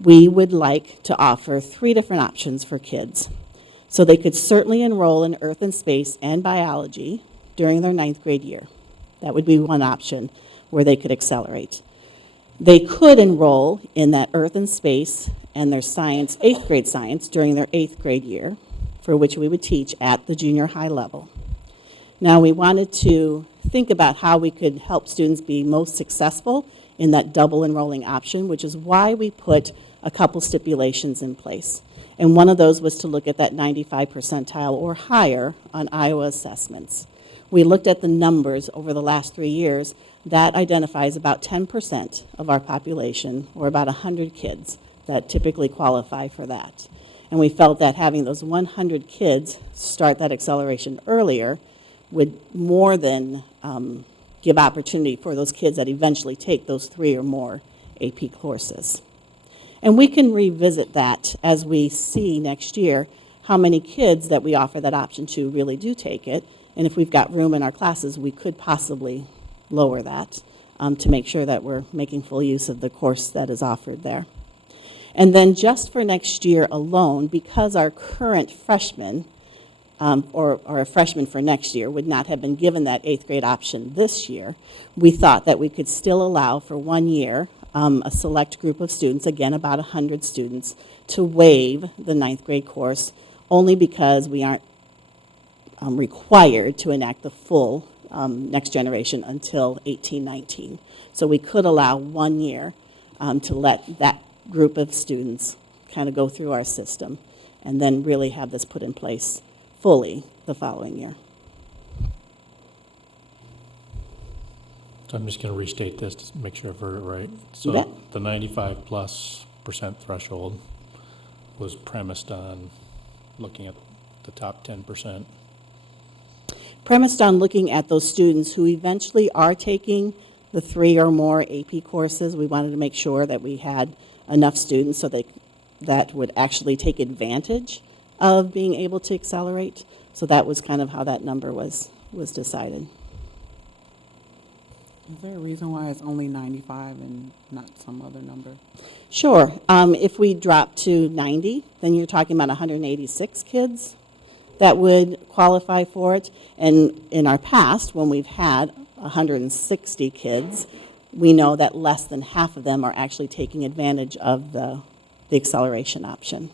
we would like to offer 3 different options for kids. So they could certainly enroll in Earth and Space and Biology during their 9th grade year. That would be one option where they could accelerate. They could enroll in that Earth and Space and their science, 8th grade science, during their 8th grade year, for which we would teach at the junior high level. Now, we wanted to think about how we could help students be most successful in that double enrolling option, which is why we put a couple stipulations in place. And one of those was to look at that 95 percentile or higher on Iowa assessments. We looked at the numbers over the last 3 years. That identifies about 10% of our population, or about 100 kids, that typically qualify for that. And we felt that having those 100 kids start that acceleration earlier would more than give opportunity for those kids that eventually take those 3 or more AP courses. And we can revisit that as we see next year how many kids that we offer that option to really do take it. And if we've got room in our classes, we could possibly lower that to make sure that we're making full use of the course that is offered there. And then just for next year alone, because our current freshmen, or a freshman for next year, would not have been given that 8th grade option this year, we thought that we could still allow for 1 year a select group of students, again about 100 students, to waive the 9th grade course, only because we aren't required to enact the full next generation until 1819. So we could allow 1 year to let that group of students kind of go through our system and then really have this put in place fully the following year. So I'm just going to restate this to make sure I've heard it right. You bet. So the 95+% threshold was premised on looking at the top 10%. Premised on looking at those students who eventually are taking the 3 or more AP courses. We wanted to make sure that we had enough students so that would actually take advantage of being able to accelerate. So that was kind of how that number was decided. Is there a reason why it's only 95 and not some other number? Sure. If we drop to 90, then you're talking about 186 kids that would qualify for it. And in our past, when we've had 160 kids, we know that less than half of them are actually taking advantage of the acceleration option.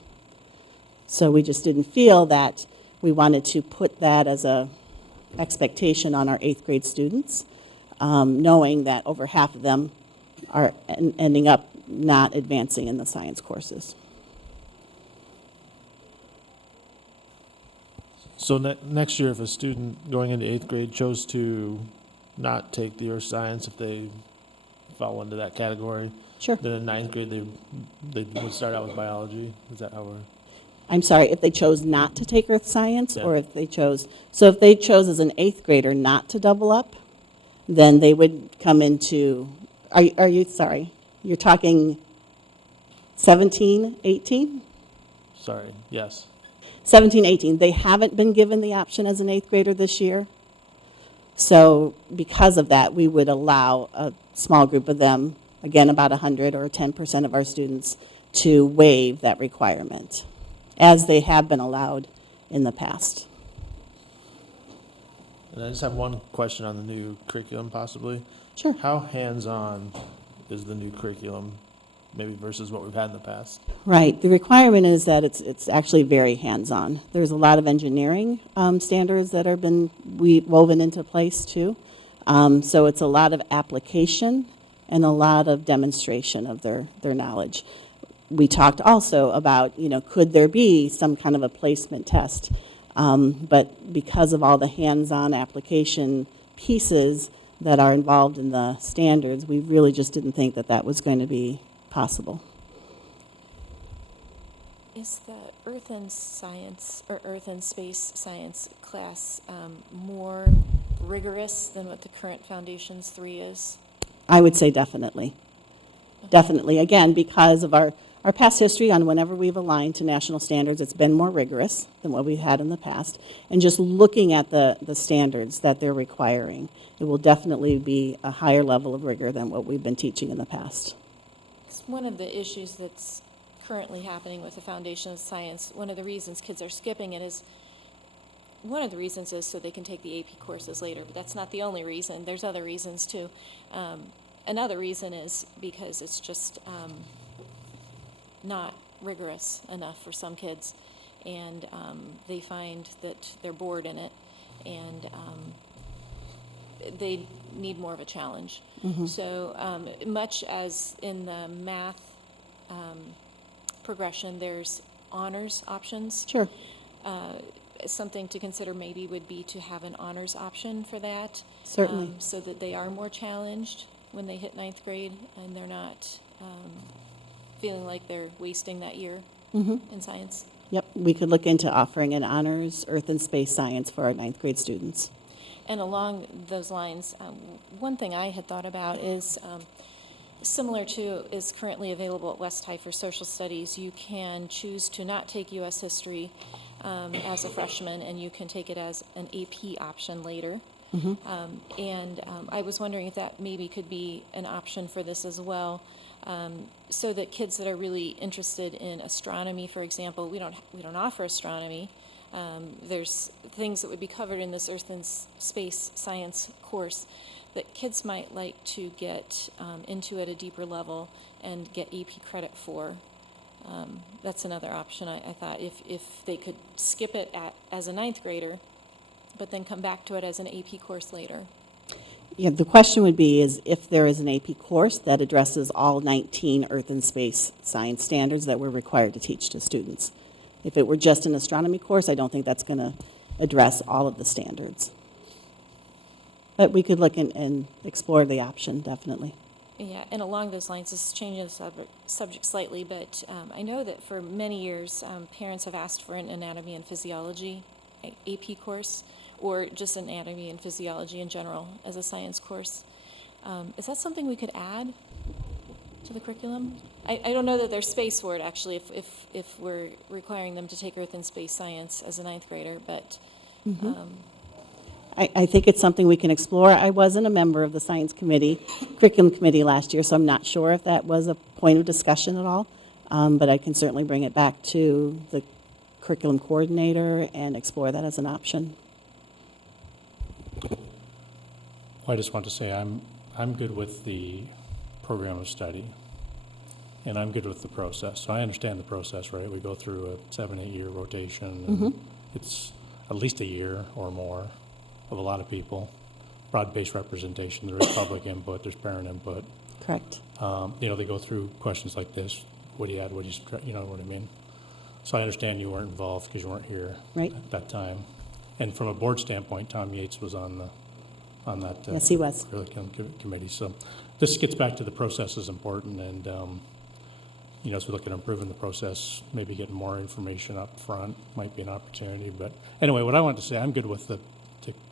So we just didn't feel that we wanted to put that as a expectation on our 8th grade students, knowing that over half of them are ending up not advancing in the science courses. So next year, if a student going into 8th grade chose to not take the earth science, if they fall into that category, sure. Then in 9th grade they would start out with biology. Is that how we're? I'm sorry, if they chose not to take earth science, Yeah. or if they chose, so if they chose as an 8th grader not to double up, then they would come into, are you, sorry, you're talking 17, 18? Sorry, yes. 17, 18. They haven't been given the option as an 8th grader this year. So because of that, we would allow a small group of them, again about 100 or 10% of our students, to waive that requirement, as they have been allowed in the past. And I just have one question on the new curriculum, possibly. Sure. How hands-on is the new curriculum, maybe versus what we've had in the past? Right. The requirement is that it's actually very hands-on. There's a lot of engineering standards that have been woven into place too. So it's a lot of application and a lot of demonstration of their knowledge. We talked also about, could there be some kind of a placement test? But because of all the hands-on application pieces that are involved in the standards, we really just didn't think that that was going to be possible. Is the Earth and Science or Earth and Space Science class more rigorous than what the current Foundations 3 is? I would say definitely. Definitely. Again, because of our past history on whenever we've aligned to national standards, it's been more rigorous than what we've had in the past. And just looking at the standards that they're requiring, it will definitely be a higher level of rigor than what we've been teaching in the past. One of the issues that's currently happening with the Foundation of Science, one of the reasons kids are skipping it is, one of the reasons is so they can take the AP courses later, but that's not the only reason. There's other reasons too. Another reason is because it's just not rigorous enough for some kids, and they find that they're bored in it, and they need more of a challenge. Mm-hmm. So much as in the math progression, there's honors options. Sure. Something to consider maybe would be to have an honors option for that. Certainly. So that they are more challenged when they hit 9th grade, and they're not feeling like they're wasting that year in science. Yep. We could look into offering an honors Earth and Space Science for our 9th grade students. And along those lines, one thing I had thought about is similar to is currently available at West High for social studies. You can choose to not take U.S. history as a freshman, and you can take it as an AP option later. I was wondering if that maybe could be an option for this as well, so that kids that are really interested in astronomy, for example, we don't offer astronomy. There's things that would be covered in this Earth and Space Science course that kids might like to get into at a deeper level and get AP credit for. That's another option. I thought if they could skip it as a ninth grader, but then come back to it as an AP course later. Yeah, the question would be is if there is an AP course that addresses all 19 Earth and Space Science standards that we're required to teach to students. If it were just an astronomy course, I don't think that's going to address all of the standards. But we could look and explore the option, definitely. Yeah, and along those lines, this is changing the subject slightly, but I know that for many years, parents have asked for an anatomy and physiology AP course, or just anatomy and physiology in general as a science course. Is that something we could add to the curriculum? I don't know that there's space for it, actually, if we're requiring them to take Earth and Space Science as a ninth grader, but... I think it's something we can explore. I wasn't a member of the science committee, curriculum committee last year, so I'm not sure if that was a point of discussion at all. But I can certainly bring it back to the curriculum coordinator and explore that as an option. Well, I just want to say I'm good with the program of study, and I'm good with the process. So I understand the process, right? We go through a 7-8 year rotation, and it's at least a year or more of a lot of people. Broad-based representation, there is public input, there's parent input. Correct. They go through questions like this, what do you add, what do you subtract, you know what I mean? So I understand you weren't involved because you weren't here at that time. And from a board standpoint, Tom Yates was on that yes, he was. curriculum committee. So this gets back to the process is important, and as we look at improving the process, maybe getting more information up front might be an opportunity. But anyway, what I wanted to say, I'm good with the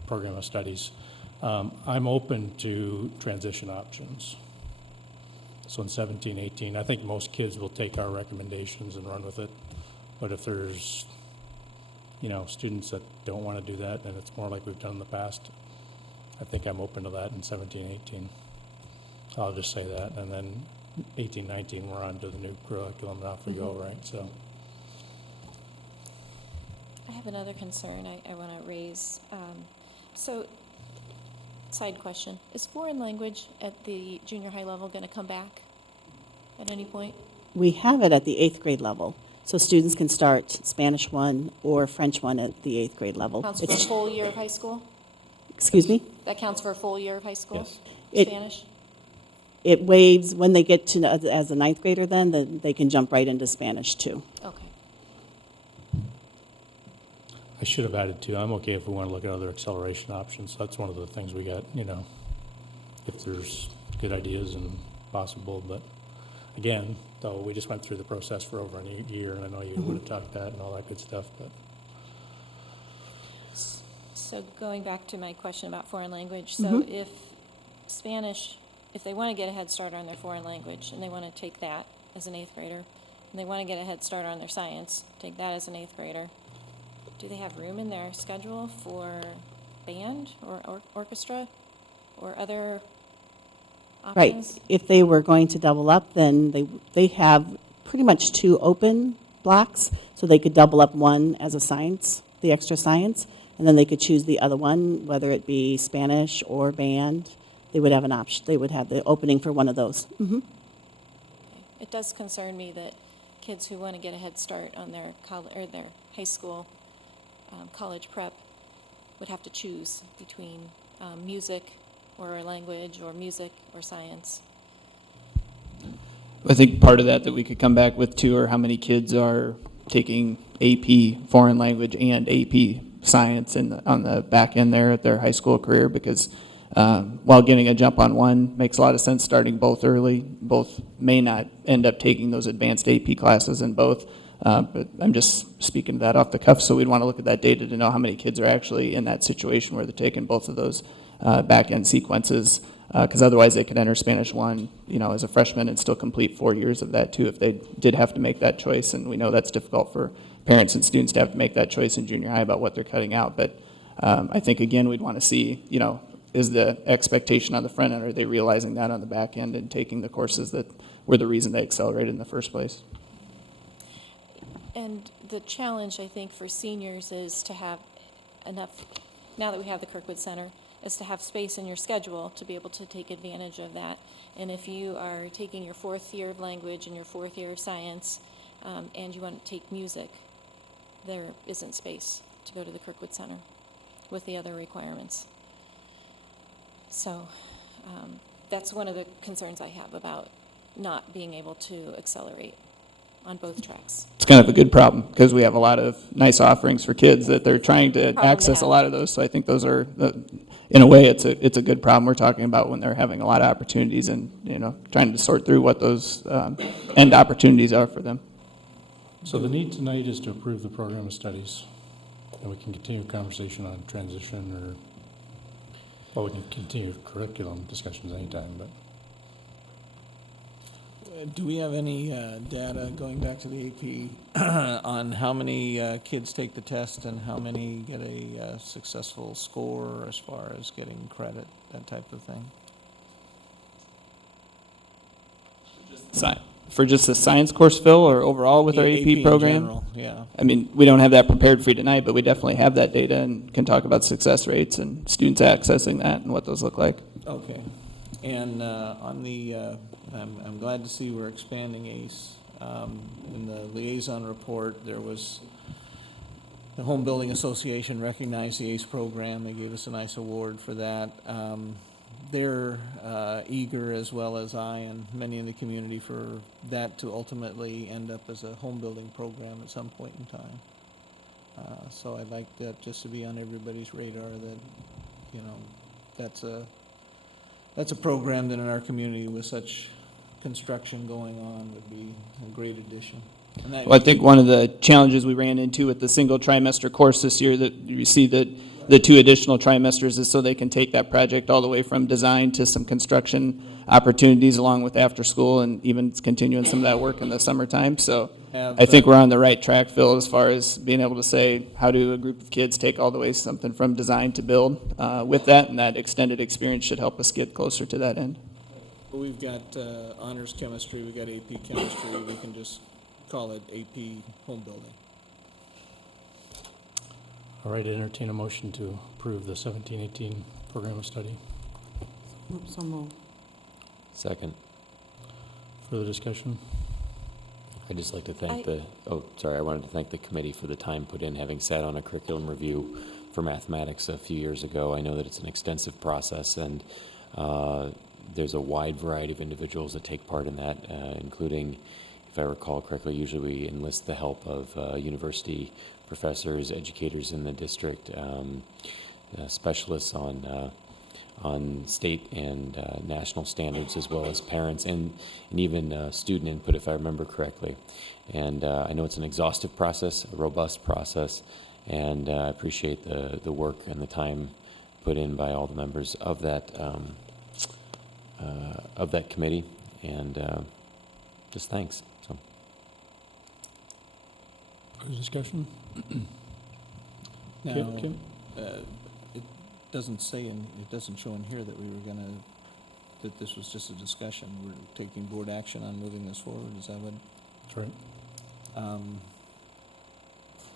program of studies. I'm open to transition options. So in 17, 18, I think most kids will take our recommendations and run with it. But if there's, students that don't want to do that, and it's more like we've done in the past, I think I'm open to that in 17, 18. I'll just say that. And then 18, 19, we're on to the new curriculum, and off we go, right? So. I have another concern I want to raise. So, side question, is foreign language at the junior high level going to come back at any point? We have it at the 8th grade level. So students can start Spanish 1 or French 1 at the 8th grade level. Counts for a full year of high school? Excuse me? That counts for a full year of high school? Yes. Spanish? It waives, when they get to, as a 9th grader then they can jump right into Spanish too. Okay. I should have added too, I'm okay if we want to look at other acceleration options. That's one of the things we got, if there's good ideas and possible. But again, though, we just went through the process for over a year, and I know you would have talked that and all that good stuff. But So going back to my question about foreign language, so if Spanish, if they want to get a head start on their foreign language and they want to take that as an 8th grader, and they want to get a head start on their science, take that as an 8th grader, do they have room in their schedule for band or orchestra or other options? Right. If they were going to double up, then they have pretty much 2 open blocks, so they could double up one as a science, the extra science, and then they could choose the other one, whether it be Spanish or band. They would have an option. They would have the opening for one of those. It does concern me that kids who want to get a head start on their their high school college prep would have to choose between music or language or music or science. I think part of that we could come back with too are how many kids are taking AP foreign language and AP science on the back end there at their high school career, because while getting a jump on one makes a lot of sense, starting both early, both may not end up taking those advanced AP classes in both. But I'm just speaking to that off the cuff, so we'd want to look at that data to know how many kids are actually in that situation where they're taking both of those back-end sequences, because otherwise they could enter Spanish 1, as a freshman and still complete 4 years of that too if they did have to make that choice. And we know that's difficult for parents and students to have to make that choice in junior high about what they're cutting out. But I think, again, we'd want to see, is the expectation on the front end, are they realizing that on the back end and taking the courses that were the reason they accelerated in the first place? And the challenge, I think, for seniors is to have enough, now that we have the Kirkwood Center, is to have space in your schedule to be able to take advantage of that. And if you are taking your 4th year of language and your 4th year of science, and you want to take music, there isn't space to go to the Kirkwood Center with the other requirements. So that's one of the concerns I have about not being able to accelerate on both tracks. It's kind of a good problem because we have a lot of nice offerings for kids that they're trying to access a lot of those. So I think those are, in a way, it's a good problem we're talking about when they're having a lot of opportunities and, trying to sort through what those end opportunities are for them. So the need tonight is to approve the program of studies. And we can continue a conversation on transition we can continue curriculum discussions anytime, but. Do we have any data, going back to the AP, on how many kids take the test and how many get a successful score as far as getting credit, that type of thing? For just the science course, Phil, or overall with our AP in program? general, yeah. I mean, we don't have that prepared for you tonight, but we definitely have that data and can talk about success rates and students accessing that and what those look like. Okay. And on the, I'm glad to see we're expanding ACE. In the liaison report, there was, the Home Building Association recognized the ACE program. They gave us a nice award for that. They're eager, as well as I and many in the community, for that to ultimately end up as a home building program at some point in time. So I'd like that just to be on everybody's radar that, that's a program that in our community with such construction going on would be a great addition. Well, I think one of the challenges we ran into with the single trimester course this year that you see that the 2 additional trimesters is so they can take that project all the way from design to some construction opportunities along with after school and even continuing some of that work in the summertime. So I think we're on the right track, Phil, as far as being able to say, how do a group of kids take all the way something from design to build with that, and that extended experience should help us get closer to that end. Well, we've got honors chemistry, we've got AP chemistry, we can just call it AP home building. All right, entertain a motion to approve the 17-18 program of study. So moved. Second. Further discussion? I'd just like to thank I wanted to thank the committee for the time put in, having sat on a curriculum review for mathematics a few years ago. I know that it's an extensive process, and there's a wide variety of individuals that take part in that, including, if I recall correctly, usually we enlist the help of university professors, educators in the district, specialists on state and national standards, as well as parents and even student input, if I remember correctly. And I know it's an exhaustive process, a robust process, and I appreciate the work and the time put in by all the members of that committee, and just thanks. So. Further discussion? Now, Kim? it doesn't say it doesn't show in here that we were that this was just a discussion. We're taking board action on moving this forward. Is that what? That's right.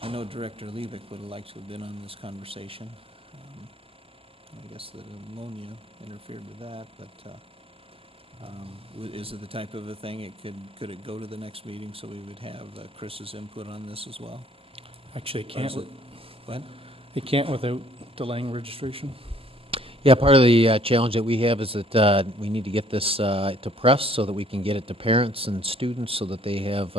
I know Director Levick would have liked to have been on this conversation. I guess the pneumonia interfered with that, but is it the type of a thing could it go to the next meeting so we would have Chris's input on this as well? Actually, it can't. What? It can't without delaying registration? Yeah, part of the challenge that we have is that we need to get this to press so that we can get it to parents and students so that they have,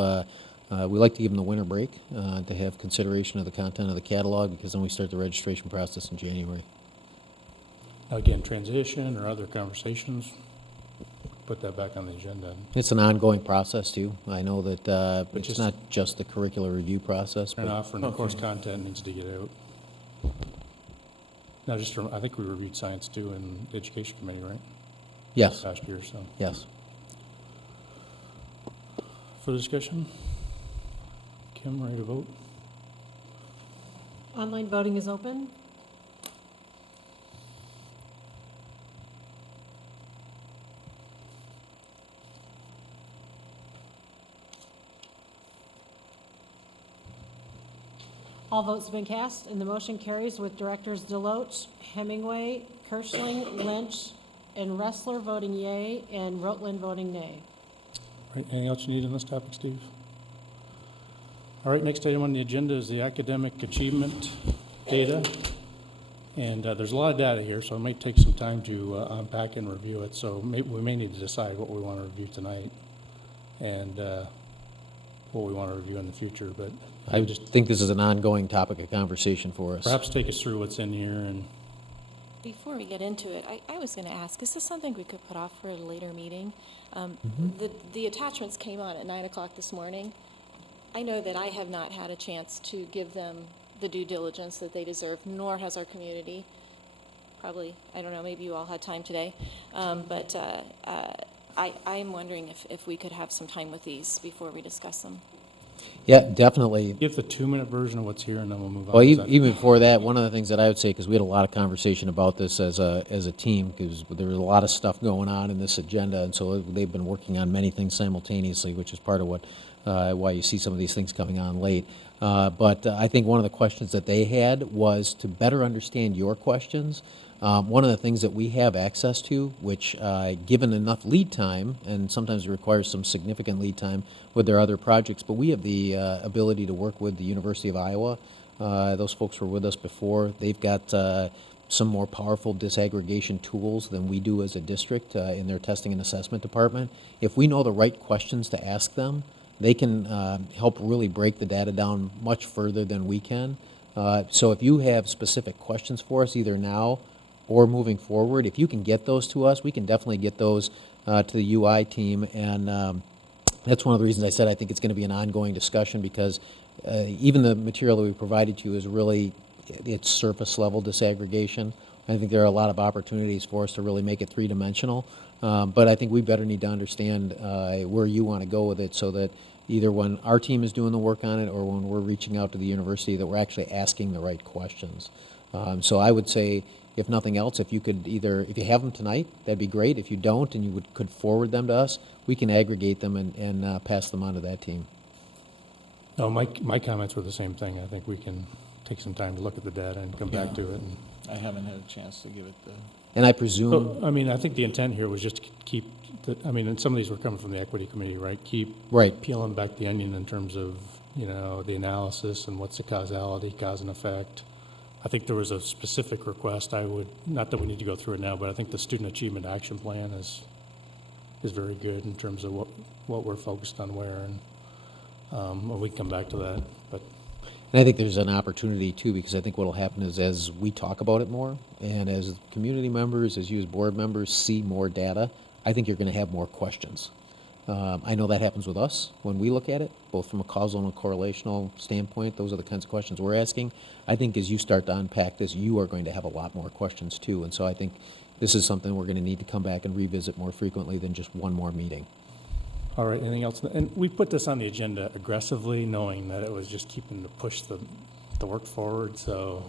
we like to give them the winter break to have consideration of the content of the catalog, because then we start the registration process in January. Now again, transition or other conversations, put that back on the agenda. It's an ongoing process too. I know that it's just not just the curricular review process. And offering the course content needs to get out. Now, I think we reviewed science too in the education committee, right? Yes. Last year, so. Yes. Further discussion? Kim, ready to vote? Online voting is open. All votes have been cast, and the motion carries with Directors Deloach, Hemingway, Kirschling, Lynch, and Ressler voting yea, and Rutland voting nay. Right, anything else you need on this topic, Steve? All right, next item on the agenda is the academic achievement data. And there's a lot of data here, so it might take some time to unpack and review it. So we may need to decide what we want to review tonight and what we want to review in the future. But I just think this is an ongoing topic of conversation for us. Perhaps take us through what's in here. And Before we get into it, I was going to ask, is this something we could put off for a later meeting? The attachments came on at 9 o'clock this morning. I know that I have not had a chance to give them the due diligence that they deserve, nor has our community. Probably, I don't know, maybe you all had time today. But I'm wondering if we could have some time with these before we discuss them. Yeah, definitely. give the 2-minute version of what's here, and then we'll move on. Well, Is that- even before that, one of the things that I would say, because we had a lot of conversation about this as a team, because there was a lot of stuff going on in this agenda, and so they've been working on many things simultaneously, which is part of what why you see some of these things coming on late. But I think one of the questions that they had was to better understand your questions. One of the things that we have access to, which given enough lead time, and sometimes it requires some significant lead time with their other projects, but we have the ability to work with the University of Iowa. Those folks were with us before. They've got some more powerful disaggregation tools than we do as a district in their testing and assessment department. If we know the right questions to ask them, they can help really break the data down much further than we can. So if you have specific questions for us, either now or moving forward, if you can get those to us, we can definitely get those to the UI team. And that's one of the reasons I said I think it's going to be an ongoing discussion, because even the material that we provided to you is really, it's surface level disaggregation. I think there are a lot of opportunities for us to really make it three-dimensional. But I think we better need to understand where you want to go with it, so that either when our team is doing the work on it or when we're reaching out to the university, that we're actually asking the right questions. So I would say, if nothing else, if you could if you have them tonight, that'd be great. If you don't and you could forward them to us, we can aggregate them and pass them on to that team. No, my comments were the same thing. I think we can take some time to look at the data and come back to it. And I haven't had a chance to give it the. And I presume. So, I mean, I think the intent here was just to keep, and some of these were coming from the equity committee, right? Keep peeling back the onion in terms of, the analysis and what's the causality, cause and effect. I think there was a specific request. Not that we need to go through it now, but I think the Student Achievement Action Plan is very good in terms of what we're focused on where, and we can come back to that. But And I think there's an opportunity too, because I think what will happen is, as we talk about it more, and as community members, as you as board members see more data, I think you're going to have more questions. I know that happens with us when we look at it, both from a causal and a correlational standpoint. Those are the kinds of questions we're asking. I think as you start to unpack this, you are going to have a lot more questions too. And so I think this is something we're going to need to come back and revisit more frequently than just one more meeting. all right, anything else? And we put this on the agenda aggressively, knowing that it was just keeping to push the work forward. So,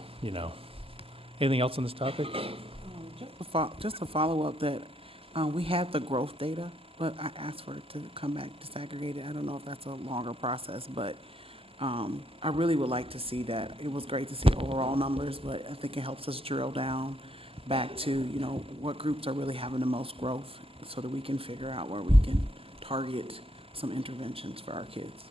anything else on this topic? Just to follow up that we had the growth data, but I asked for it to come back disaggregated. I don't know if that's a longer process, but I really would like to see that. It was great to see overall numbers, but I think it helps us drill down back to, what groups are really having the most growth, so that we can figure out where we can target some interventions for our kids.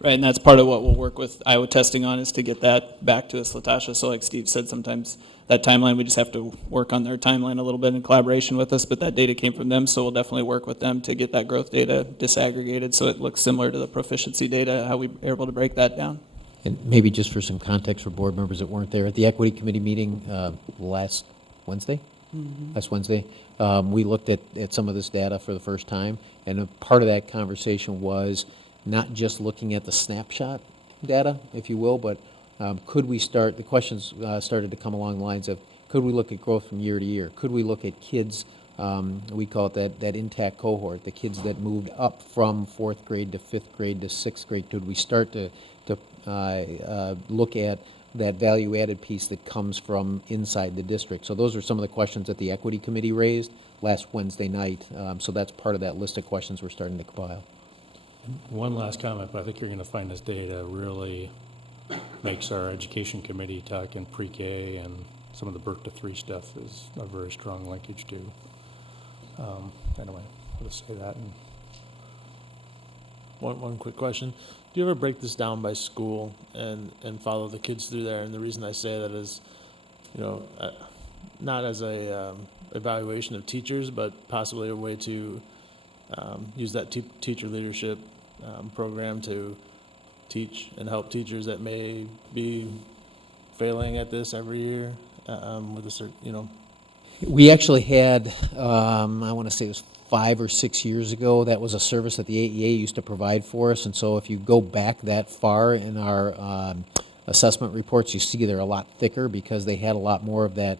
Right, and that's part of what we'll work with Iowa Testing on, is to get that back to us, Latasha. So like Steve said, sometimes that timeline, we just have to work on their timeline a little bit in collaboration with us, but that data came from them, so we'll definitely work with them to get that growth data disaggregated so it looks similar to the proficiency data, how we are able to break that down. And maybe just for some context for board members that weren't there, at the equity committee meeting last Wednesday, we looked at some of this data for the first time, and a part of that conversation was not just looking at the snapshot data, if you will, but could we start, the questions started to come along the lines of, Could we look at growth from year to year? Could we look at kids, we call it that intact cohort, the kids that moved up from 4th grade to 5th grade to 6th grade? Could we start to look at that value-added piece that comes from inside the district? So those are some of the questions that the Equity Committee raised last Wednesday night. So that's part of that list of questions we're starting to compile. One last comment, but I think you're going to find this data really makes our education committee talking pre-K and some of the Birth to 3 stuff is a very strong linkage to. Anyway, I'll just say that. And One quick question. Do you ever break this down by school and follow the kids through there? And the reason I say that is, not as a evaluation of teachers, but possibly a way to use that teacher leadership program to teach and help teachers that may be failing at this every year with a certain, We actually had, I want to say it was 5 or 6 years ago, that was a service that the AEA used to provide for us. And so if you go back that far in our assessment reports, you see they're a lot thicker because they had a lot more of that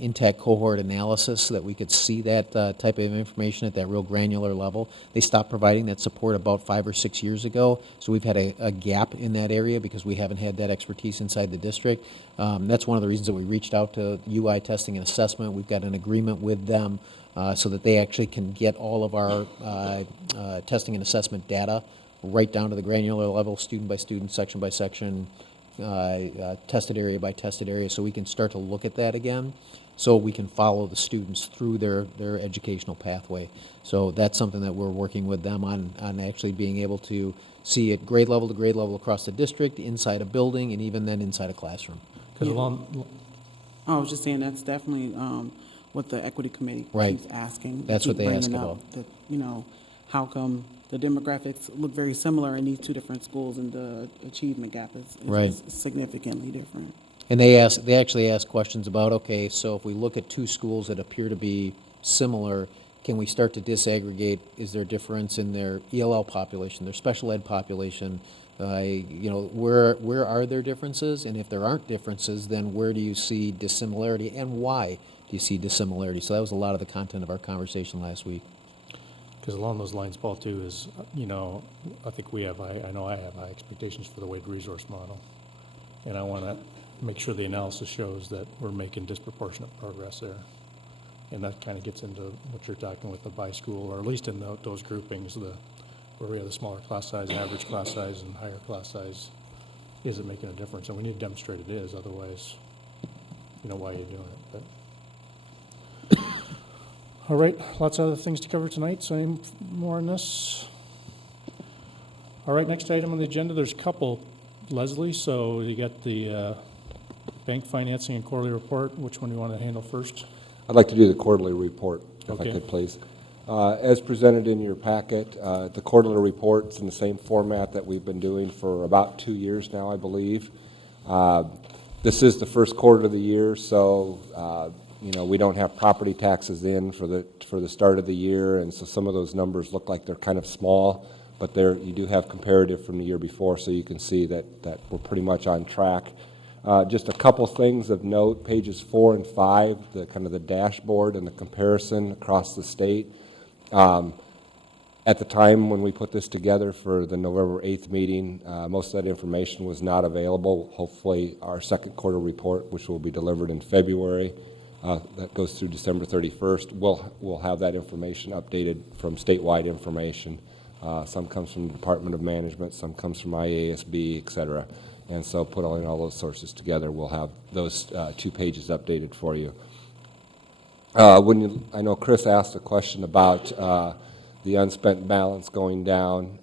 intact cohort analysis so that we could see that type of information at that real granular level. They stopped providing that support about 5 or 6 years ago, so we've had a gap in that area because we haven't had that expertise inside the district. That's one of the reasons that we reached out to UI Testing and Assessment. We've got an agreement with them so that they actually can get all of our testing and assessment data right down to the granular level, student by student, section by section, tested area by tested area, so we can start to look at that again, so we can follow the students through their educational pathway. So that's something that we're working with them on actually being able to see at grade level to grade level across the district, inside a building, and even then inside a classroom. I was just saying that's definitely what the Equity Committee Right. keeps asking. That's what they keep ask bringing about. up, that, how come the demographics look very similar in these two different schools and the achievement gap is Right. significantly different. And they actually ask questions about, okay, so if we look at two schools that appear to be similar, can we start to disaggregate? Is there a difference in their ELL population, their special ed population? Where are there differences? And if there aren't differences, then where do you see dissimilarity, and why do you see dissimilarity? So that was a lot of the content of our conversation last week. because along those lines, Paul, too, is, I think I know I have high expectations for the weighted resource model. And I want to make sure the analysis shows that we're making disproportionate progress there. And that kind of gets into what you're talking with the by school, or at least in those groupings, where we have the smaller class size, average class size, and higher class size. Is it making a difference? And we need to demonstrate it is, otherwise, why are you doing it? But all right, lots of other things to cover tonight, so any more on this? All right, next item on the agenda, there's a couple, Leslie, so you got the bank financing and quarterly report. Which one do you want to handle first? I'd like to do the quarterly report, if Okay. I could, please. As presented in your packet, the quarterly report's in the same format that we've been doing for about 2 years now, I believe. This is the first quarter of the year, so we don't have property taxes in for the start of the year, and so some of those numbers look like they're kind of small, but you do have comparative from the year before, so you can see that we're pretty much on track. Just a couple things of note, pages 4 and 5, the dashboard and the comparison across the state. At the time when we put this together for the November 8th meeting, most of that information was not available. Hopefully our second quarter report, which will be delivered in February, that goes through December 31st, we'll have that information updated from statewide information. Some comes from the Department of Management, some comes from IASB, et cetera. And so putting all those sources together, we'll have those 2 pages updated for you. I know Chris asked a question about the unspent balance going down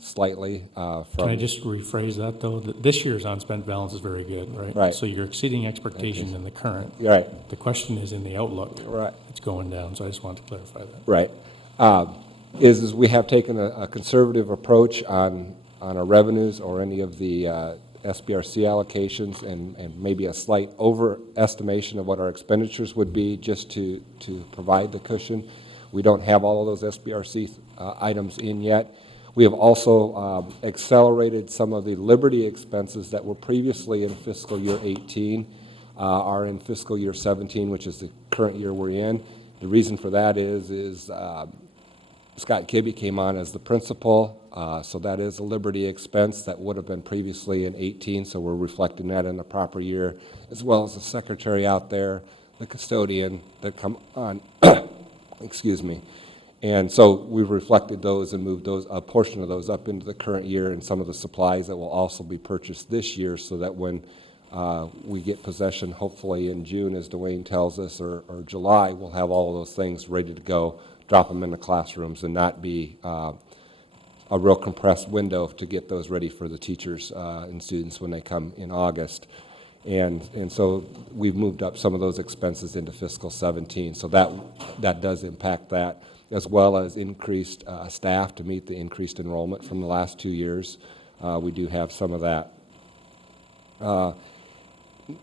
slightly. Can I just rephrase that, though? This year's unspent balance is very good, right? Right. So you're exceeding expectations in the current. Right. The question is in the outlook. Right. It's going down, so I just wanted to clarify that. Right. Is we have taken a conservative approach on our revenues or any of the SBRC allocations, and maybe a slight overestimation of what our expenditures would be just to provide the cushion. We don't have all of those SBRC items in yet. We have also accelerated some of the Liberty expenses that were previously in fiscal year 18 are in fiscal year 17, which is the current year we're in. The reason for that is Scott Kibbe came on as the principal, so that is a Liberty expense that would have been previously in 18, so we're reflecting that in the proper year, as well as the secretary out there, the custodian that come on, excuse me. And so we've reflected those and moved those, a portion of those up into the current year, and some of the supplies that will also be purchased this year, so that when we get possession, hopefully in June, as Dwayne tells us, or July, we'll have all of those things ready to go, drop them in the classrooms, and not be a real compressed window to get those ready for the teachers and students when they come in August. And so we've moved up some of those expenses into fiscal 17, so that does impact that, as well as increased staff to meet the increased enrollment from the last 2 years. We do have some of that.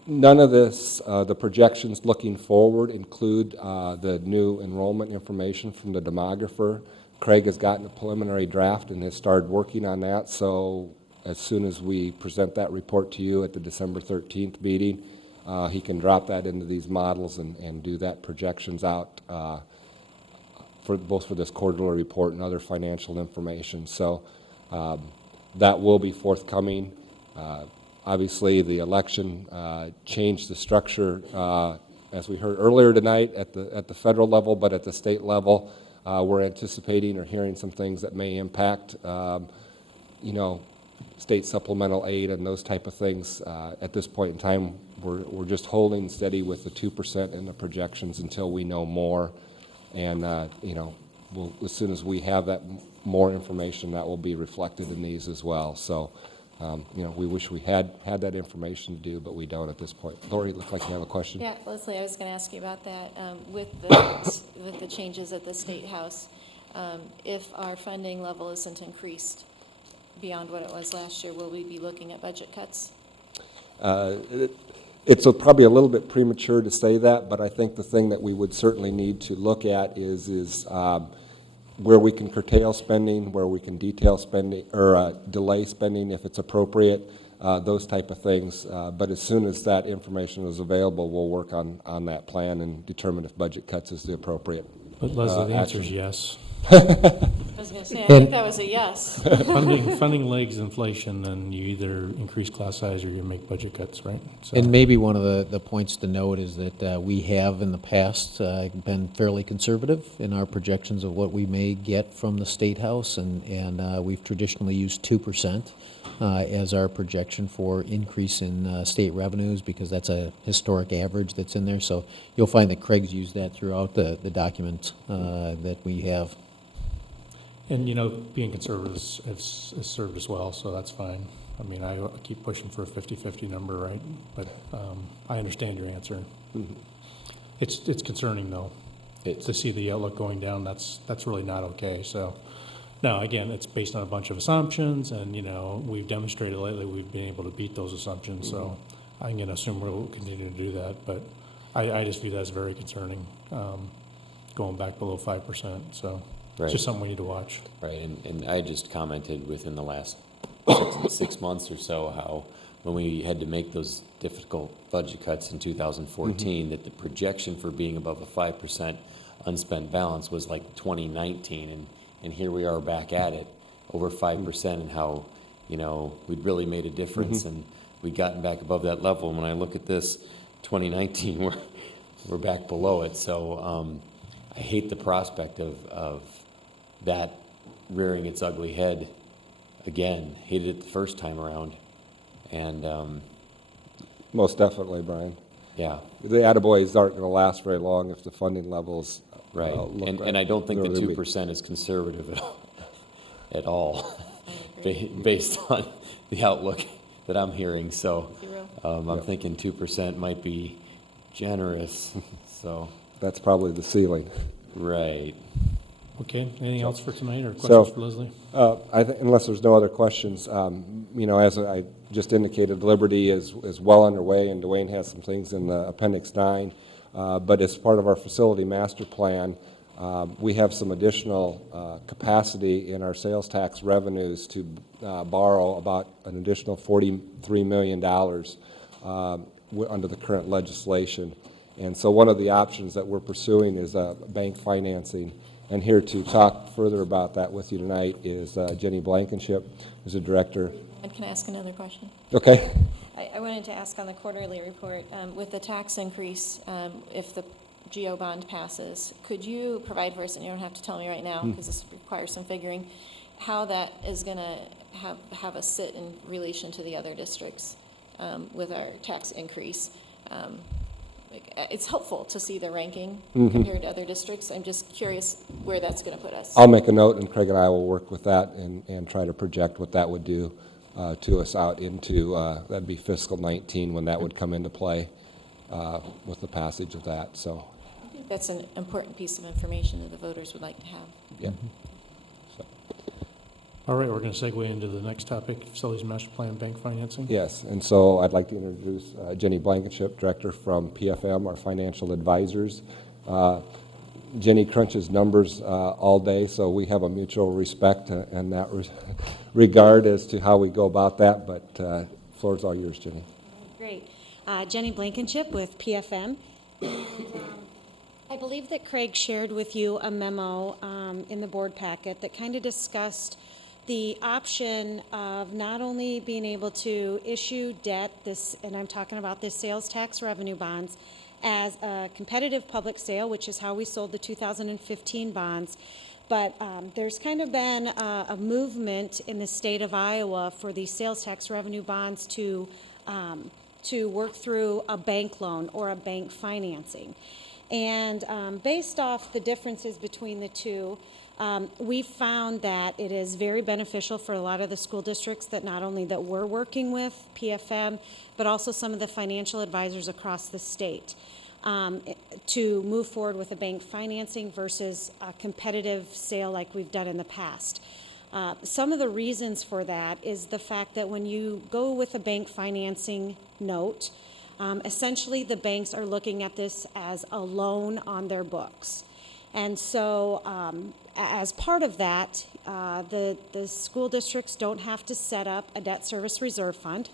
None of this, the projections looking forward include the new enrollment information from the demographer. Craig has gotten a preliminary draft and has started working on that, so as soon as we present that report to you at the December 13th meeting, he can drop that into these models and do that projections out for both for this quarterly report and other financial information. So that will be forthcoming. Obviously, the election changed the structure, as we heard earlier tonight, at the federal level, but at the state level, we're anticipating or hearing some things that may impact, state supplemental aid and those type of things. At this point in time, we're just holding steady with the 2% in the projections until we know more. And, we'll, as soon as we have that more information, that will be reflected in these as well. So, we wish we had that information to do, but we don't at this point. Lori, it looked like you have a question. Yeah, Leslie, I was going to ask you about that. With the changes at the State House, if our funding level isn't increased beyond what it was last year, will we be looking at budget cuts? It's probably a little bit premature to say that, but I think the thing that we would certainly need to look at is where we can curtail spending, where we can detail spending, or delay spending if it's appropriate, those type of things. But as soon as that information is available, we'll work on that plan and determine if budget cuts is the appropriate But Leslie, the answer action. is yes. I was going to say, I think that was a yes. Funding lags inflation, then you either increase class size or you make budget cuts, right? So. And maybe one of the points to note is that we have in the past been fairly conservative in our projections of what we may get from the State House, and we've traditionally used 2% as our projection for increase in state revenues, because that's a historic average that's in there. So you'll find that Craig's used that throughout the document that we have. And, being conservative has served us well, so that's fine. I mean, I keep pushing for a 50-50 number, right? But I understand your answer. Mm-hmm. It's concerning, though, to see the outlook going down. That's really not okay. So, now, again, it's based on a bunch of assumptions, and, we've demonstrated lately we've been able to beat those assumptions. Mm-hmm. So I'm going to assume we'll continue to do that. But I just view that as very concerning, going back below 5%. So. Right. It's just something we need to watch. Right, and I just commented within the last 6 months or so how when we had to make those difficult budget cuts in 2014, that the projection for being above a 5% unspent balance was like 2019, and here we are back at it, over 5%, and how, we'd really made a difference, and we'd gotten back above that level. And when I look at this 2019, we're back below it, so I hate the prospect of that rearing its ugly head again. Hated it the first time around, and most definitely, Brian. Yeah, the attaboys aren't going to last very long if the funding levels right. And I don't think the 2% is conservative at all, based on the outlook that I'm hearing. So I'm thinking 2% might be generous. So that's probably the ceiling. Right. Okay, anything else for tonight, or questions for Leslie? Unless there's no other questions, as I just indicated, Liberty is well underway, and Dwayne has some things in the Appendix 9. But as part of our facility master plan, we have some additional capacity in our sales tax revenues to borrow about an additional $43 million. under the current legislation. And so one of the options that we're pursuing is bank financing. And here to talk further about that with you tonight is Jenny Blankenship, who's the director. And can I ask another question? Okay. I wanted to ask on the quarterly report, with the tax increase, if the GO bond passes, could you provide for us, and you don't have to tell me right now because this requires some figuring, how that is going to have us sit in relation to the other districts with our tax increase? It's helpful to see the ranking compared to other districts. I'm just curious where that's going to put us. I'll make a note, and Craig and I will work with that and try to project what that would do to us out into, that'd be fiscal 19 when that would come into play with the passage of that. So I think that's an important piece of information that the voters would like to have. yeah. All right, we're going to segue into the next topic, Facilities Master Plan Bank Financing. Yes, and so I'd like to introduce Jenny Blankenship, Director from PFM, our financial advisors. Jenny crunches numbers all day, so we have a mutual respect in that regard as to how we go about that, but floor is all yours, Jenny. Great. Jenny Blankenship with PFM. I believe that Craig shared with you a memo in the board packet that kind of discussed the option of not only being able to issue debt, and I'm talking about this sales tax revenue bonds, as a competitive public sale, which is how we sold the 2015 bonds, but there's kind of been a movement in the state of Iowa for these sales tax revenue bonds to work through a bank loan or a bank financing. And based off the differences between the two, we found that it is very beneficial for a lot of the school districts that not only that we're working with, PFM, but also some of the financial advisors across the state to move forward with a bank financing versus a competitive sale like we've done in the past. Some of the reasons for that is the fact that when you go with a bank financing note, essentially the banks are looking at this as a loan on their books. And so as part of that, the school districts don't have to set up a debt service reserve fund.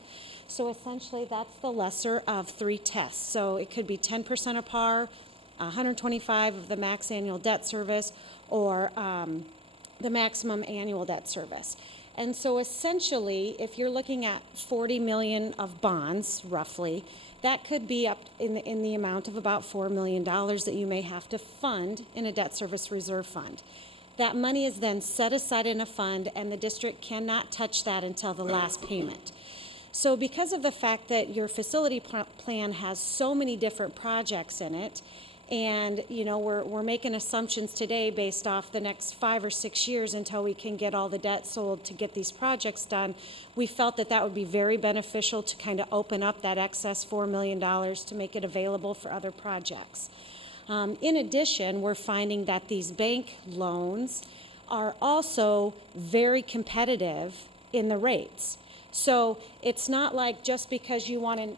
So essentially that's the lesser of three tests. So it could be 10% of par, 125 of the max annual debt service, or the maximum annual debt service. And so essentially, if you're looking at 40 million of bonds, roughly, that could be up in the amount of about $4 million that you may have to fund in a debt service reserve fund. That money is then set aside in a fund, and the district cannot touch that until the last payment. So because of the fact that your facility plan has so many different projects in it, and you know we're making assumptions today based off the next 5 or 6 years until we can get all the debt sold to get these projects done, we felt that that would be very beneficial to kind of open up that excess $4 million to make it available for other projects. In addition, we're finding that these bank loans are also very competitive in the rates. So it's not like just because you want to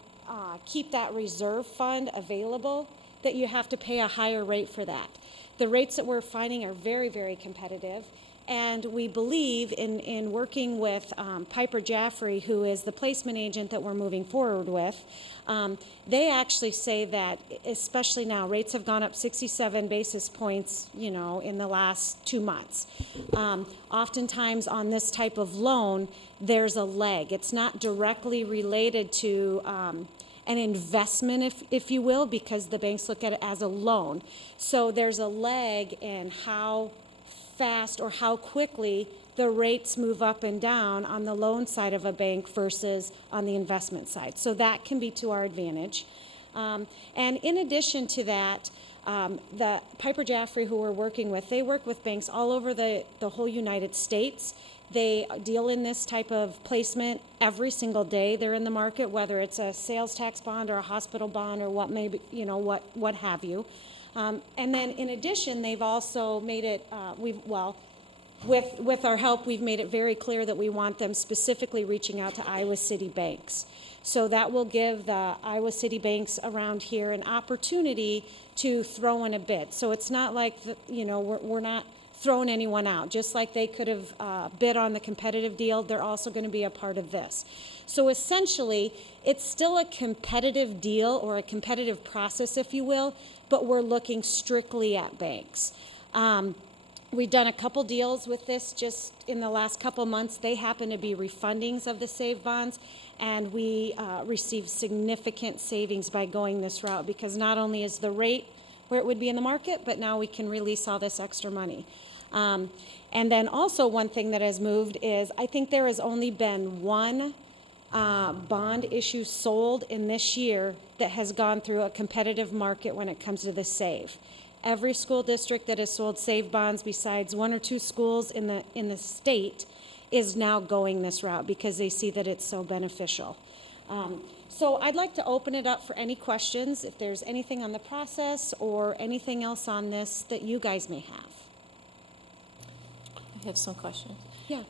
keep that reserve fund available that you have to pay a higher rate for that. The rates that we're finding are very, very competitive. And we believe in working with Piper Jaffray, who is the placement agent that we're moving forward with. They actually say that, especially now, rates have gone up 67 basis points, you know, in the last 2 months. Oftentimes on this type of loan, there's a lag. It's not directly related to an investment, if you will, because the banks look at it as a loan. So there's a lag in how fast or how quickly the rates move up and down on the loan side of a bank versus on the investment side. So that can be to our advantage. And in addition to that, the Piper Jaffray, who we're working with, they work with banks all over the whole United States. They deal in this type of placement every single day they're in the market, whether it's a sales tax bond or a hospital bond or what may be, you know, what have you. And then in addition, they've also made it, with our help, we've made it very clear that we want them specifically reaching out to Iowa City banks. So that will give the Iowa City banks around here an opportunity to throw in a bid. So it's not like, you know, we're not thrown anyone out. Just like they could have bid on the competitive deal, they're also going to be a part of this. So essentially, it's still a competitive deal or a competitive process, if you will, but we're looking strictly at banks. We've done a couple deals with this just in the last couple months. They happen to be refundings of the SAVE bonds, and we received significant savings by going this route, because not only is the rate where it would be in the market, but now we can release all this extra money. And then also one thing that has moved is I think there has only been one bond issue sold in this year that has gone through a competitive market when it comes to the SAVE. Every school district that has sold SAVE bonds, besides one or two schools in the state, is now going this route because they see that it's so beneficial. So I'd like to open it up for any questions, if there's anything on the process or anything else on this that you guys may have. I have some questions. Yeah.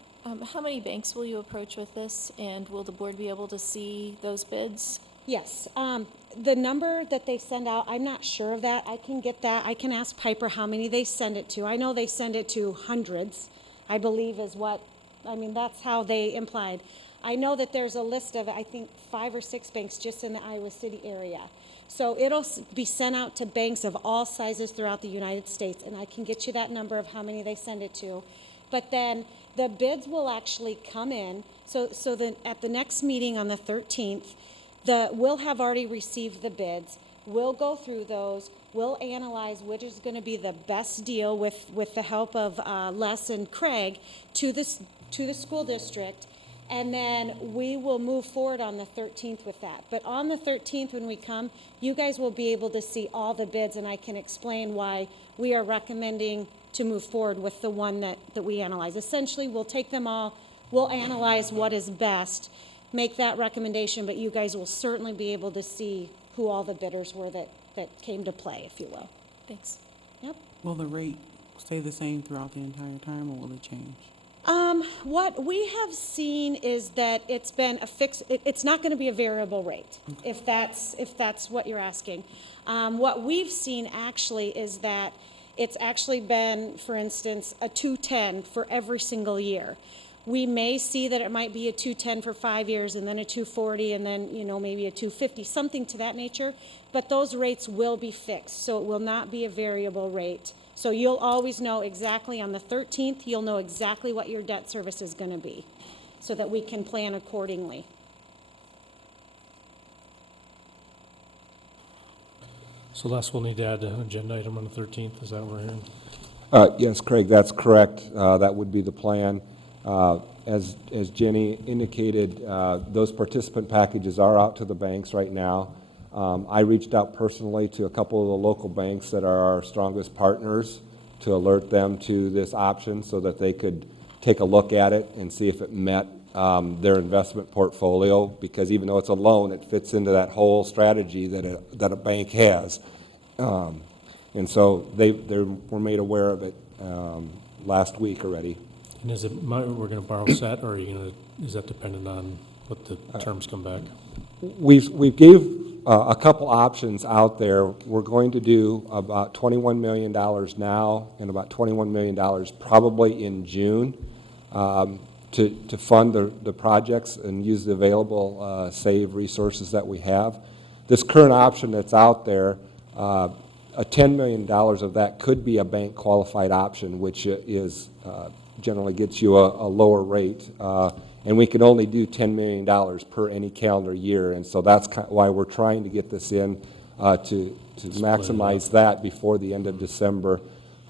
How many banks will you approach with this, and will the board be able to see those bids? Yes. The number that they send out, I'm not sure of that. I can get that. I can ask Piper how many they send it to. I know they send it to hundreds, I believe is what, I mean, that's how they implied. I know that there's a list of, I think, 5 or 6 banks just in the Iowa City area. So it'll be sent out to banks of all sizes throughout the United States, and I can get you that number of how many they send it to. But then the bids will actually come in. So then at the next meeting on the 13th, we'll have already received the bids. We'll go through those. We'll analyze which is going to be the best deal with the help of Les and Craig to the school district. And then we will move forward on the 13th with that. But on the 13th when we come, you guys will be able to see all the bids, and I can explain why we are recommending to move forward with the one that we analyze. Essentially, we'll take them all, we'll analyze what is best, make that recommendation, but you guys will certainly be able to see who all the bidders were that came to play, if you will. Thanks. Yep. Will the rate stay the same throughout the entire time, or will it change? What we have seen is that it's been a fixed, it's not going to be a variable rate, if that's what you're asking. What we've seen actually is that it's actually been, for instance, a 210 for every single year. We may see that it might be a 210 for 5 years, and then a 240, and then, maybe a 250, something to that nature. But those rates will be fixed, so it will not be a variable rate. So you'll always know exactly on the 13th, you'll know exactly what your debt service is going to be, so that we can plan accordingly. So Les, we'll need to add an agenda item on the 13th, is that what we're hearing? Yes, Craig, that's correct. That would be the plan. As Jenny indicated, those participant packages are out to the banks right now. I reached out personally to a couple of the local banks that are our strongest partners to alert them to this option so that they could take a look at it and see if it met their investment portfolio, because even though it's a loan, it fits into that whole strategy that a bank has. And so they were made aware of it last week already. And is it, we're going to borrow set, or are you going to, is that dependent on what the terms come back? We've gave a couple options out there. We're going to do about $21 million now and about $21 million probably in June to fund the projects and use the available SAVE resources that we have. This current option that's out there, a $10 million of that could be a bank qualified option, which is generally gets you a lower rate. And we can only do $10 million per any calendar year. And so that's why we're trying to get this in to maximize that before the end of December.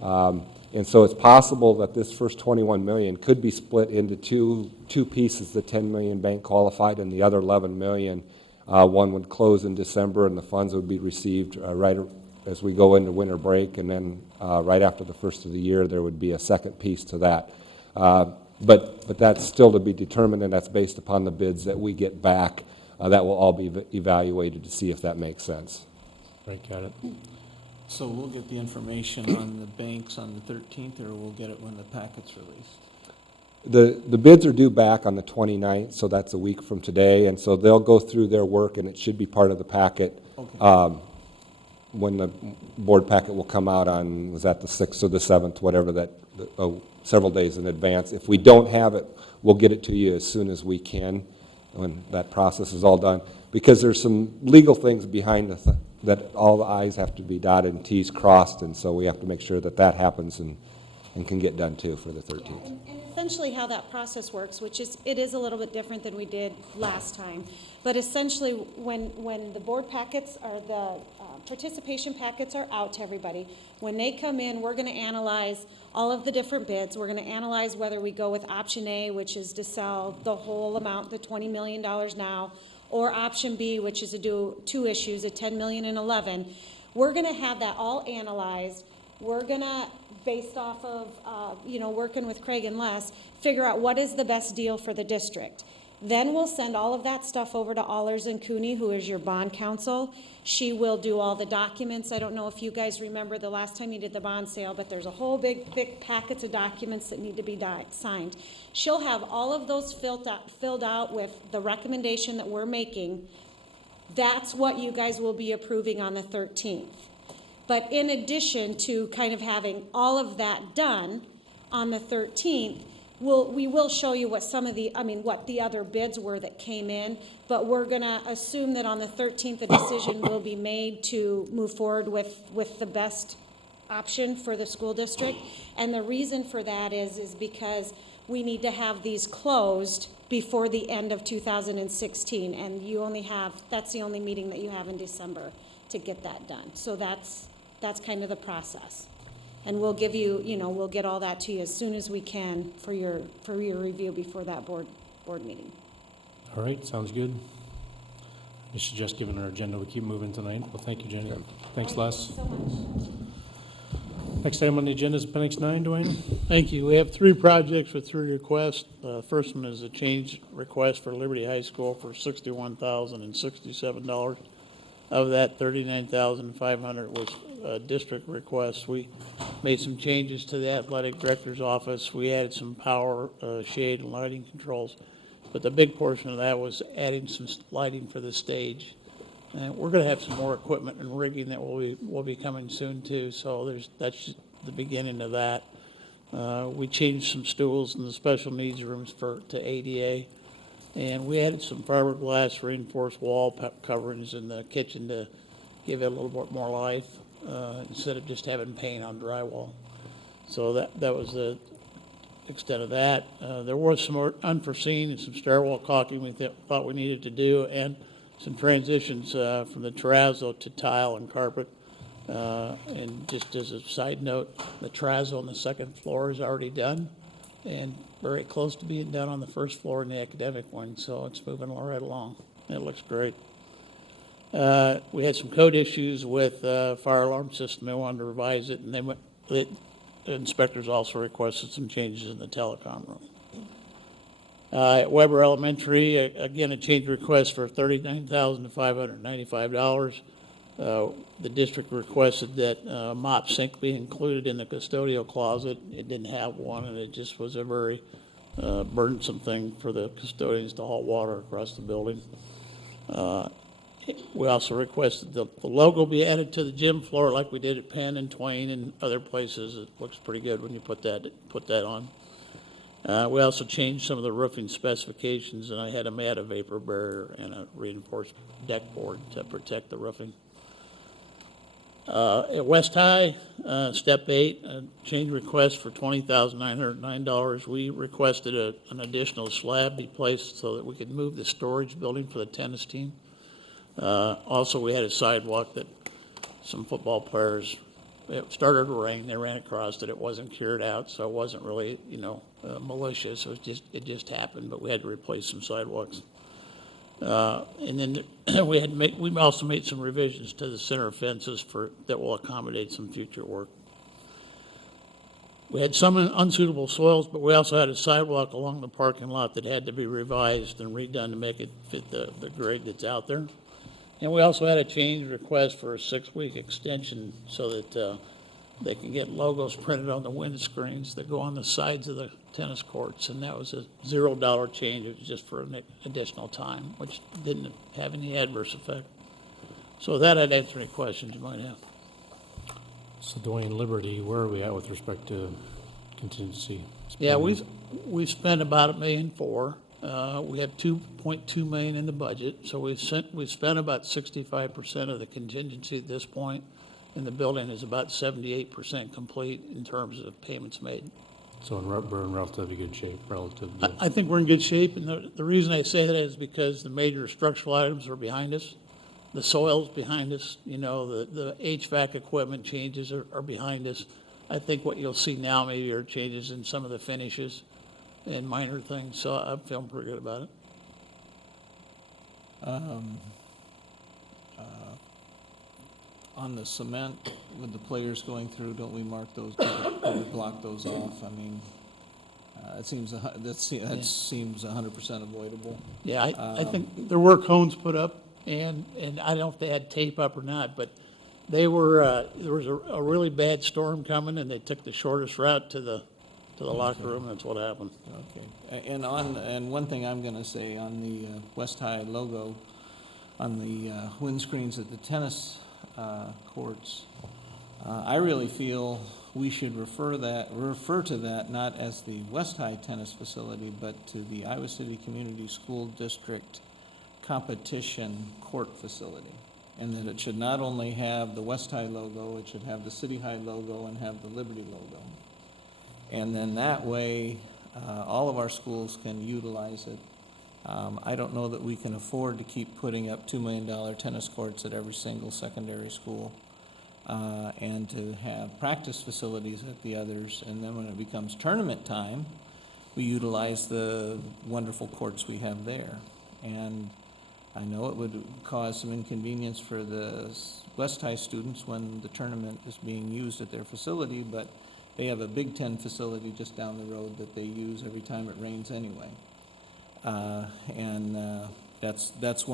And so it's possible that this first $21 million could be split into two pieces, the $10 million bank qualified and the other $11 million. One would close in December and the funds would be received right as we go into winter break, and then right after the first of the year there would be a second piece to that. But that's still to be determined, and that's based upon the bids that we get back. That will all be evaluated to see if that makes sense. Right, got it. So we'll get the information on the banks on the 13th, or we'll get it when the packet's released? The bids are due back on the 29th, so that's a week from today, and so they'll go through their work, and it should be part of the packet. Okay. when the board packet will come out on, was that the 6th or the 7th, whatever that, several days in advance. If we don't have it, we'll get it to you as soon as we can when that process is all done. Because there's some legal things behind that all the I's have to be dotted and T's crossed, and so we have to make sure that that happens and can get done too for the 13th. And essentially how that process works, which is, it is a little bit different than we did last time, but essentially when the board packets or the participation packets are out to everybody, when they come in, we're going to analyze all of the different bids. We're going to analyze whether we go with option A, which is to sell the whole amount, the $20 million now, or option B, which is to do 2 issues, a $10 million and 11. We're going to have that all analyzed. We're going to, based off of, working with Craig and Les, figure out what is the best deal for the district. Then we'll send all of that stuff over to Allers and Cooney, who is your bond counsel. She will do all the documents. I don't know if you guys remember the last time you did the bond sale, but there's a whole big, thick packets of documents that need to be signed. She'll have all of those filled out with the recommendation that we're making. That's what you guys will be approving on the 13th. But in addition to kind of having all of that done on the 13th, we will show you what what the other bids were that came in, but we're going to assume that on the 13th, a decision will be made to move forward with the best option for the school district. And the reason for that is because we need to have these closed before the end of 2016, and that's the only meeting that you have in December to get that done. So that's kind of the process. And we'll give you, we'll get all that to you as soon as we can for your review before that board meeting. All right, sounds good. I suggest, given our agenda, we keep moving tonight. Well, thank you, Jenny. Thanks, Les. Thank you so much. Next item on the agenda is Appendix 9, Dwayne. Thank you. We have 3 projects with 3 requests. First one is a change request for Liberty High School for $61,067. Of that, $39,500 was a district request. We made some changes to the athletic director's office. We added some power, shade, and lighting controls. But the big portion of that was adding some lighting for the stage. And we're going to have some more equipment and rigging that will be coming soon too. So that's the beginning of that. We changed some stools in the special needs rooms to ADA. And we added some fiberglass reinforced wall coverings in the kitchen to give it a little bit more life instead of just having paint on drywall. So that was the extent of that. There was some more unforeseen and some stairwell caulking we thought we needed to do, and some transitions from the terrazzo to tile and carpet. And just as a side note, the terrazzo on the 2nd floor is already done, and very close to being done on the 1st floor in the academic wing, so it's moving right along. It looks great. We had some code issues with fire alarm system. They wanted to revise it, and the inspectors also requested some changes in the telecom room. At Weber Elementary, again, a change request for $39,595. The district requested that mop sink be included in the custodial closet. It didn't have one, and it just was a very burdensome thing for the custodians to haul water across the building. We also requested the logo be added to the gym floor like we did at Penn and Twain and other places. It looks pretty good when you put that on. We also changed some of the roofing specifications, and I had them add a vapor barrier and a reinforced deck board to protect the roofing. At West High, Step 8, a change request for $20,909. We requested an additional slab be placed so that we could move the storage building for the tennis team. Also, we had a sidewalk that some football players, it started to rain, they ran across it, it wasn't cured out, so it wasn't really, malicious, it just happened, but we had to replace some sidewalks. And then we also made some revisions to the center fences that will accommodate some future work. We had some unsuitable soils, but we also had a sidewalk along the parking lot that had to be revised and redone to make it fit the grade that's out there. And we also had a change request for a 6-week extension so that they can get logos printed on the windscreens that go on the sides of the tennis courts, and that was a $0 change. It was just for an additional time, which didn't have any adverse effect. So that I'd answer any questions you might have. So Dwayne, Liberty, where are we at with respect to contingency? Yeah, spending? we've spent about $1.4 million. We have $2.2 million in the budget, so we've spent about 65% of the contingency at this point, and the building is about 78% complete in terms of payments made. So we're in relatively good shape relative to. I think we're in good shape, and the reason I say that is because the major structural items are behind us. The soil's behind us, you know, the HVAC equipment changes are behind us. I think what you'll see now maybe are changes in some of the finishes and minor things, so I'm feeling pretty good about it. On the cement, with the players going through, don't we mark those, don't we block those off? I mean, it seems, that seems 100% avoidable. Yeah, I think there were cones put up, and I don't know if they had tape up or not, but they were, there was a really bad storm coming, and they took the shortest route to the locker room, and that's what happened. Okay. And one thing I'm gonna say on the West High logo, on the windscreens at the tennis courts, I really feel we should refer to that not as the West High tennis facility, but to the Iowa City Community School District competition court facility. And that it should not only have the West High logo, it should have the City High logo and have the Liberty logo. And then that way, all of our schools can utilize it. I don't know that we can afford to keep putting up $2 million tennis courts at every single secondary school, and to have practice facilities at the others. And then when it becomes tournament time, we utilize the wonderful courts we have there. And I know it would cause some inconvenience for the West High students when the tournament is being used at their facility, but they have a Big Ten facility just down the road that they use every time it rains anyway. That's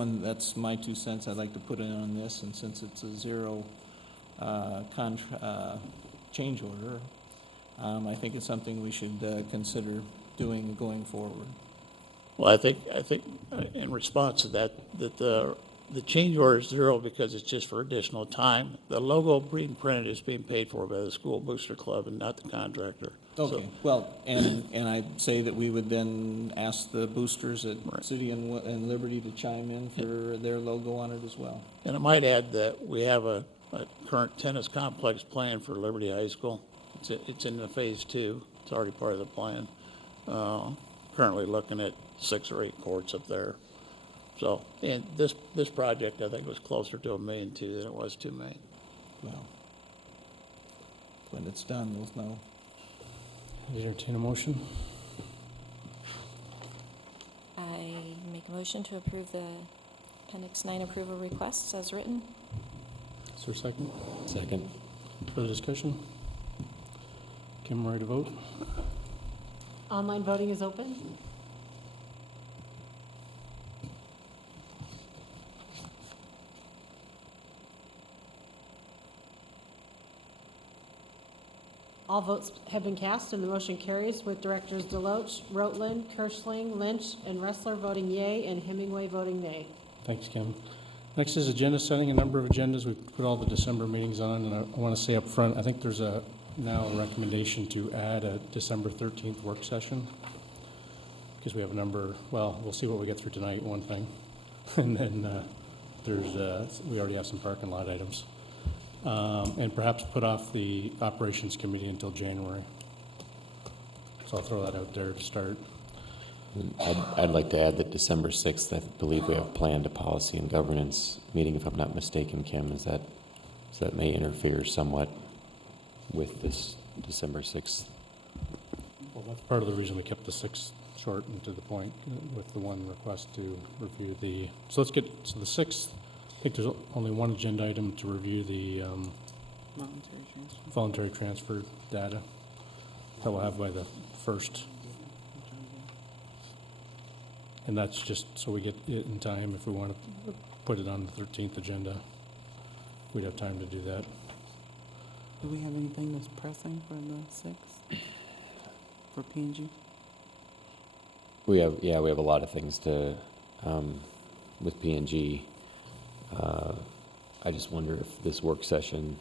my 2 cents I'd like to put in on this, and since it's a zero change order, I think it's something we should consider doing going forward. Well, I think in response to that the change order is zero because it's just for additional time. The logo being printed is being paid for by the School Booster Club and not the contractor. Okay, So, well, and I'd say that we would then ask the boosters at City and Liberty to chime in for their logo on it as well. and I might add that we have a current tennis complex plan for Liberty High School. It's in the phase 2. It's already part of the plan. Currently looking at 6 or 8 courts up there. So, and this project, I think, was closer to $1.2 million than it was $2 million. Well, when it's done, we'll know. Entertain a motion? I make a motion to approve the Appendix 9 approval requests as written. Is there a second? Second. Further discussion? Kim, ready to vote? Online voting is open. All votes have been cast and the motion carries with Directors Deloach, Rotland, Kirschling, Lynch, and Ressler voting yea and Hemingway voting nay. Thanks, Kim. Next is agenda setting, a number of agendas. We've put all the December meetings on, and I want to say up front, I think there's now a recommendation to add a December 13th work session, because we have a number, well, we'll see what we get through tonight, one thing. And then we already have some parking lot items. And perhaps put off the Operations Committee until January. So I'll throw that out there to start. I'd like to add that December 6th, I believe we have planned a policy and governance meeting, if I'm not mistaken, Kim. So that may interfere somewhat with this December 6th. Well, that's part of the reason we kept the 6th short and to the point with the one request to review the, so let's get, so the 6th, I think there's only one agenda item to review the voluntary transfer data that we'll have by the 1st. And that's just so we get it in time. If we want to put it on the 13th agenda, we'd have time to do that. Do we have anything that's pressing for the 6th for P&G? We have a lot of things to, with P&G. I just wonder if this work session,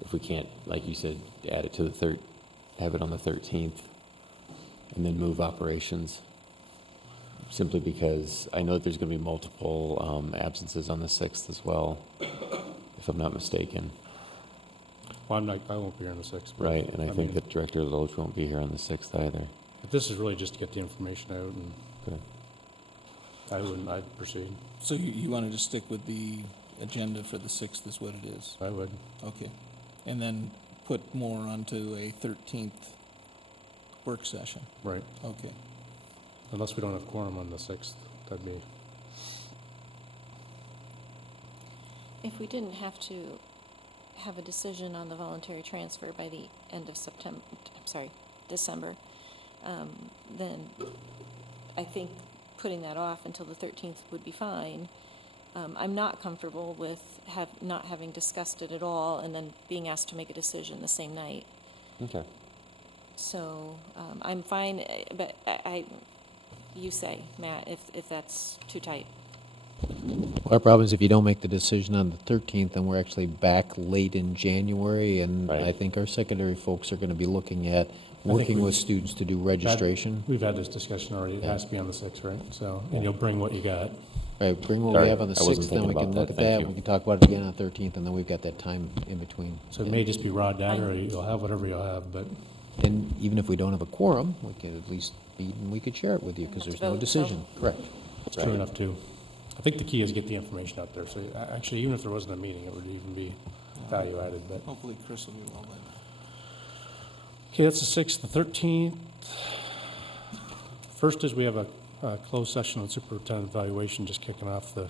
if we can't, like you said, add it to the have it on the 13th, and then move operations. Simply because I know that there's going to be multiple absences on the 6th as well, if I'm not mistaken. Well, I won't be here on the 6th. but, Right, and I think mean, that Director Loach won't be here on the 6th either. But this is really just to get the information out, and Okay. I'd proceed. So you wanted to stick with the agenda for the 6th is what it is? I would. Okay. And then put more onto a 13th work session? Right. Okay. Unless we don't have quorum on the 6th, that'd be, If we didn't have to have a decision on the voluntary transfer by the end of December, then I think putting that off until the 13th would be fine. I'm not comfortable with not having discussed it at all and then being asked to make a decision the same night. Okay. So I'm fine, but you say, Matt, if that's too tight. Well, our problem is if you don't make the decision on the 13th, then we're actually back late in January, and I think our secondary folks are going to be looking at working with students to do registration. we've had this discussion already. It has to be on the 6th, right? So, and you'll bring what you got. Right, bring what Sorry, we have on the I wasn't 6th, then we thinking can about look that. at Thank that, you. we can talk about it again on the 13th, and then we've got that time in between. So it may just be raw data, or you'll have whatever you'll have, but And even if we don't have a quorum, we could at least meet and we could share it with you, because there's no vote, decision. Correct. it's true enough too. I think the key is get the information out there. So actually, even if there wasn't a meeting, it would even be value added, but. Hopefully Chris will be well then. Okay, that's the 6th. The 13th. First is we have a closed session on superintendent evaluation, just kicking off the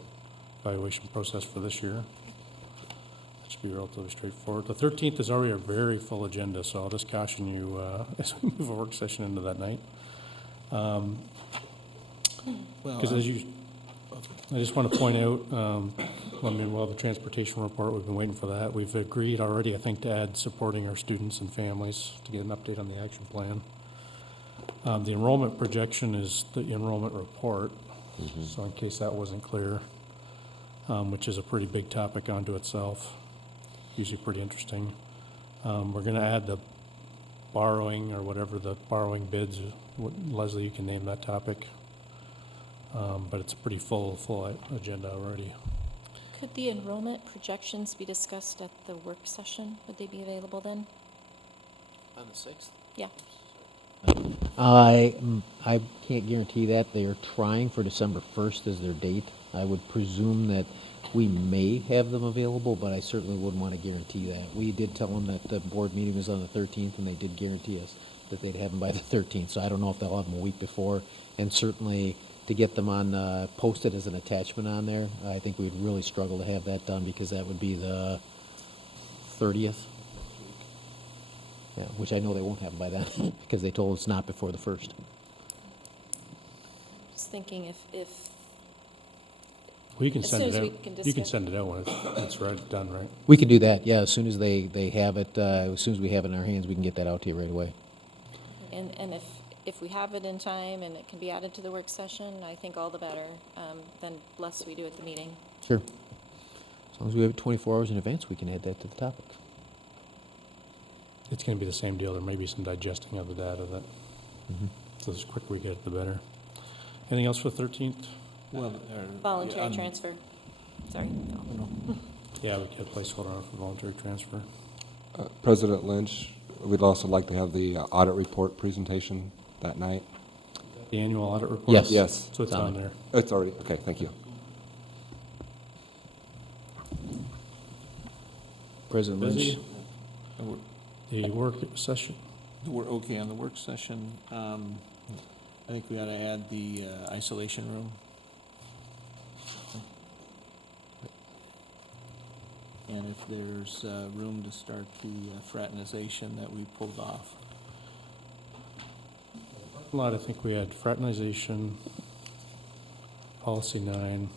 evaluation process for this year. That should be relatively straightforward. The 13th is already a very full agenda, so I'll just caution you as we move a work session into that night. Because I just want to point out, we'll have a transportation report. We've been waiting for that. We've agreed already, I think, to add supporting our students and families to get an update on the action plan. The enrollment projection is the enrollment report, so in case that wasn't clear, which is a pretty big topic unto itself, usually pretty interesting. We're going to add the borrowing, or whatever the borrowing bids, Leslie, you can name that topic. But it's a pretty full agenda already. Could the enrollment projections be discussed at the work session? Would they be available then? On the 6th? Yeah. I can't guarantee that. They are trying for December 1st as their date. I would presume that we may have them available, but I certainly wouldn't want to guarantee that. We did tell them that the board meeting was on the 13th, and they did guarantee us that they'd have them by the 13th. So I don't know if they'll have them a week before, and certainly to get them on posted as an attachment on there, I think we'd really struggle to have that done, because that would be the 30th. Yeah, which I know they won't have by then, because they told us not before the 1st. Just thinking if Well, you can as send soon it as we out. can You can discuss. send it out when it's ready, done, right? We can do that, yeah, as soon as they have it, as soon as we have it in our hands, we can get that out to you right away. And if we have it in time and it can be added to the work session, I think all the better. Then less we do at the meeting. Sure. As long as we have it 24 hours in advance, we can add that to the topic. It's going to be the same deal. There may be some digesting of the data that, so the quicker we get it, the better. Anything else for the 13th? Well, Voluntary transfer. Sorry. No. Yeah, we get a placeholder on for voluntary transfer. President Lynch, we'd also like to have the audit report presentation that night. The annual audit report? Yes. Yes. So it's on there. It's already, okay, thank you. President Lynch. Busy? The work session? Okay, on the work session, I think we ought to add the isolation room. And if there's room to start the fraternization that we pulled off. A lot, I think we had fraternization, policy 9.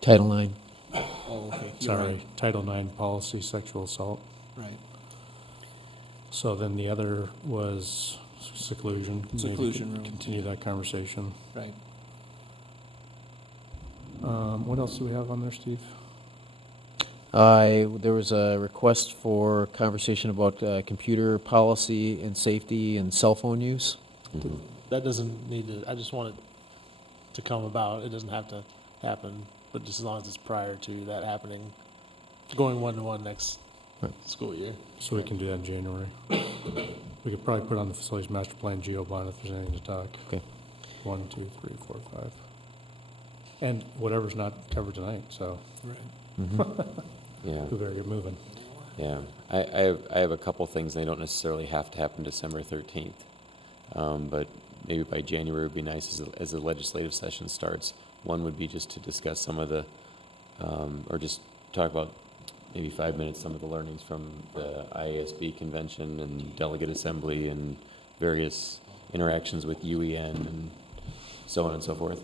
Title IX. Oh, okay. You're Sorry, right. Title 9 policy, sexual assault. Right. So then the other was seclusion. Maybe Seclusion room. Continue that conversation. Right. What else do we have on there, Steve? There was a request for conversation about computer policy and safety and cell phone use. That doesn't need to, I just want it to come about. It doesn't have to happen, but just as long as it's prior to that happening, going one-to-one next school year. So we can do that in January. We could probably put on the facilities master plan GeoBond if there's anything to talk. Okay. 1, 2, 3, 4, 5. And whatever's not covered tonight, so. Right. Yeah. We better get moving. Yeah, I have a couple things. They don't necessarily have to happen December 13th, but maybe by January would be nice as the legislative session starts. One would be just to discuss some of the, or just talk about maybe 5 minutes, some of the learnings from the IASB convention and delegate assembly and various interactions with UEN and so on and so forth.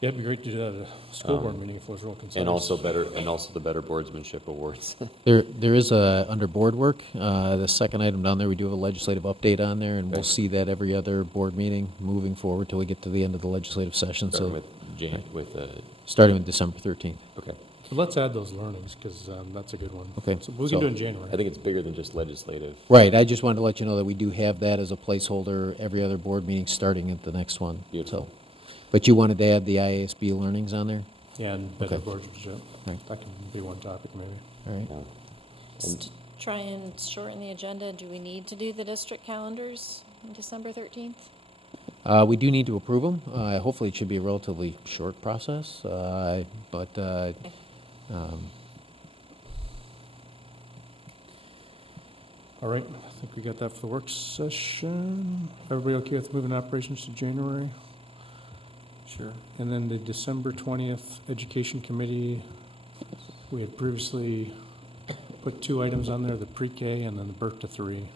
Yeah, it'd be great to do that at a school board meeting if it was real concise. And also the better boardsmanship awards. There is a, under board work, the second item down there, we do have a legislative update on there, and we'll see that every other board meeting moving forward till we get to the end of the legislative session, so. Starting with December 13th. Okay. So let's add those learnings, because that's a good one. Okay. So we can do it in January. I think it's bigger than just legislative. Right, I just wanted to let you know that we do have that as a placeholder every other board meeting starting at the next one. Beautiful. So, but you wanted to add the IASB learnings on there? Yeah, and better Okay. boardsmanship. Right. That can be one topic, maybe. All right. Just to try and shorten the agenda, do we need to do the district calendars on December 13th? We do need to approve them. Hopefully, it should be a relatively short process, but All right, I think we got that for the work session. Everybody okay with moving operations to January? Sure. And then the December 20th Education Committee, we had previously put 2 items on there, the pre-K and then the birth to 3.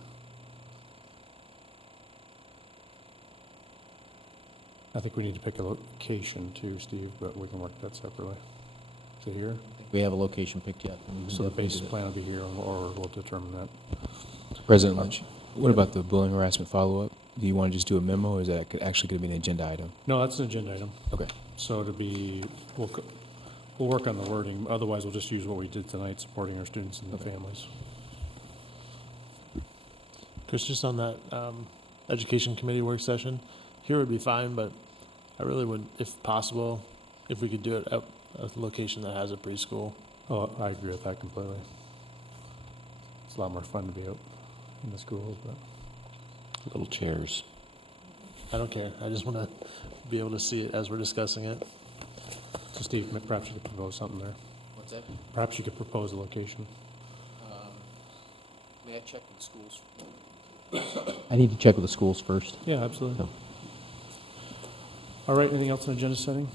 I think we need to pick a location too, Steve, but we can work that separately. Is it here? we have a location picked yet. So the basis plan will be here, or we'll determine that. President Lynch, what about the bullying harassment follow-up? Do you want to just do a memo, or is that actually going to be an agenda item? No, that's an agenda item. Okay. So to be, we'll work on the wording. Otherwise, we'll just use what we did tonight, supporting our students and the families. Chris, just on that education committee work session, here would be fine, but I really would, if possible, if we could do it at a location that has a preschool. Oh, I agree with that completely. It's a lot more fun to be out in the schools, but. Little chairs. I don't care. I just want to be able to see it as we're discussing it. So Steve, perhaps you could propose something there. What's that? Perhaps you could propose a location. May I check with the schools? I need to check with the schools first. Yeah, absolutely. So. All right, anything else on agenda setting?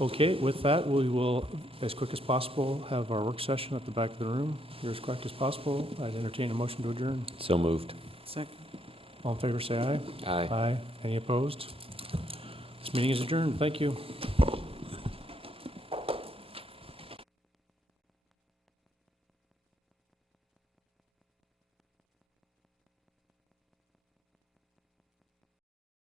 Okay, with that, we will, as quick as possible, have our work session at the back of the room. Here as quick as possible. I'd entertain a motion to adjourn. So moved. Second. All in favor, say aye. Aye. Aye. Any opposed? This meeting is adjourned. Thank you.